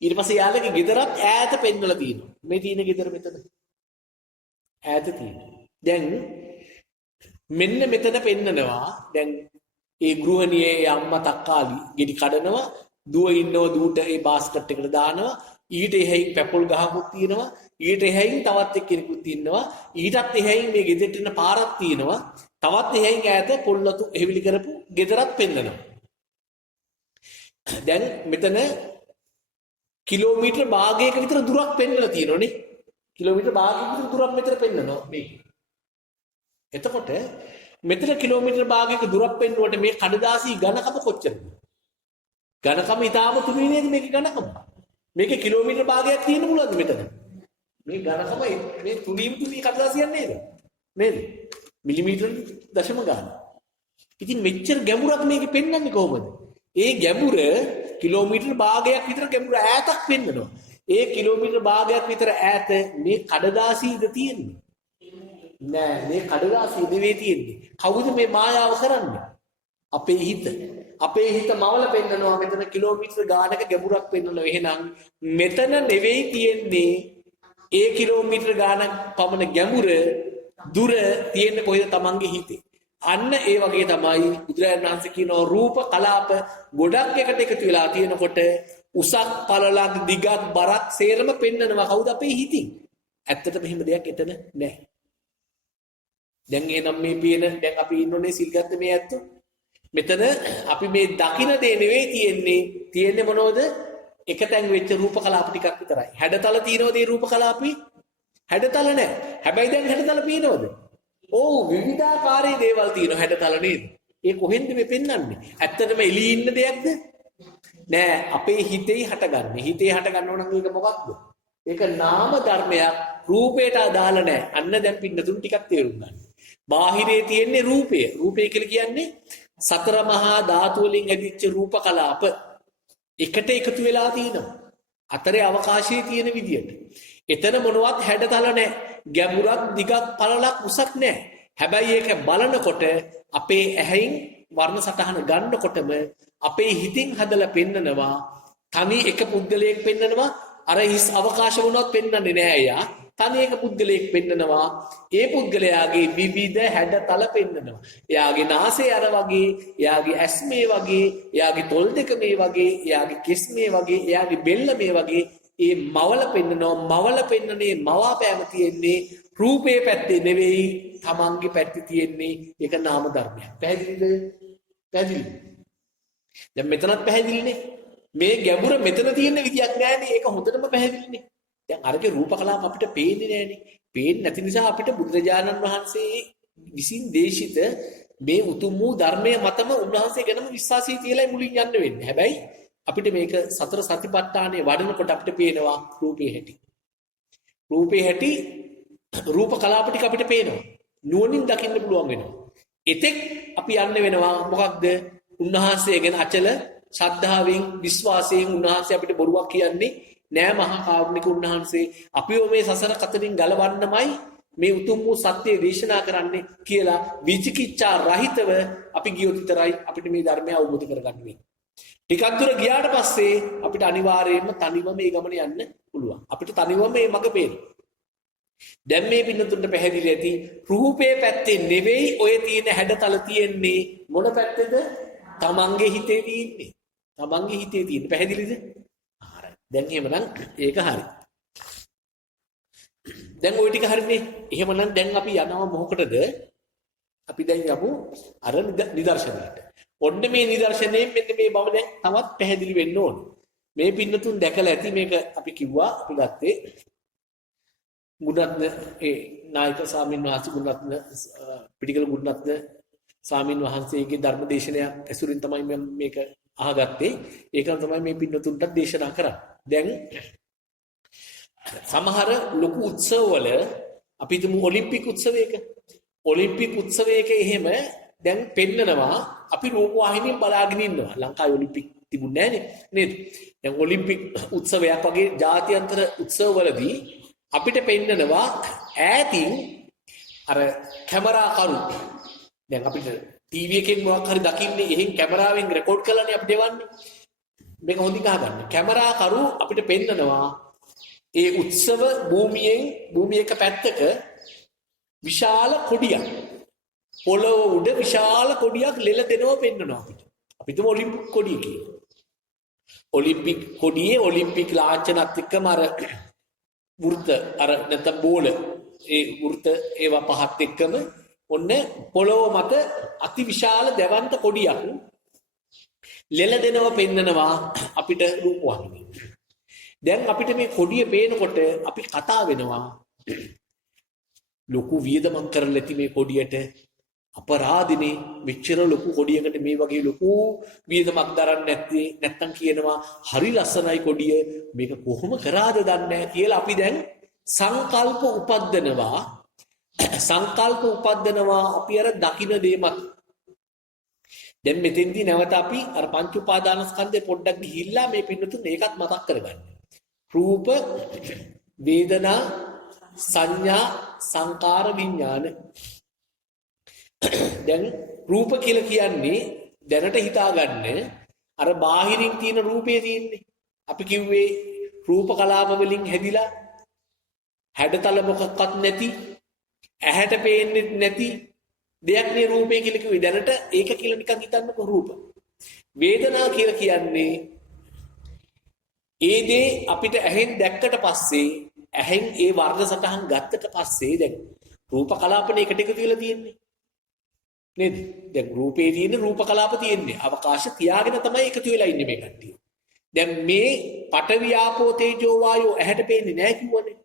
ඊට පස්සේ යාළුවගේ ගෙදරත් ඈත පෙන්නලා තියෙනවා. මේ තියෙන ගෙදර මෙතන. ඈත තියෙනවා. දැන් මෙන්න මෙතන පෙන්නනවා දැන් ඒ ගෘහණියේ අම්මා තක්කාලි ගෙඩි කඩනවා දුව ඉන්නව දුවට ඒ බාස්කට් එකට දානවා ඊට එහෙයින් පැපොල් ගහකුත් තියෙනවා ඊට එහෙයින් තවත් එක්කෙනෙකුත් ඉන්නවා ඊටත් එහෙයින් මේ ගෙදරට යන පාරක් තියෙනවා තවත් එහෙයින් ඈත පොල්ලතු එහෙවිලි කරපු ගෙදරත් පෙන්නනවා දැන් මෙතන කිලෝමීටර් භාගයක විතර දුරක් පෙන්නලා තියෙනවනේ කිලෝමීටර් භාගයක විතර දුරක් මෙතන පෙන්නනවා මේ එතකොට මෙතන කිලෝමීටර් භාගයක දුරක් පෙන්නුවට මේ කඩදාසි ඝනකම කොච්චරද? ඝනකම ඊටාම තුනී නේද මේකේ ඝනකම? මේකේ කිලෝමීටර් භාගයක් තියෙන්න පුළුවන්ද මෙතන? මේ ඝනකම මේ තුනී කඩදාසියක් නේද? නේද? මිලිමීටර් දශම ගාන. ඉතින් මෙච්චර ගැඹුරක් මේකේ පෙන්වන්නේ කොහොමද? ඒ ගැඹුර කිලෝමීටර් භාගයක් විතර ගැඹුර ඈතක් පෙන්වනවා. ඒ කිලෝමීටර් භාගයක් විතර ඈත මේ කඩදාසියද තියෙන්නේ? නෑ මේ කඩදාසිය නෙවෙයි තියෙන්නේ. කවුද මේ මායාව කරන්නේ? අපේ හිත. අපේ හිත මවල පෙන්නනවා මෙතන කිලෝමීටර් ගානක ගැඹුරක් පෙන්නනවා. එහෙනම් මෙතන නෙවෙයි තියෙන්නේ ඒ කිලෝමීටර් ගානක් පමණ ගැඹුර දුර තියෙන්නේ කොහෙද? තමන්ගේ හිතේ. අන්න ඒ වගේ තමයි බුදුරජාණන් වහන්සේ කියනවා රූප කලාප ගොඩක් එකට එකතු වෙලා තියෙනකොට උසක් පළලක් දිගක් බරක් සේරම පෙන්නනවා කවුද? අපේ හිතින්. ඇත්තටම එහෙම දෙයක් එතන නැහැ. දැන් එනම් මේ පියන දැන් අපි ඉන්නෝනේ සිල් ගත්ත මේ ඇත්තෝ. මෙතන අපි මේ දකින දේ නෙවෙයි තියෙන්නේ මොනවද? එකතෙන් වෙච්ච රූප කලාප ටිකක් විතරයි. හැඩතල තියෙනවද මේ රූප කලාපේ? හැඩතල නැහැ. හැබැයි දැන් හැඩතල පේනවද? ඔව් විවිධාකාරයේ දේවල් තියෙනවා හැඩතල නේද? ඒ කොහෙන්ද මේ පෙන්වන්නේ? ඇත්තටම එළී ඉන්න දෙයක්ද? නෑ අපේ හිතේ හටගන්නේ. හිතේ හටගන්නව නම් ඒක මොකක්ද? ඒක නාම ධර්මයක් රූපයට අදාළ නැහැ. අන්න දැන් පින්නතුන් ටිකක් තේරුම් ගන්න. බාහිරේ තියෙන්නේ රූපය. රූපය කියලා කියන්නේ සතර මහා ධාතු වලින් ඇදිච්ච රූප කලාප එකට එකතු වෙලා තියෙනවා. අතරේ අවකාශයේ තියෙන විදියට. එතන මොනවත් හැඩතල නැහැ. ගැඹුරක් දිගක් පළලක් උසක් නැහැ. හැබැයි ඒක බලනකොට අපේ ඇහැයින් වර්ණ සටහන ගන්නකොටම අපේ හිතින් හදලා පෙන්නනවා තනි එක පුද්ගලයෙක් පෙන්නනවා අර හිස් අවකාශ වුණත් පෙන්වන්නේ නැහැ එයා. තනි එක පුද්ගලයෙක් පෙන්නනවා. ඒ පුද්ගලයාගේ විවිධ හැඩතල පෙන්නනවා. එයාගේ නාසය අර වගේ, එයාගේ ඇස් මේ වගේ, එයාගේ තොල් දෙක මේ වගේ, එයාගේ කෙස් මේ වගේ, එයාගේ බෙල්ල මේ වගේ ඒ මවල පෙන්නනවා. මවල පෙන්නනේ මවාපෑම තියෙන්නේ රූපේ පැත්තේ නෙවෙයි තමන්ගේ පැත්තේ තියෙන්නේ ඒක නාම ධර්මයක්. පැහැදිලිද? පැහැදිලිද? දැන් මෙතනත් පැහැදිලිනේ. මේ ගැඹුර මෙතන තියෙන විදියක් නෑනේ. ඒක හොඳටම පැහැදිලිනේ. දැන් අරගේ රූප කලාප අපිට පේන්නේ නෑනේ. පේන්නේ නැති නිසා අපිට බුදුරජාණන් වහන්සේ විසින් දේශිත මේ උතුම් වූ ධර්මයේ මතම උන්වහන්සේ ගැනම විශ්වාසය තියලා මුලින් යන්න වෙන්නේ. හැබැයි අපිට මේක සතර සතිපට්ඨානයේ වඩනකොට අපිට පේනවා රූපේ හැටි. රූපේ හැටි රූප කලාප ටික අපිට පේනවා. නුවණින් දකින්න පුළුවන් වෙනවා. එතෙක් අපි යන්න වෙනවා මොකක්ද? උන්වහන්සේ ගැන අචල ශ්‍රද්ධාවෙන් විශ්වාසයෙන් උන්වහන්සේ අපිට බොරුවක් කියන්නේ නෑ. මහා කාරුණික උන්වහන්සේ අපිව මේ සසර කතරින් ගලවන්නමයි මේ උතුම් වූ සත්‍ය දේශනා කරන්නේ කියලා විචිකිච්ඡා රහිතව අපි ගියොත් විතරයි අපිට මේ ධර්මය අවබෝධ කරගන්න වෙන්නේ. ටිකක් දුර ගියාට පස්සේ අපිට අනිවාර්යයෙන්ම තනිවම මේ ගමන යන්න පුළුවන්. අපිට තනිවම මේ මඟ පේනවා. දැන් මේ පින්නතුන්ට පැහැදිලි ඇති රූපේ පැත්තේ නෙවෙයි ඔය තියෙන හැඩතල තියෙන්නේ මොන පැත්තේද? තමන්ගේ හිතේ තියෙන්නේ. තමන්ගේ හිතේ තියෙන්නේ. පැහැදිලිද? හරි. දැන් එහෙමනම් ඒක හරි. දැන් ওই ටික හරිනේ. එහෙමනම් දැන් අපි යනවා මොකටද? අපි දැන් යමු අර නිදර්ශනයට. ඔන්න මේ නිදර්ශනයෙන් මෙන්න මේ බව දැන් තවත් පැහැදිලි වෙන්න ඕන. මේ පින්නතුන් දැකලා ඇති මේක අපි කිව්වා අපි ගත්තේ ගුණරත්න ඒ නායක ස්වාමීන් වහන්සේ ගුණරත්න පිටිකල ගුණරත්න ස්වාමීන් වහන්සේගේ ධර්ම දේශනය ඇසුරින් තමයි මම මේක අහගත්තේ. ඒකම තමයි මේ පින්නතුන්ට දේශනා කරන්නේ. දැන් සමහර ලොකු උත්සවවල අපි තුමු ඔලිම්පික් උත්සවයක ඔලිම්පික් උත්සවයක එහෙම දැන් පෙන්නනවා අපි රූපවාහිනියෙන් බලාගෙන ඉන්නවා. ලංකාවේ ඔලිම්පික් තිබුණේ නැහනේ නේද? දැන් ඔලිම්පික් උත්සවයක් වගේ ජාත්‍යන්තර උත්සවවලදී අපිට පෙන්නනවා ඈතින් අර කැමරාකරු දැන් අපිට ටීවී එකෙන් මොකක් හරි දකින්නේ එහෙන් කැමරාවෙන් රෙකෝඩ් කරලානේ අපිට එවන්නේ. මේක හොඳින් අහගන්න. කැමරාකරු අපිට පෙන්නනවා ඒ උත්සව භූමියක පැත්තක විශාල කොඩියක් පොළොව උඩ විශාල කොඩියක් ලෙල දෙනවා පෙන්නනවා අපිට. අපිටම ඔලිම්පික් කොඩිය කියලා. ඔලිම්පික් කොඩියේ ඔලිම්පික් ලාංඡනත් එක්කම අර වෘත්ත අර නැත්නම් බෝල ඒ වෘත්ත ඒවා පහත් එක්කම ඔන්න පොළොව මත අති විශාල දැවන්ත කොඩියක් ලෙල දෙනවා පෙන්නනවා අපිට රූපවාහිනිය. දැන් අපිට මේ කොඩිය පේනකොට අපි කතා වෙනවා ලොකු වියදමක් කරලා ඇති මේ කොඩියට අපරාධිනේ මෙච්චර ලොකු කොඩියකට මේ වගේ ලොකු වියදමක් දරන්නේ නැත්තම් කියනවා හරි ලස්සනයි කොඩිය මේක කොහොම කරාද දන්නේ කියලා අපි දැන් සංකල්ප උපද්දනවා අපි අර දකින්න දේමත්. දැන් මෙතෙන්දී නැවත අපි අර පංච උපාදානස්කන්ධේ පොඩ්ඩක් ගිහිල්ලා මේ පින්නතුන් ඒකත් මතක් කරගන්න. රූප වේදනා සංඥා සංකාර විඥාන. දැන් රූප කියලා කියන්නේ දැනට හිතාගන්න අර බාහිරින් තියෙන රූපේ තියෙන්නේ. අපි කිව්වේ රූප කලාප වලින් හැදිලා හැඩතල මොකක්වත් නැති ඇහැට පේන්නේ නැති දෙයක් නේ රූපේ කියලා කිව්වේ. දැනට ඒක කියලා නිකන් හිතන්නකො රූප. වේදනා කියලා කියන්නේ ඒ දේ අපිට ඇහෙන් දැක්කට පස්සේ ඇහෙන් ඒ වර්ණ සටහන් ගත්තට පස්සේ දැන් රූප කලාපනේ එකට එකතු වෙලා තියෙන්නේ නේද? දැන් රූපේ තියෙන රූප කලාප තියෙන්නේ අවකාශ තියාගෙන තමයි එකතු වෙලා ඉන්නේ මේ කට්ටිය. දැන් මේ පඨවි ආපෝ තේජෝ වායෝ ඇහැට පේන්නේ නැහැ කිව්වනේ.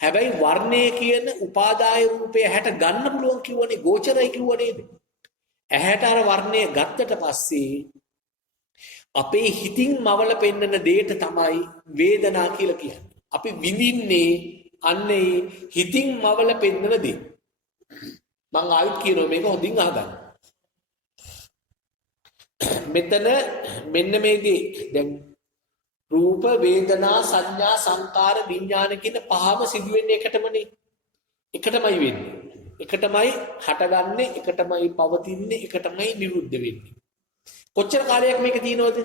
හැබැයි වර්ණය කියන උපාදාය රූපය ඇහැට ගන්න පුළුවන් කිව්වනේ, ගෝචරයි කිව්ව නේද? ඇහැට අර වර්ණය ගත්තට පස්සේ අපේ හිතින් මවල පෙන්නන දෙයට තමයි වේදනා කියලා කියන්නේ. අපි විඳින්නේ අන්නේ හිතින් මවල පෙන්නන දේ. මං ආයෙත් කියනවා මේක හොඳින් අහගන්න. මෙතන මෙන්න මේ දේ දැන් රූප වේදනා සංඥා සංකාර විඥාන කියන පහම සිදු වෙන්නේ එකටමනේ. එකටමයි වෙන්නේ. එකටමයි හටගන්නේ, එකටමයි පවතින්නේ, එකටමයි නිරුද්ධ වෙන්නේ. කොච්චර කාලයක් මේක තියෙනවද?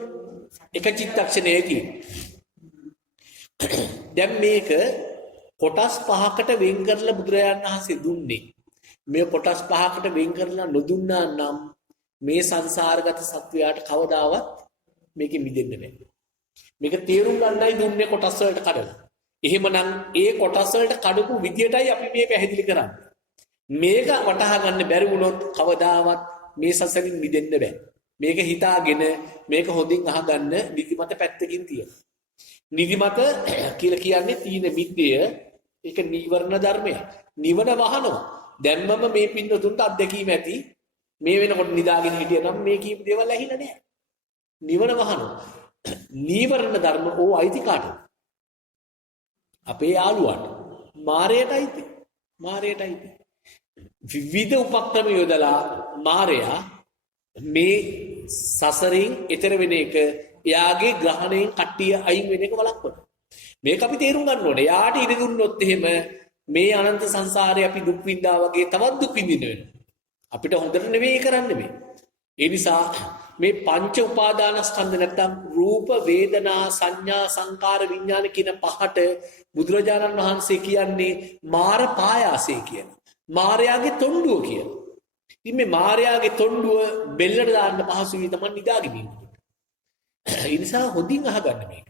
එක චිත්තක්ෂණයේ තියෙන. දැන් මේක කොටස් පහකට වෙන් කරලා බුදුරජාණන් වහන්සේ දුන්නේ. මේ කොටස් පහකට වෙන් කරලා නොදුන්නා නම් මේ සංසාරගත සත්වයාට කවදාවත් මේකෙ මිදෙන්න බෑ. මේක තේරුම් ගන්නයි දුන්නේ කොටස් වලට කඩලා. එහෙමනම් ඒ කොටස් වලට කඩපු විදියටයි අපි මේ පැහැදිලි කරන්නේ. මේක වටහා ගන්න බැරි වුණොත් කවදාවත් මේ සසරින් මිදෙන්න බෑ. මේක හිතාගෙන මේක හොඳින් අහගන්න නිදිමත පැත්තකින් තියෙනවා. නිදිමත කියලා කියන්නේ තීන මිද්දය. ඒක නීවරණ ධර්මයක්. නිවන වහනවා. දැන්මම මේ පින්නතුන්ට අත්දැකීම ඇති. මේ වෙනකොට නිදාගෙන හිටියනම් මේ කීප දේවල් ඇහිලා නැහැ. නිවන වහනවා. නීවරණ ධර්ම ඕ අයිති කාටද? අපේ යාළුවාට. මාරයටයි. මාරයටයි. විවිධ උපක්‍රම යොදලා මාරයා මේ සසරින් ඈතර වෙන එක එයාගේ ග්‍රහණයෙන් කට්ටිය අයින් වෙන එක වළක්වනවා. මේක අපි තේරුම් ගන්න ඕනේ. යාට ඉඩ දුන්නොත් එහෙම මේ අනන්ත සංසාරේ අපි දුක් විඳා වගේ තවත් දුක් විඳින්න වෙනවා. අපිට හොඳට නෙවෙයි කරන්න මේ. ඒ නිසා මේ පංච උපාදානස්කන්ධ නැත්තම් රූප වේදනා සංඥා සංකාර විඥාන කියන පහට බුදුරජාණන් වහන්සේ කියන්නේ මාර පායාසය කියන. මාරයාගේ තොණ්ඩුව කියන. ඉතින් මේ මාරයාගේ තොණ්ඩුව බෙල්ලට දාන්න පහසුයි තමයි නිදාගෙන ඉන්නේ. ඒ නිසා හොඳින් අහගන්න මේක.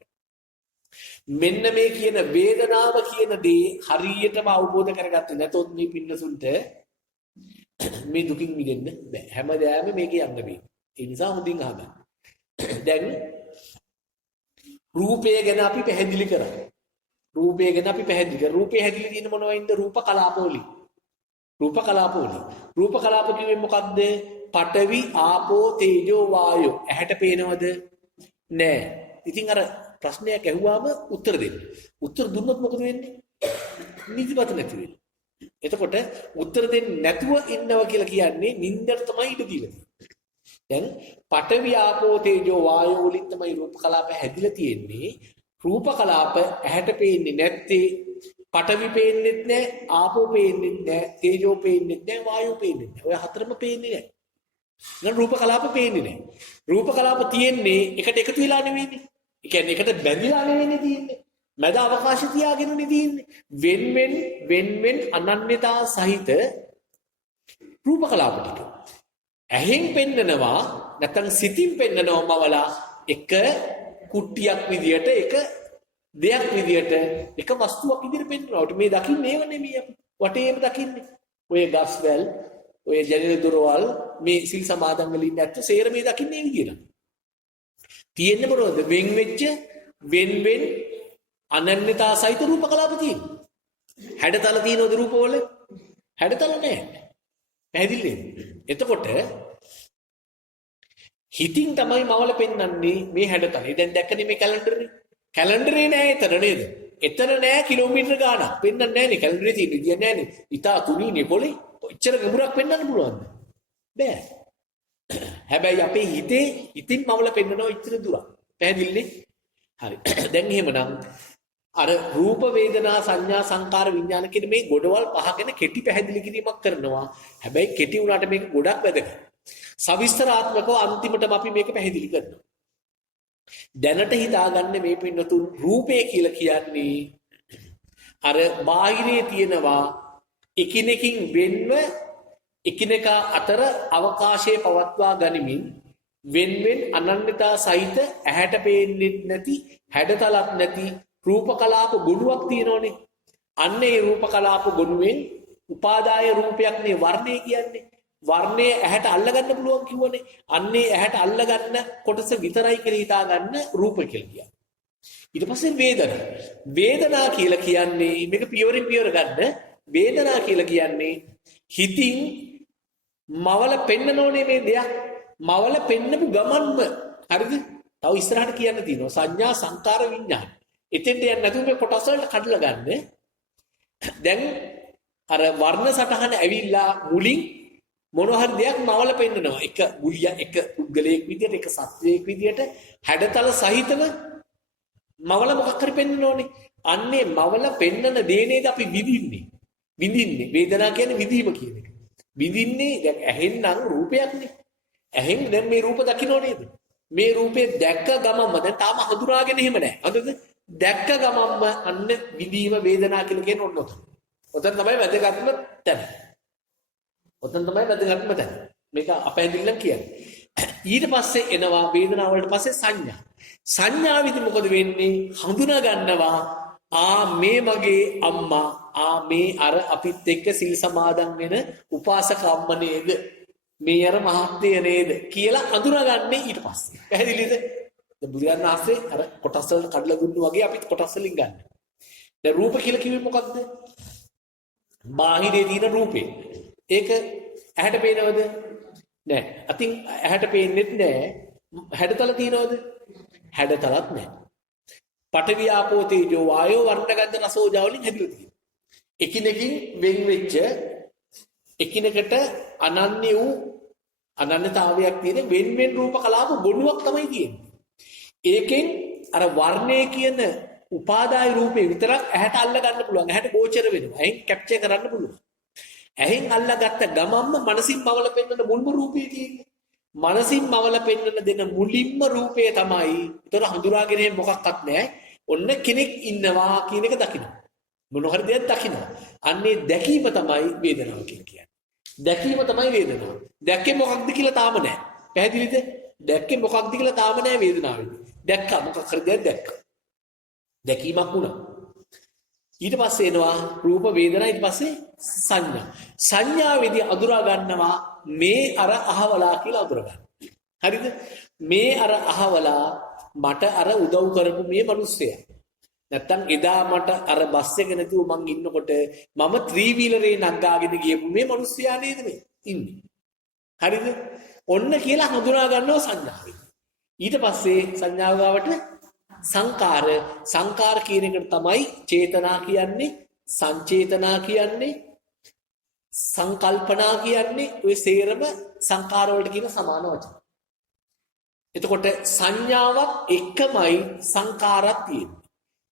මෙන්න මේ කියන වේදනාව කියන දේ හරියටම අවබෝධ කරගත්තේ නැතොත් මේ පින්නසුන්ට මේ දුකින් මිදෙන්න බෑ. හැමදාම මේක යන්න බෑ. ඒ නිසා හොඳින් අහගන්න. දැන් රූපය ගැන අපි පැහැදිලි කරා. රූපය ගැන අපි පැහැදිලි කරා. රූපේ හැදිලා තියෙන මොනවයින්ද? රූප කලාපවලින්. රූප කලාපවලින්. රූප කලාප කිව්වේ මොකක්ද? පඨවි, ආපෝ, තේජෝ, වායෝ. ඇහැට පේනවද? නෑ. ඉතින් අර ප්‍රශ්නයක් ඇහුවාම උත්තර දෙන්න. උත්තර දුන්නොත් මොකද වෙන්නේ? නිදිමත නැති වෙන්නේ. එතකොට උත්තර දෙන්නේ නැතුව ඉන්නවා කියලා කියන්නේ නින්දට තමයි ඉඩ දීලා තියෙන්නේ. දැන් පඨවි ආපෝ තේජෝ වායෝ වලින් තමයි රූප කලාප හැදිලා තියෙන්නේ. රූප කලාප ඇහැට පේන්නේ නැත්තේ පඨවි පේන්නෙත් නැහැ, ආපෝ පේන්නෙත් නැහැ, තේජෝ පේන්නෙත් නැහැ, වායෝ පේන්නෙත් නැහැ. ඔය හතරම පේන්නේ නැහැ. නේද? රූප කලාප පේන්නේ නැහැ. රූප කලාප තියෙන්නේ එකට එකතු වෙලා නෙවෙයිනේ. ඒ කියන්නේ එකට බැඳිලා නෙවෙයිනේ තියෙන්නේ. මැද අවකාශය තියාගෙනනේ තියෙන්නේ. වෙන් අනන්‍යතා සහිත රූප කලාප ටික. ඇහෙන් පෙන්නනවා නැත්නම් සිතින් පෙන්නනවා මවලා එක කුට්ටියක් විදියට එක දෙයක් විදියට එක වස්තුවක් විදියට පෙන්නනවා. මේ දකින්නේ ඒව නෙමෙයි අපි. වටේම දකින්නේ. ඔය ගස්වැල්, ඔය ජනෙල දොරවල් මේ සිල් සමාදන් වල ඉන්න ඇත්ත සේර මේ දකින්නේ මේ විදියට. තියෙන්නේ මොනවද? වෙන් අනන්‍යතා සහිත රූප කලාප තියෙනවා. හැඩතල තියෙනවද රූපවල? හැඩතල නැහැ. පැහැදිලිද? එතකොට හිතින් තමයි මවල පෙන්වන්නේ මේ හැඩතල. දැන් දැක්කනේ මේ කැලෙන්ඩරේ. කැලෙන්ඩරේ නෑ එතන නේද? එතන නෑ කිලෝමීටර ගාණක්. පෙන්වන්නේ නෑනේ කැලෙන්ඩරේ තියෙන විදිය නෑනේ. ඉතා තුනීනේ පොලේ. ඔච්චර ගැඹුරක් පෙන්වන්න පුළුවන්ද? බෑ. හැබැයි අපේ හිතින් මවල පෙන්වනවා ඉතර දුරක්. පැහැදිලිනේ? හරි. දැන් එහෙමනම් අර රූප වේදනා සංඥා සංකාර විඥාන කියන මේ ගොඩවල් පහගෙන කෙටි පැහැදිලි කිරීමක් කරනවා. හැබැයි කෙටි වුණාට මේක ගොඩක් වැදගත්. සවිස්තරාත්මකව අන්තිමටම අපි මේක පැහැදිලි කරනවා. දැනට හිතාගන්න මේ පින්නතුන් රූපය කියලා කියන්නේ අර බාහිරේ තියෙනවා එකිනෙකින් වෙන්ව එකිනෙකා අතර අවකාශයේ පවත්වා ගනිමින් වෙන් අනන්‍යතා සහිත ඇහැට පේන්නේ නැති හැඩතලක් නැති රූප කලාප ගොනුවක් තියෙනෝනේ. අන්න ඒ රූප කලාප ගොනුවෙන් උපාදාය රූපයක් නේ වර්ණය කියන්නේ. වර්ණය ඇහැට අල්ලගන්න පුළුවන් කිව්වනේ. අන්නේ ඇහැට අල්ලගන්න කොටස විතරයි කියලා හිතා ගන්න රූප කියලා කියන්නේ. ඊට පස්සේ වේදනා කියලා කියන්නේ මේක පියවරින් පියවර ගන්න. වේදනා කියලා කියන්නේ හිතින් මවල පෙන්නනෝනේ මේ දෙයක්. මවල පෙන්නපු ගමන්ම හරිද? තව ඉස්සරහට කියන්න තියෙනවා සංඥා සංකාර විඥාන. එතෙන්ට යන්නේ නැතුව මේ කොටස් වලට කඩලා ගන්න. දැන් අර වර්ණ සටහන ඇවිල්ලා මුලින් මොන හරි දෙයක් මවල පෙන්නනවා. එක ගුලිය එක පුද්ගලයෙක් විදියට එක සත්වයෙක් විදියට හැඩතල සහිතව මවල මොකක් හරි පෙන්නන ඕනේ. අන්නේ මවල පෙන්නන දේ නේද අපි විඳින්නේ. වේදනාව කියන්නේ විඳීම කියන එක. විඳින්නේ දැන් ඇහෙන් නම් රූපයක්නේ. ඇහෙන් දැන් මේ රූප දකින්නෝ නේද? මේ රූපේ දැක්ක ගමන්ම දැන් තාම හඳුනාගෙන එහෙම නැහැ. හරිද? දැක්ක ගමන්ම අන්න විඳීම වේදනාව කියලා කියන ඔන්න ඔතන. ඔතන තමයි වැදගත්ම තැන. මේක අපැහැදිලිනම් කියන්නේ. ඊට පස්සේ එනවා වේදනාව වලට පස්සේ සංඥා. සංඥාවෙදි මොකද වෙන්නේ? හඳුනා ගන්නවා මේ මගේ අම්මා මේ අර අපිත් එක්ක සිල් සමාදන් වෙන උපාසක අම්ම නේද මේ අර මහත්ය නේද කියලා අඳුරගන්නේ ඊට පස්සේ. පැහැදිලිද? දැන් බුදුරජාණන් වහන්සේ අර කොටස් වලට කඩලා දුන්නු වගේ අපිත් කොටස් වලින් ගන්න. දැන් රූප කියලා කිව්වේ මොකක්ද? බාහිරේ තියෙන රූපේ. ඒක ඇහැට පේනවද? නෑ. අතින් ඇහැට පේන්නේත් නෑ. හැඩතල තියනවද? හැඩතලත් නෑ. පඨවි ආපෝ තේජෝ වායෝ වර්ණ ගන්ධ රස ඕජා වලින් හැදිලා තියෙනවා. එකිනෙකින් වෙන් වෙච්ච එකිනෙකට අනන්‍ය වූ අනන්‍යතාවයක් තියෙන වෙන් වෙන් රූප කලාප ගොනුවක් තමයි තියෙන්නේ. ඒකෙන් අර වර්ණය කියන උපාදාය රූපේ විතරක් ඇහැට අල්ල ගන්න පුළුවන්. ඇහැට ගෝචර වෙනවා. ඇහෙන් කැප්චර් කරන්න පුළුවන්. ඇහෙන් අල්ලගත්ත ගමම්ම මනසින් මවල පෙන්වන මුල්ම රූපේ තියෙන්නේ. මනසින් මවල පෙන්වන දෙන මුලින්ම රූපය තමයි. ඒතර හඳුනාගෙන මොකක්වත් නැහැ. ඔන්න කෙනෙක් ඉන්නවා කියන එක දකිනවා. මොන හරි දෙයක් දකිනවා. අන්නේ දැකීම තමයි වේදනාව කියන්නේ. දැකීම තමයි වේදනාව. දැක්කේ මොකක්ද කියලා තාම නැහැ. පැහැදිලිද? දැක්කේ මොකක්ද කියලා තාම නැහැ වේදනාවේදී. දැක්කා මොකක් හරි දෙයක් දැක්කා. දැකීමක් වුණා. ඊට පස්සේ එනවා රූප වේදනා ඊට පස්සේ සංඥා. සංඥාවේදී අඳුරා ගන්නවා මේ අර අහවලා කියලා අඳුර ගන්න. හරිද? මේ අර අහවලා මට අර උදව් කරපු මේ මිනිස්සයා. නැත්තම් එදා මට අර බස් එක නැතුව මං ඉන්නකොට මම ත්‍රී වීලරේ නග්ගාගෙන ගියපු මේ මිනිස්සයා නේද මේ ඉන්නේ. හරිද? ඔන්න කියලා හඳුනා ගන්නවා සංඥාවෙන්. ඊට පස්සේ සංඥාව ගාවට සංකාර කියන එකට තමයි චේතනා කියන්නේ, සංචේතනා කියන්නේ, සංකල්පනා කියන්නේ. ඔය සේරම සංකාර වලට කියන සමාන වචන. එතකොට සංඥාවක් එකමයි සංකාරයක් තියෙන්නේ.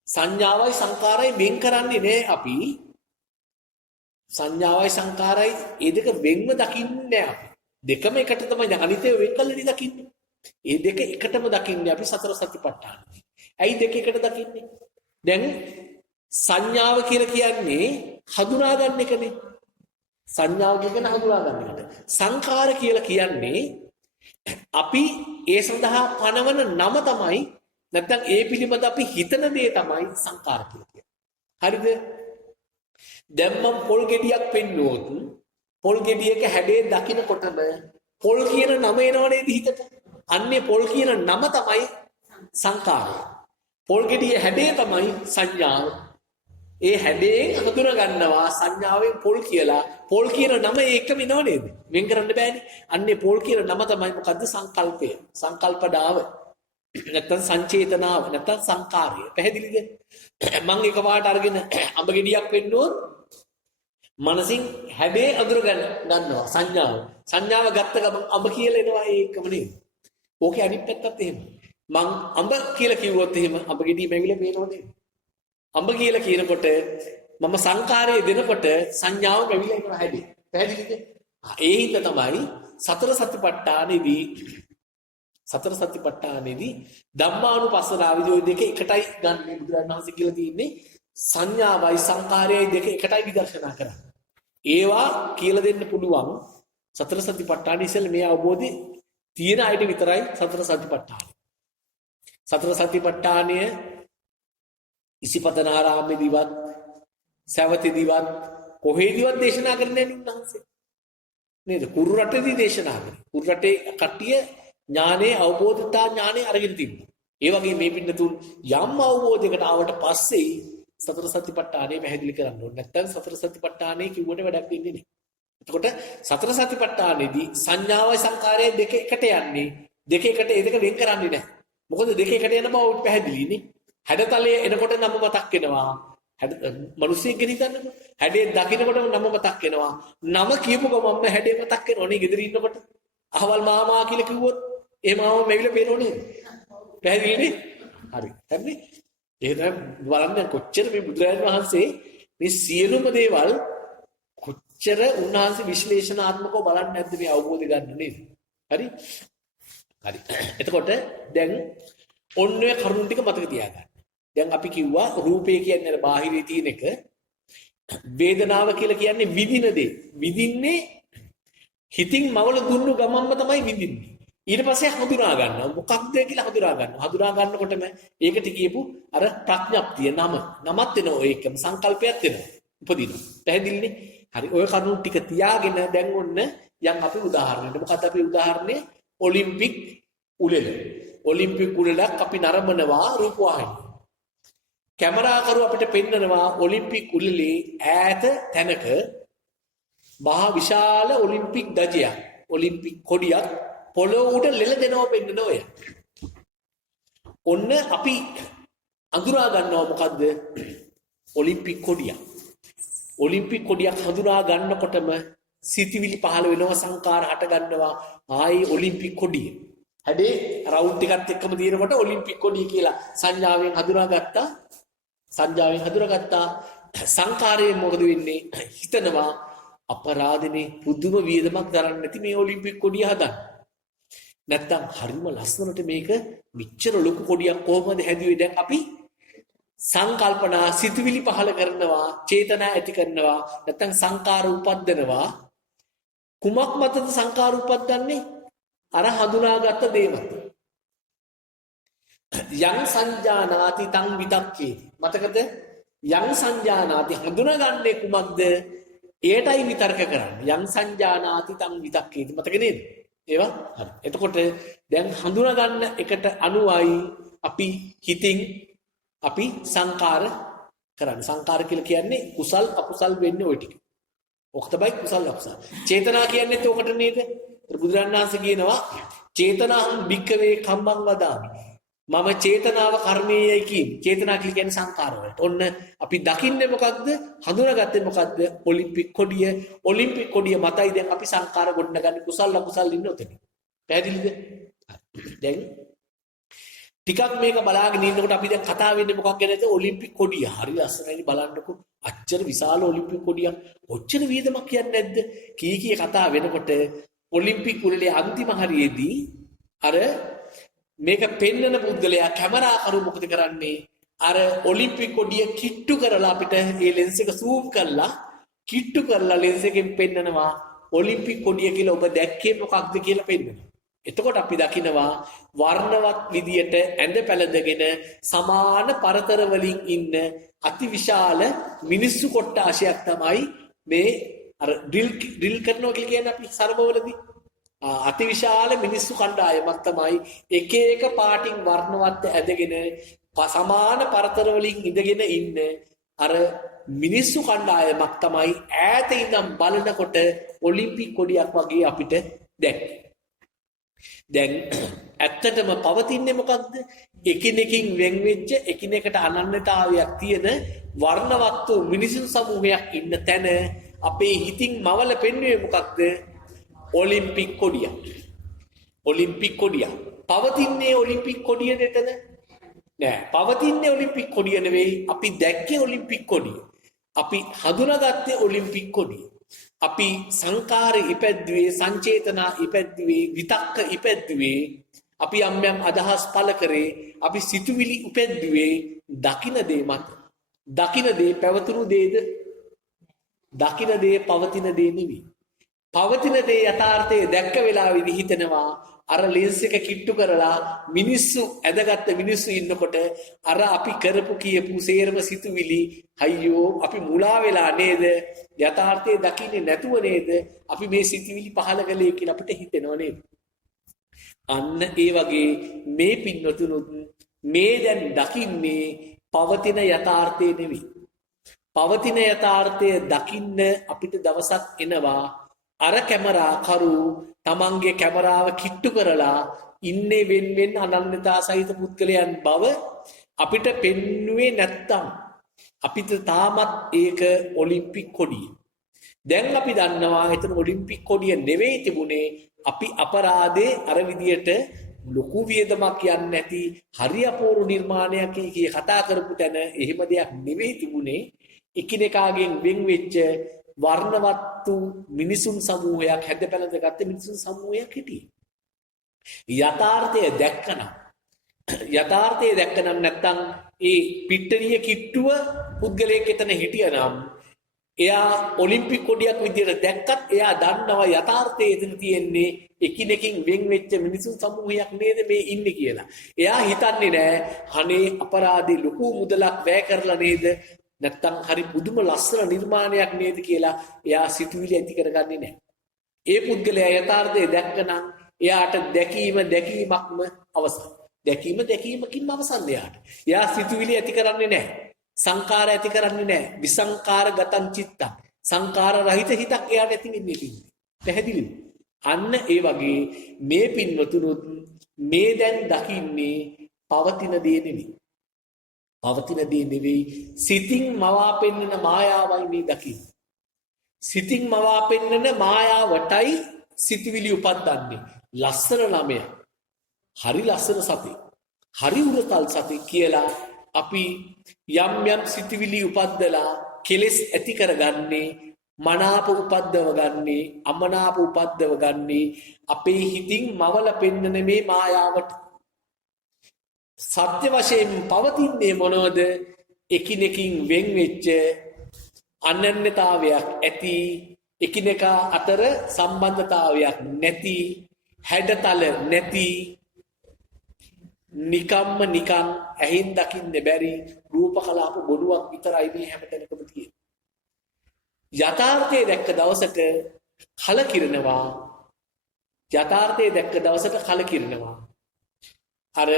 සංඥාවයි සංකාරයි වෙන් කරන්නේ නෑ අපි. සංඥාවයි සංකාරයි ඒ දෙක වෙන්ව දකින්නේ නෑ අපි. දෙකම එකට තමයි අනිතේ වෙන් කළේ දකින්නේ. ඒ දෙක එකටම දකින්නේ අපි සතර සතිපට්ඨාන. ඇයි දෙක එකට දකින්නේ? දැන් සංඥාව කියලා කියන්නේ හඳුනා ගන්න එකනේ. සංඥාව කියන්නේ හඳුනා ගන්න එකට. සංකාර කියලා කියන්නේ අපි ඒ සඳහා පනවන නම තමයි නැත්නම් ඒ පිළිබඳ අපි හිතන දේ තමයි සංකාර කියලා කියන්නේ. හරිද? දැන් මම පොල් ගෙඩියක් පෙන්නුවොත් පොල් ගෙඩියක හැඩේ දකින්නකොටම පොල් කියන නම එනවනේ හිතට. අන්නේ පොල් කියන නම තමයි සංකාරය. පොල් ගෙඩිය හැඩේ තමයි සංඥාව. ඒ හැඩයෙන් හඳුනා ගන්නවා සංඥාවෙන් පොල් කියලා. පොල් කියන නම ඒකම එනව නේද? වෙන් කරන්න බෑනේ. අන්නේ පොල් කියන නම තමයි මොකද්ද? සංකල්පය. සංකල්පඩාව. නැත්තම් සංචේතනාව. නැත්තම් සංකාරය. පැහැදිලිද? මම එකපාරට අරගෙන අඹ ගෙඩියක් වෙන්නොත් මනසින් හැඩේ අඳුර ගන්නවා සංඥාව. සංඥාව ගත්ත ගමන් අඹ කියලා එනවා ඒකම නේද? ඕකේ අනිත් පැත්තත් එහෙම. මං අඹ කියලා කිව්වොත් එහෙම අඹ ගෙඩිය මැවිලා පේනව නේද? අඹ කියලා කියනකොට මම සංකාරය දෙනකොට සංඥාව මැවිලා එනවා හැදී. පැහැදිලිද? ඒ හින්දා තමයි සතර සතිපට්ඨානෙදී ධම්මානුපස්සනාවේදී ওই දෙක එකටයි ගන්න බුදුරජාණන් වහන්සේ කියලා තියෙන්නේ. සංඥාවයි සංකාරයයි දෙක එකටයි විදර්ශනා කරන්නේ. ඒවා කියලා දෙන්න පුළුවන් සතර සතිපට්ඨාන ඉස්සෙල්ලා මේ අවබෝධය තියෙන අයට විතරයි සතර සතිපට්ඨාන. සතර සතිපට්ඨානය ඉසිපතනාරාමේදීවත් සවතේදීවත් කොහේදීවත් දේශනා කරන්නේ නැහැ උන්වහන්සේ. නේද? කුරු රටේදී දේශනා කරේ. කුරු රටේ කට්ටිය ඥානේ අවබෝධතා ඥානේ අරගෙන තිබුණා. ඒ වගේ මේ පින්නතුන් යම් අවබෝධයකට ආවට පස්සේ සතර සතිපට්ඨානය පැහැදිලි කරන්න ඕනේ. නැත්නම් සතර සතිපට්ඨානය කිව්වට වැඩක් වෙන්නේ නැහැ. එතකොට සතර සතිපට්ඨානෙදී සංඥාවයි සංකාරයයි දෙක එකට යන්නේ. දෙක එකට ඒ දෙක වෙන් කරන්නේ නැහැ. මොකද දෙක එකට යන බව පැහැදිලිනේ. හැඩතලයේ එනකොට නම මතක් වෙනවා. මිනිස්සෙක්ගෙන හිතන්නකෝ. හැඩේ දකින්නකොටම නම මතක් වෙනවා. නම කියපු ගමන්ම හැඩේ මතක් වෙනවනේ ගෙදර ඉන්නකොට. අහවල් මාමා කියලා කිව්වොත් ඒ මාමා මෙවිල පේනව නේද? පැහැදිලිනේ? හරි. හරි. එහෙනම් බලන්න කොච්චර මේ බුදුරජාණන් වහන්සේ මේ සියලුම දේවල් කොච්චර උන්වහන්සේ විශ්ලේෂණාත්මකව බලන්නේ නැද්ද මේ අවබෝධ ගන්න නේද? හරි? හරි. එතකොට දැන් ඔන්න ඔය කරුණු ටික මතක තියාගන්න. දැන් අපි කිව්වා රූපය කියන්නේ අර බාහිරේ තියෙන එක. වේදනාව කියලා කියන්නේ විඳින දේ. විඳින්නේ හිතින් මවල දුන්නු ගමන්ම තමයි විඳින්නේ. ඊට පස්සේ හඳුනා ගන්නවා මොකක්ද කියලා හඳුනා ගන්නවා. හඳුනා ගන්නකොටම ඒකට කියපු අර ප්‍රඥප්තිය නමත් වෙනවා ඒකම සංකල්පයක් වෙනවා. උපදිනවා. පැහැදිලිනේ? හරි. ඔය කරුණු ටික තියාගෙන දැන් ඔන්න යම් අපි උදාහරණයක්. මොකක්ද අපි උදාහරණය? ඔලිම්පික් උළෙල. ඔලිම්පික් උළෙලක් අපි නරඹනවා රූපවාහිනිය. කැමරාකරු අපිට පෙන්නනවා ඔලිම්පික් උළෙලේ ඈත තැනක මහා විශාල ඔලිම්පික් ධජයක් ඔලිම්පික් කොඩියක් පොළොව උඩ ලෙල දෙනවා පෙන්නන ඔය. ඔන්න අපි අඳුරා ගන්නවා මොකද්ද? ඔලිම්පික් කොඩියක්. ඔලිම්පික් කොඩියක් හඳුනා ගන්නකොටම සිතිවිලි පහළ වෙනවා සංකාර හට ගන්නවා ආයි ඔලිම්පික් කොඩිය. හැබැයි රවුන්ඩ් එකත් එක්කම දිනනකොට ඔලිම්පික් කොඩිය කියලා සංඥාවෙන් හඳුනාගත්තා. සංකාරයෙන් මොකද වෙන්නේ? හිතනවා අපරාධනේ පුදුම වියදමක් දරන්න නැති මේ ඔලිම්පික් කොඩිය හදන්න. නැත්තම් හරිම ලස්සනට මේක මෙච්චර ලොකු කොඩියක් කොහොමද හැදුවේ? දැන් අපි සංකල්පනා සිතුවිලි පහල කරනවා, චේතනා ඇති කරනවා, නැත්තම් සංකාර උපද්දනවා. කුමක් මතද සංකාර උපද්දන්නේ? අර හඳුනාගත්ත දේ මත. යං සංජානාති තං විතක්කේ. මතකද? යං සංජානාති හඳුනාගන්නේ කුමක්ද? ඒටයි විතර්ක කරන්නේ. යං සංජානාති තං විතක්කේ. මතක නේද? ඒවා හරි. එතකොට දැන් හඳුනා ගන්න එකට අනුවයි අපි හිතින් අපි සංකාර කරන්නේ. සංකාර කියලා කියන්නේ කුසල් අකුසල් වෙන්නේ ওই ටික. ඔක තමයි කුසල් අකුසල්. චේතනා කියන්නේත් ඔකට නේද? බුදුරණන් වහන්සේ කියනවා චේතනාහං භික්ඛවේ කම්මං වදාමි. මම චේතනාව කර්මයේයි කියන්නේ. චේතනා කියන්නේ සංකාර වලට. ඔන්න අපි දකින්නේ මොකද්ද? හඳුනාගත්තේ මොකද්ද? ඔලිම්පික් කොඩිය. ඔලිම්පික් කොඩිය මතයි දැන් අපි සංකාර ගොඩනගන්නේ කුසල් අකුසල් ඉන්න උතන. පැහැදිලිද? දැන් ටිකක් මේක බලාගෙන ඉන්නකොට අපි දැන් කතා වෙන්නේ මොකක් ගැනද? ඔලිම්පික් කොඩිය. හරි ලස්සනයි බලන්නකො. අච්චර විශාල ඔලිම්පික් කොඩියක්. ඔච්චර වියදමක් කියන්නේ නැද්ද? කී කතා වෙනකොට ඔලිම්පික් උළෙලේ අන්තිම හරියේදී අර මේක පෙන්නන පුද්ගලයා කැමරාකරු මොකද කරන්නේ? අර ඔලිම්පික් කොඩිය කිට්ටු කරලා අපිට ඒ ලෙන්ස් එක zoom කරලා කිට්ටු කරලා ලෙන්ස් එකෙන් පෙන්නනවා ඔලිම්පික් කොඩිය කියලා ඔබ දැක්කේ මොකක්ද කියලා පෙන්නනවා. එතකොට අපි දකිනවා වර්ණවත් විදියට ඇඳ පැළඳගෙන සමාන පරතර වලින් ඉන්න අතිවිශාල මිනිස්සු කොට්ටාශයක් තමයි මේ අර ඩ්‍රිල් කරනවා කියලා කියන්නේ අපි සරබවලදී අතිවිශාල මිනිස්සු කණ්ඩායමක් තමයි එක එක පාටින් වර්ණවත් ඇඳගෙන සමාන පරතර වලින් ඉඳගෙන ඉන්න අර මිනිස්සු කණ්ඩායමක් තමයි ඈත ඉඳන් බලනකොට ඔලිම්පික් කොඩියක් වගේ අපිට දැක්කේ. දැන් ඇත්තටම පවතින්නේ මොකක්ද? එකිනෙකින් වෙන් වෙච්ච එකිනෙකට අනන්‍යතාවයක් තියෙන වර්ණවත් වූ මිනිසුන් සමූහයක් ඉන්න තැන අපේ හිතින් මවල පෙන්වුවේ මොකක්ද? ඔලිම්පික් කොඩිය. ඔලිම්පික් කොඩිය. පවතින්නේ ඔලිම්පික් කොඩිය නේද? නෑ. පවතින්නේ ඔලිම්පික් කොඩිය නෙවෙයි. අපි දැක්කේ ඔලිම්පික් කොඩිය. අපි හඳුනාගත්තේ ඔලිම්පික් කොඩිය. අපි සංකාර ඉපැද්දුවේ, සංචේතනා ඉපැද්දුවේ, විතක්ක ඉපැද්දුවේ, අපි යම් අදහස් පළ කරේ, අපි සිතුවිලි උපැද්දුවේ දකින දේ මත. දකින දේ පැවතුණු දේද? දකින දේ පවතින දේ නෙවෙයි. පවතින දේ යථාර්ථයේ දැක්ක වෙලාවෙදි හිතෙනවා අර ලෙන්ස් එක කිට්ටු කරලා මිනිස්සු ඇදගත්ත මිනිස්සු ඉන්නකොට අර අපි කරපු කියපු සේරම සිතුවිලි අයියෝ අපි මුලා වෙලා නේද? යථාර්ථයේ දකින්නේ නැතුව නේද අපි මේ සිතුවිලි පහල කළේ කියලා අපිට හිතෙනව නේද? අන්න ඒ වගේ මේ පින්වතුනුත් මේ දැන් දකින්නේ පවතින යථාර්ථය නෙවෙයි. පවතින යථාර්ථය දකින්න අපිට දවසක් එනවා අර කැමරා කරු තමන්ගේ කැමරාව කිට්ටු කරලා ඉන්නේ වෙන් අනන්‍යතා සහිත පුද්ගලයන් බව අපිට පෙන්නුවේ නැත්තම් අපිට තාමත් ඒක ඔලිම්පික් කොඩිය. දැන් අපි දන්නවා එතන ඔලිම්පික් කොඩිය නෙවෙයි තිබුණේ අපි අපරාධේ අර විදියට ලොකු වියදමක් යන්නේ නැති හරි අපූර්ව නිර්මාණයක් කිය කතා කරපු තැන එහෙම දෙයක් නෙවෙයි තිබුණේ එකිනෙකාගෙන් වෙන් වෙච්ච වර්ණවත් වූ මිනිසුන් සමූහයක් හැදපැළඳගත්ත මිනිසුන් සමූහයක් හිටියේ. යථාර්ථය දැක්කනම් නැත්තම් ඒ පිට්ටනිය කිට්ටුව පුද්ගලයෙක් එතන හිටියනම් එයා ඔලිම්පික් කොඩියක් විදියට දැක්කත් එයා දන්නවා යථාර්ථයේ එතන තියෙන්නේ එකිනෙකින් වෙන් වෙච්ච මිනිසුන් සමූහයක් නේද මේ ඉන්නේ කියලා. එයා හිතන්නේ නෑ අනේ අපරාධි ලොකු මුදලක් වැය කරලා නේද නැත්තම් හරි පුදුම ලස්සන නිර්මාණයක් නේද කියලා එයා සිතුවිලි ඇති කරගන්නේ නෑ. ඒ පුද්ගලයා යථාර්ථය දැක්කනම් එයාට දැකීමක්ම අවසන්. දැකීමකින්ම අවසන් එයාට. එයා සිතුවිලි ඇති කරන්නේ නෑ. සංකාර ඇති කරන්නේ නෑ. විසංකාර ගතං චිත්තං. සංකාර රහිත හිතක් එයාට ඇති වෙන්නේ පින්නේ. පැහැදිලිද? අන්න ඒ වගේ මේ පින්වතුනුත් මේ දැන් දකින්නේ පවතින දේ නෙවෙයි. පවතින දේ නෙවෙයි සිතින් මවා පෙන්වන මායාවයි මේ දකින්නේ. සිතින් මවා පෙන්වන මායාවටයි සිතවිලි උපද්දන්නේ. ලස්සන ළමයා හරි ලස්සන සතෙක් හරි උරතල් සතෙක් කියලා අපි යම් සිතවිලි උපද්දලා කෙලෙස් ඇති කරගන්නේ මනාප උපද්දව ගන්නේ අමනාප උපද්දව ගන්නේ අපේ හිතින් මවල පෙන්නන මේ මායාවට. සත්‍ය වශයෙන් පවතින්නේ මොනවද? එකිනෙකින් වෙන් වෙච්ච අනන්‍යතාවයක් ඇති, එකිනෙකා අතර සම්බන්ධතාවයක් නැති, හැඩතල නැති, නිකම්ම නිකන් ඇහින් දකින්න බැරි රූප කලාප ගොඩුවක් විතරයි මේ හැමතැනකම තියෙන්නේ. යථාර්ථය දැක්ක දවසට කලකිරෙනවා. යථාර්ථය දැක්ක දවසට කලකිරෙනවා. අර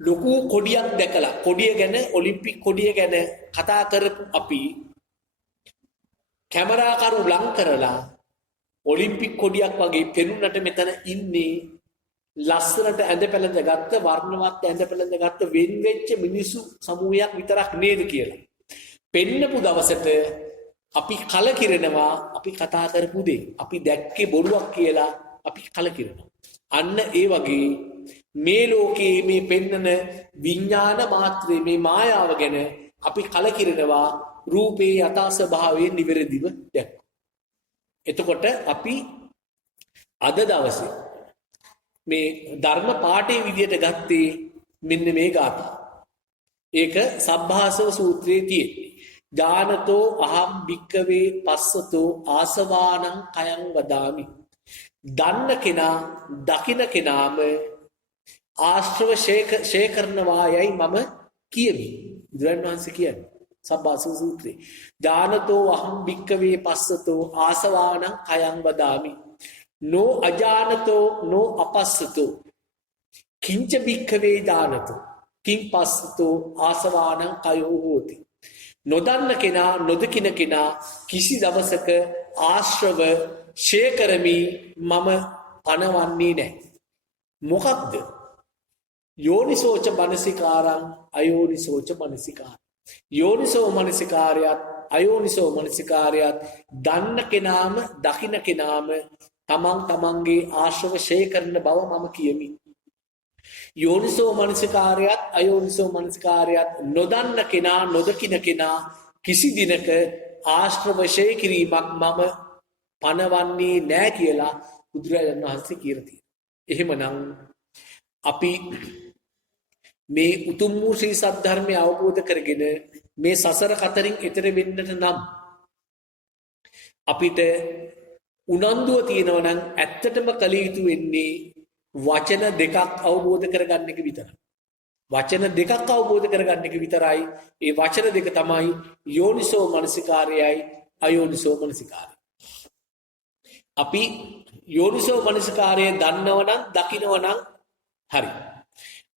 ලොකු කොඩියක් දැකලා කොඩිය ගැන ඔලිම්පික් කොඩිය ගැන කතා කරපු අපි කැමරාකරු ලං කරලා ඔලිම්පික් කොඩියක් වගේ පෙනුනට මෙතන ඉන්නේ ලස්සනට ඇඳ පැළඳ ගත්ත වර්ණවත් ඇඳ පැළඳ ගත්ත වෙන් වෙච්ච මිනිසු සමූහයක් විතරක් නේද කියලා පෙන්නපු දවසට අපි කලකිරෙනවා. අපි කතා කරපු දේ අපි දැක්කේ බොරුවක් කියලා අපි කලකිරෙනවා. අන්න ඒ වගේ මේ ලෝකයේ මේ පෙන්නන විඥාන මාත්‍රේ මේ මායාව ගැන අපි කලකිරෙනවා. රූපේ යථා ස්වභාවයෙන් නිවැරදිව දැක්ක. එතකොට අපි අද දවසේ මේ ධර්ම පාඨයේ විදියට ගත්තේ මෙන්න මේ ගාථා. ඒක සබ්භාසව සූත්‍රයේ තියෙන්නේ. ඥානතෝ අහම් භික්කවේ පස්සතෝ ආසවානං කයං වදාමි. දන්න කෙනා දකින කෙනාම ආශ්‍රව ෂේ කරනවා යයි මම කියමි. බුදුරජාණන් වහන්සේ කියන්නේ සබ්බාසව සූත්‍රයේ. ඥානතෝ අහම් භික්කවේ පස්සතෝ ආසවානං කයං වදාමි. නෝ අජානතෝ නෝ අපස්සතෝ කිංච භික්කවේ ඥානතෝ කිං පස්සතෝ ආසවානං කයෝ හෝති. නොදන්න කෙනා නොදකින කෙනා කිසි දවසක ආශ්‍රව ෂේ කරමි මම පනවන්නේ නැහැ. මොකක්ද? යෝනිසෝච මනසිකාරං අයෝනිසෝච මනසිකාරං. යෝනිසෝ මනසිකාරයත් අයෝනිසෝ මනසිකාරයත් දන්න කෙනාම දකින කෙනාම තමන්ගේ ආශ්‍රව ෂේ කරන බව මම කියමි. යෝනිසෝ මනසිකාරයත් අයෝනිසෝ මනසිකාරයත් නොදන්න කෙනා නොදකින කෙනා කිසි දිනක ආශ්‍රව ෂේ කිරීමක් මම පනවන්නේ නැහැ කියලා බුදුරජාණන් වහන්සේ කියලා තියෙනවා. එහෙමනම් අපි මේ උතුම් වූ ශ්‍රී සද්ධර්මය අවබෝධ කරගෙන මේ සසර කතරින් එතර වෙන්නට නම් අපිට උනන්දුව තියෙනවා නම් ඇත්තටම කළ යුතු වෙන්නේ වචන දෙකක් අවබෝධ කරගන්න එක විතරයි. වචන දෙකක් අවබෝධ කරගන්න එක විතරයි. ඒ වචන දෙක තමයි යෝනිසෝ මනසිකාරයයි අයෝනිසෝ මනසිකාරයයි. අපි යෝනිසෝ මනසිකාරය දන්නවනම් දකින්නවනම් හරි.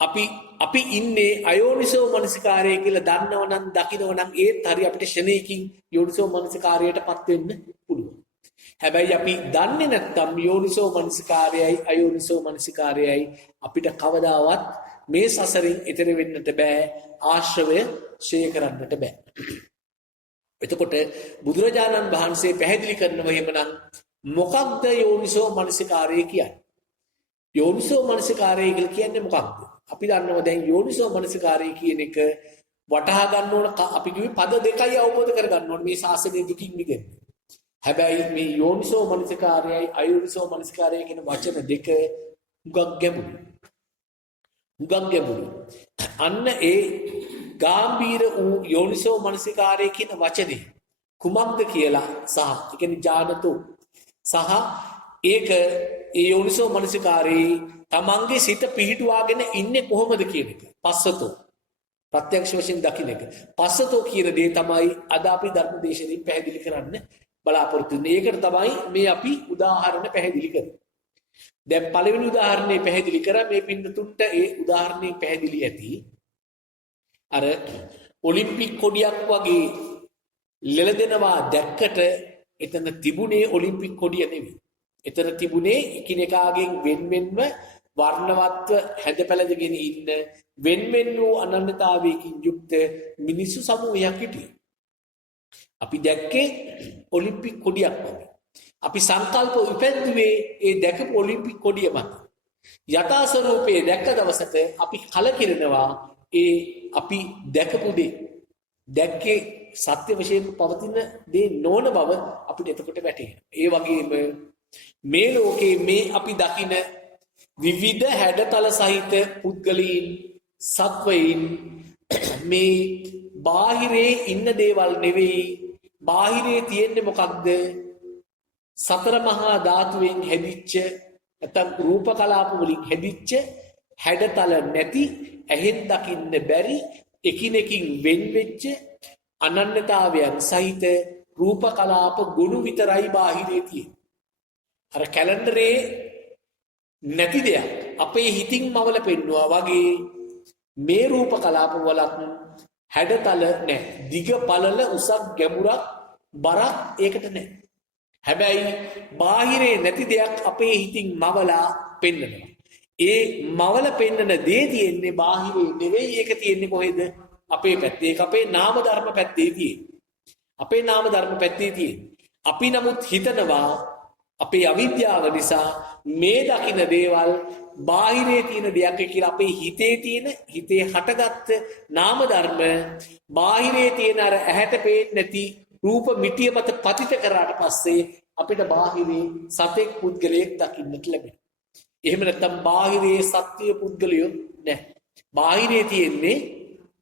අපි ඉන්නේ අයෝනිසෝ මනසිකාරය කියලා දන්නවනම් දකින්නවනම් ඒත් හරි අපිට ෂණයකින් යෝනිසෝ මනසිකාරයටපත් වෙන්න පුළුවන්. හැබැයි අපි දන්නේ නැත්නම් යෝනිසෝ මනසිකාරයයි අයෝනිසෝ මනසිකාරයයි අපිට කවදාවත් මේ සසරින් එතර වෙන්නට බෑ. ආශ්‍රවය ෂේ කරන්නට බෑ. එතකොට බුදුරජාණන් වහන්සේ පැහැදිලි කරනවා එහෙමනම් මොකක්ද යෝනිසෝ මනසිකාරය කියන්නේ? යෝනිසෝ මනසිකාරය කියලා කියන්නේ මොකක්ද? අපි දන්නවා දැන් යෝනිසෝ මනසිකාරය කියන එක වටහා ගන්න ඕන අපි කිව්වේ පද දෙකයි අවබෝධ කර ගන්න ඕන මේ ශාසනයේ දුකින් මිදෙන්න. හැබැයි මේ යෝනිසෝ මනසිකාරයයි අයෝනිසෝ මනසිකාරයයි කියන වචන දෙක හුඟක් ගැඹුරු. අන්න ඒ ගාම්භීර වූ යෝනිසෝ මනසිකාරය කියන වචනේ කුමක්ද කියලා සහ ඒ කියන්නේ ඥානතෝ සහ ඒක ඒ යෝනිසෝ මනසිකාරේ තමන්ගේ සිත පිහිටුවාගෙන ඉන්නේ කොහොමද කියන එක. පස්සතෝ ප්‍රත්‍යක්ෂ වශයෙන් දකින්න එක. පස්සතෝ කියන දේ තමයි අද අපි ධර්ම දේශනාවෙන් පැහැදිලි කරන්න බලාපොරොත්තු වෙන්නේ. ඒකට තමයි මේ අපි උදාහරණ පැහැදිලි කරන්නේ. දැන් පළවෙනි උදාහරණේ පැහැදිලි කරා මේ පින්නතුන්ට ඒ උදාහරණේ පැහැදිලි ඇති. අර ඔලිම්පික් කොඩියක් වගේ ලෙලදෙනවා දැක්කට එතන තිබුණේ ඔලිම්පික් කොඩිය නෙවෙයි. එතන තිබුණේ එකිනෙකාගෙන් වෙන්වෙන්ව වර්ණවත්ව හැදපැළඳගෙන ඉන්න වෙන්වෙන් වූ අනන්‍යතාවයකින් යුක්ත මිනිස්සු සමූහයක් හිටියේ. අපි දැක්කේ ඔලිම්පික් කොඩියක් වගේ. අපි සංකල්ප උපැද්දුවේ ඒ දැකපු ඔලිම්පික් කොඩිය මත. යථා ස්වરૂපයේ දැක්ක දවසට අපි කලකිරෙනවා ඒ අපි දැකපු දේ. දැක්කේ සත්‍ය වශයෙන් පවතින දේ නොවන බව අපිට එතකොට වැටහෙනවා. ඒ වගේම මේ ලෝකේ මේ අපි දකින විවිධ හැඩතල සහිත පුද්ගලයන් සත්වයින් මේ බාහිරේ ඉන්න දේවල් නෙවෙයි. බාහිරේ තියෙන්නේ මොකක්ද? සතර මහා ධාතුවෙන් හැදිච්ච නැත්නම් රූප කලාප වලින් හැදිච්ච හැඩතල නැති ඇහෙන් දකින්න බැරි එකිනෙකින් වෙන් වෙච්ච අනන්‍යතාවයන් සහිත රූප කලාප ගුණ විතරයි බාහිරේ තියෙන්නේ. අර කැලෙන්ඩරේ නැති දෙයක් අපේ හිතින් මවල පෙන්නවා වගේ මේ රූප කලාප වලත් හැඩතල නැහැ. දිග පළල උසක් ගැඹුරක් බරක් ඒකට නැහැ. හැබැයි බාහිරේ නැති දෙයක් අපේ හිතින් මවලා පෙන්නනවා. ඒ මවල පෙන්නන දේ තියෙන්නේ බාහිරේ නෙවෙයි. ඒක තියෙන්නේ කොහෙද? අපේ පැත්තේ. ඒක අපේ නාම ධර්ම පැත්තේ තියෙන්නේ. අපේ නාම ධර්ම පැත්තේ තියෙන්නේ. අපි නමුත් හිතනවා අපේ අවිද්‍යාව නිසා මේ දකින්න දේවල් බාහිරේ තියෙන දෙයක් කියලා අපේ හිතේ තියෙන හිතේ හටගත්ත නාම ධර්ම බාහිරේ තියෙන අර ඇහැට පේන්නේ නැති රූප මිටිය මත පතිත කරාට පස්සේ අපිට බාහිරේ සතෙක් පුද්ගලයෙක් දකින්නට ලැබෙනවා. එහෙම නැත්නම් බාහිරේ සත්‍ය පුද්ගලයෝ නැහැ. බාහිරේ තියෙන්නේ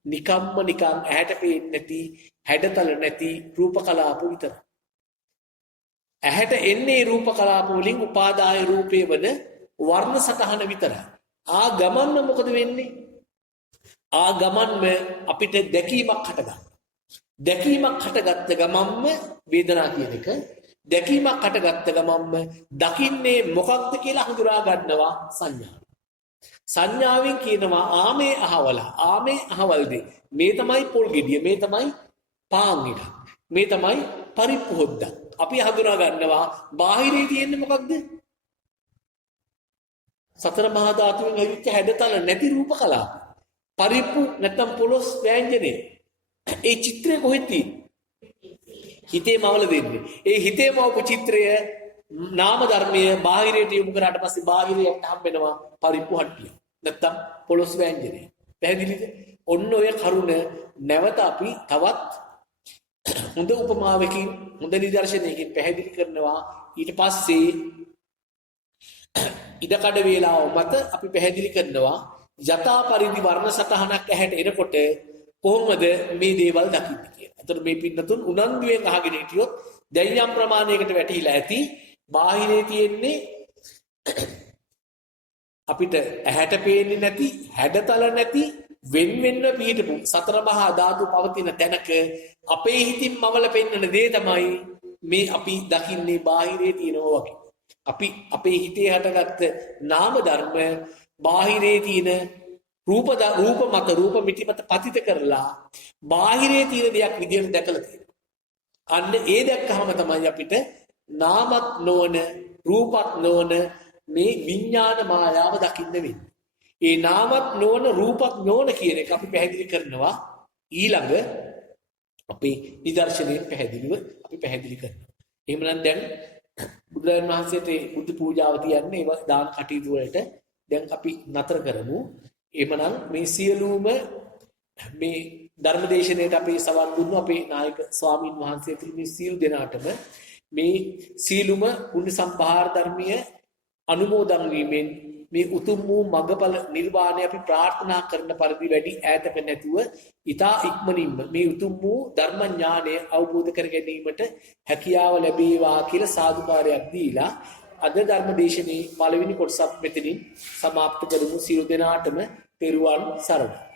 නිකම්ම නිකන් ඇහැට පේන්නේ නැති හැඩතල නැති රූප කලාප විතරයි. ඇහැට එන්නේ රූප කලාප වලින් උපාදාය රූපේ වන වර්ණ සටහන විතරයි. ආ ගමන්ම මොකද වෙන්නේ? ආ ගමන්ම අපිට දැකීමක් හටගන්නවා. දැකීමක් හටගත්ත ගමන්ම වේදනා කියන එක දැකීමක් හටගත්ත ගමන්ම දකින්නේ මොකක්ද කියලා හඳුනා ගන්නවා සංඥාව. සංඥාවෙන් කියනවා ආමේ අහවලා ආමේ අහවල්දී මේ තමයි පොල් ගෙඩිය මේ තමයි පාන් එක මේ තමයි පරිප්පු හොද්දක්. අපි හඳුනා ගන්නවා බාහිරේ තියෙන්නේ මොකක්ද? සතර මහා ධාතුන් හැදිච්ච හැඩතල නැති රූප කලාප. පරිප්පු නැත්තම් පොළොස් ව්‍යංජනේ. ඒ චිත්‍රය කොහෙද තියෙන්නේ? හිතේ මවල දෙන්නේ. ඒ හිතේ මවපු චිත්‍රය නාම ධර්මයේ බාහිරයට යොමු කරාට පස්සේ බාහිරයට හම්බ වෙනවා පරිප්පු හට්ටිය. නැත්තම් පොළොස් ව්‍යංජනේ. පැහැදිලිද? ඔන්න ඔය කරුණ නැවත අපි තවත් හොඳ උපමාවකින් හොඳ නිදර්ශනයකින් පැහැදිලි කරනවා. ඊට පස්සේ ඉඩකඩ වේලාව මත අපි පැහැදිලි කරනවා යථා පරිදි වර්ණ සටහනක් ඇහැට එනකොට කොහොමද මේ දේවල් දකින්නේ කියලා. එතකොට මේ පින්නතුන් උනන්දුවෙන් අහගෙන හිටියොත් දැන් යම් ප්‍රමාණයකට වැටහිලා ඇති. බාහිරේ තියෙන්නේ අපිට ඇහැට පේන්නේ නැති හැඩතල නැති වෙන්වෙන්ව පිහිටපු සතර මහා ධාතු පවතින තැනක අපේ හිතින් මවල පෙන්වන දේ තමයි මේ අපි දකින්නේ බාහිරේ තියෙනවා වගේ. අපි අපේ හිතේ හටගත්ත නාම ධර්ම බාහිරේ තියෙන රූප මත රූප මිටි මත පතිත කරලා බාහිරේ තියෙන දෙයක් විදියට දැකලා තියෙනවා. අන්න ඒ දැක්කහම තමයි අපිට නාමත් නොවන රූපත් නොවන මේ විඥාන මායාව දකින්න වෙන්නේ. ඒ නාමත් නොවන රූපත් නොවන කියන එක අපි පැහැදිලි කරනවා ඊළඟ අපේ නිදර්ශනයෙන් පැහැදිලිව අපි පැහැදිලි කරනවා. එහෙමනම් දැන් බුදුරජාණන් වහන්සේට බුදු පූජාව තියන්නේ ඒවා දාන කටයුතු වලට දැන් අපි නතර කරමු. එහෙමනම් මේ සියලුම මේ ධර්මදේශනයට අපේ සවන් දුන්නු අපේ නායක ස්වාමින් වහන්සේ ඇතුළු මේ සියලු දෙනාටම මේ සීලුම පුණ්‍ය සම්භාර ධර්මීය අනුමෝදන් වීමෙන් මේ උතුම් වූ මඟඵල නිර්වාණය අපි ප්‍රාර්ථනා කරන පරිදි වැඩි ඈතක නැතුව ඊතා ඉක්මනින්ම මේ උතුම් වූ ධර්ම ඥානය අවබෝධ කර ගැනීමට හැකියාව ලැබේවා කියලා සාදුකාරයක් දීලා අද ධර්ම දේශනේ පළවෙනි කොටසත් මෙතනින් සමාප්ත කරමු. සියලු දෙනාටම තෙරුවන් සරණයි.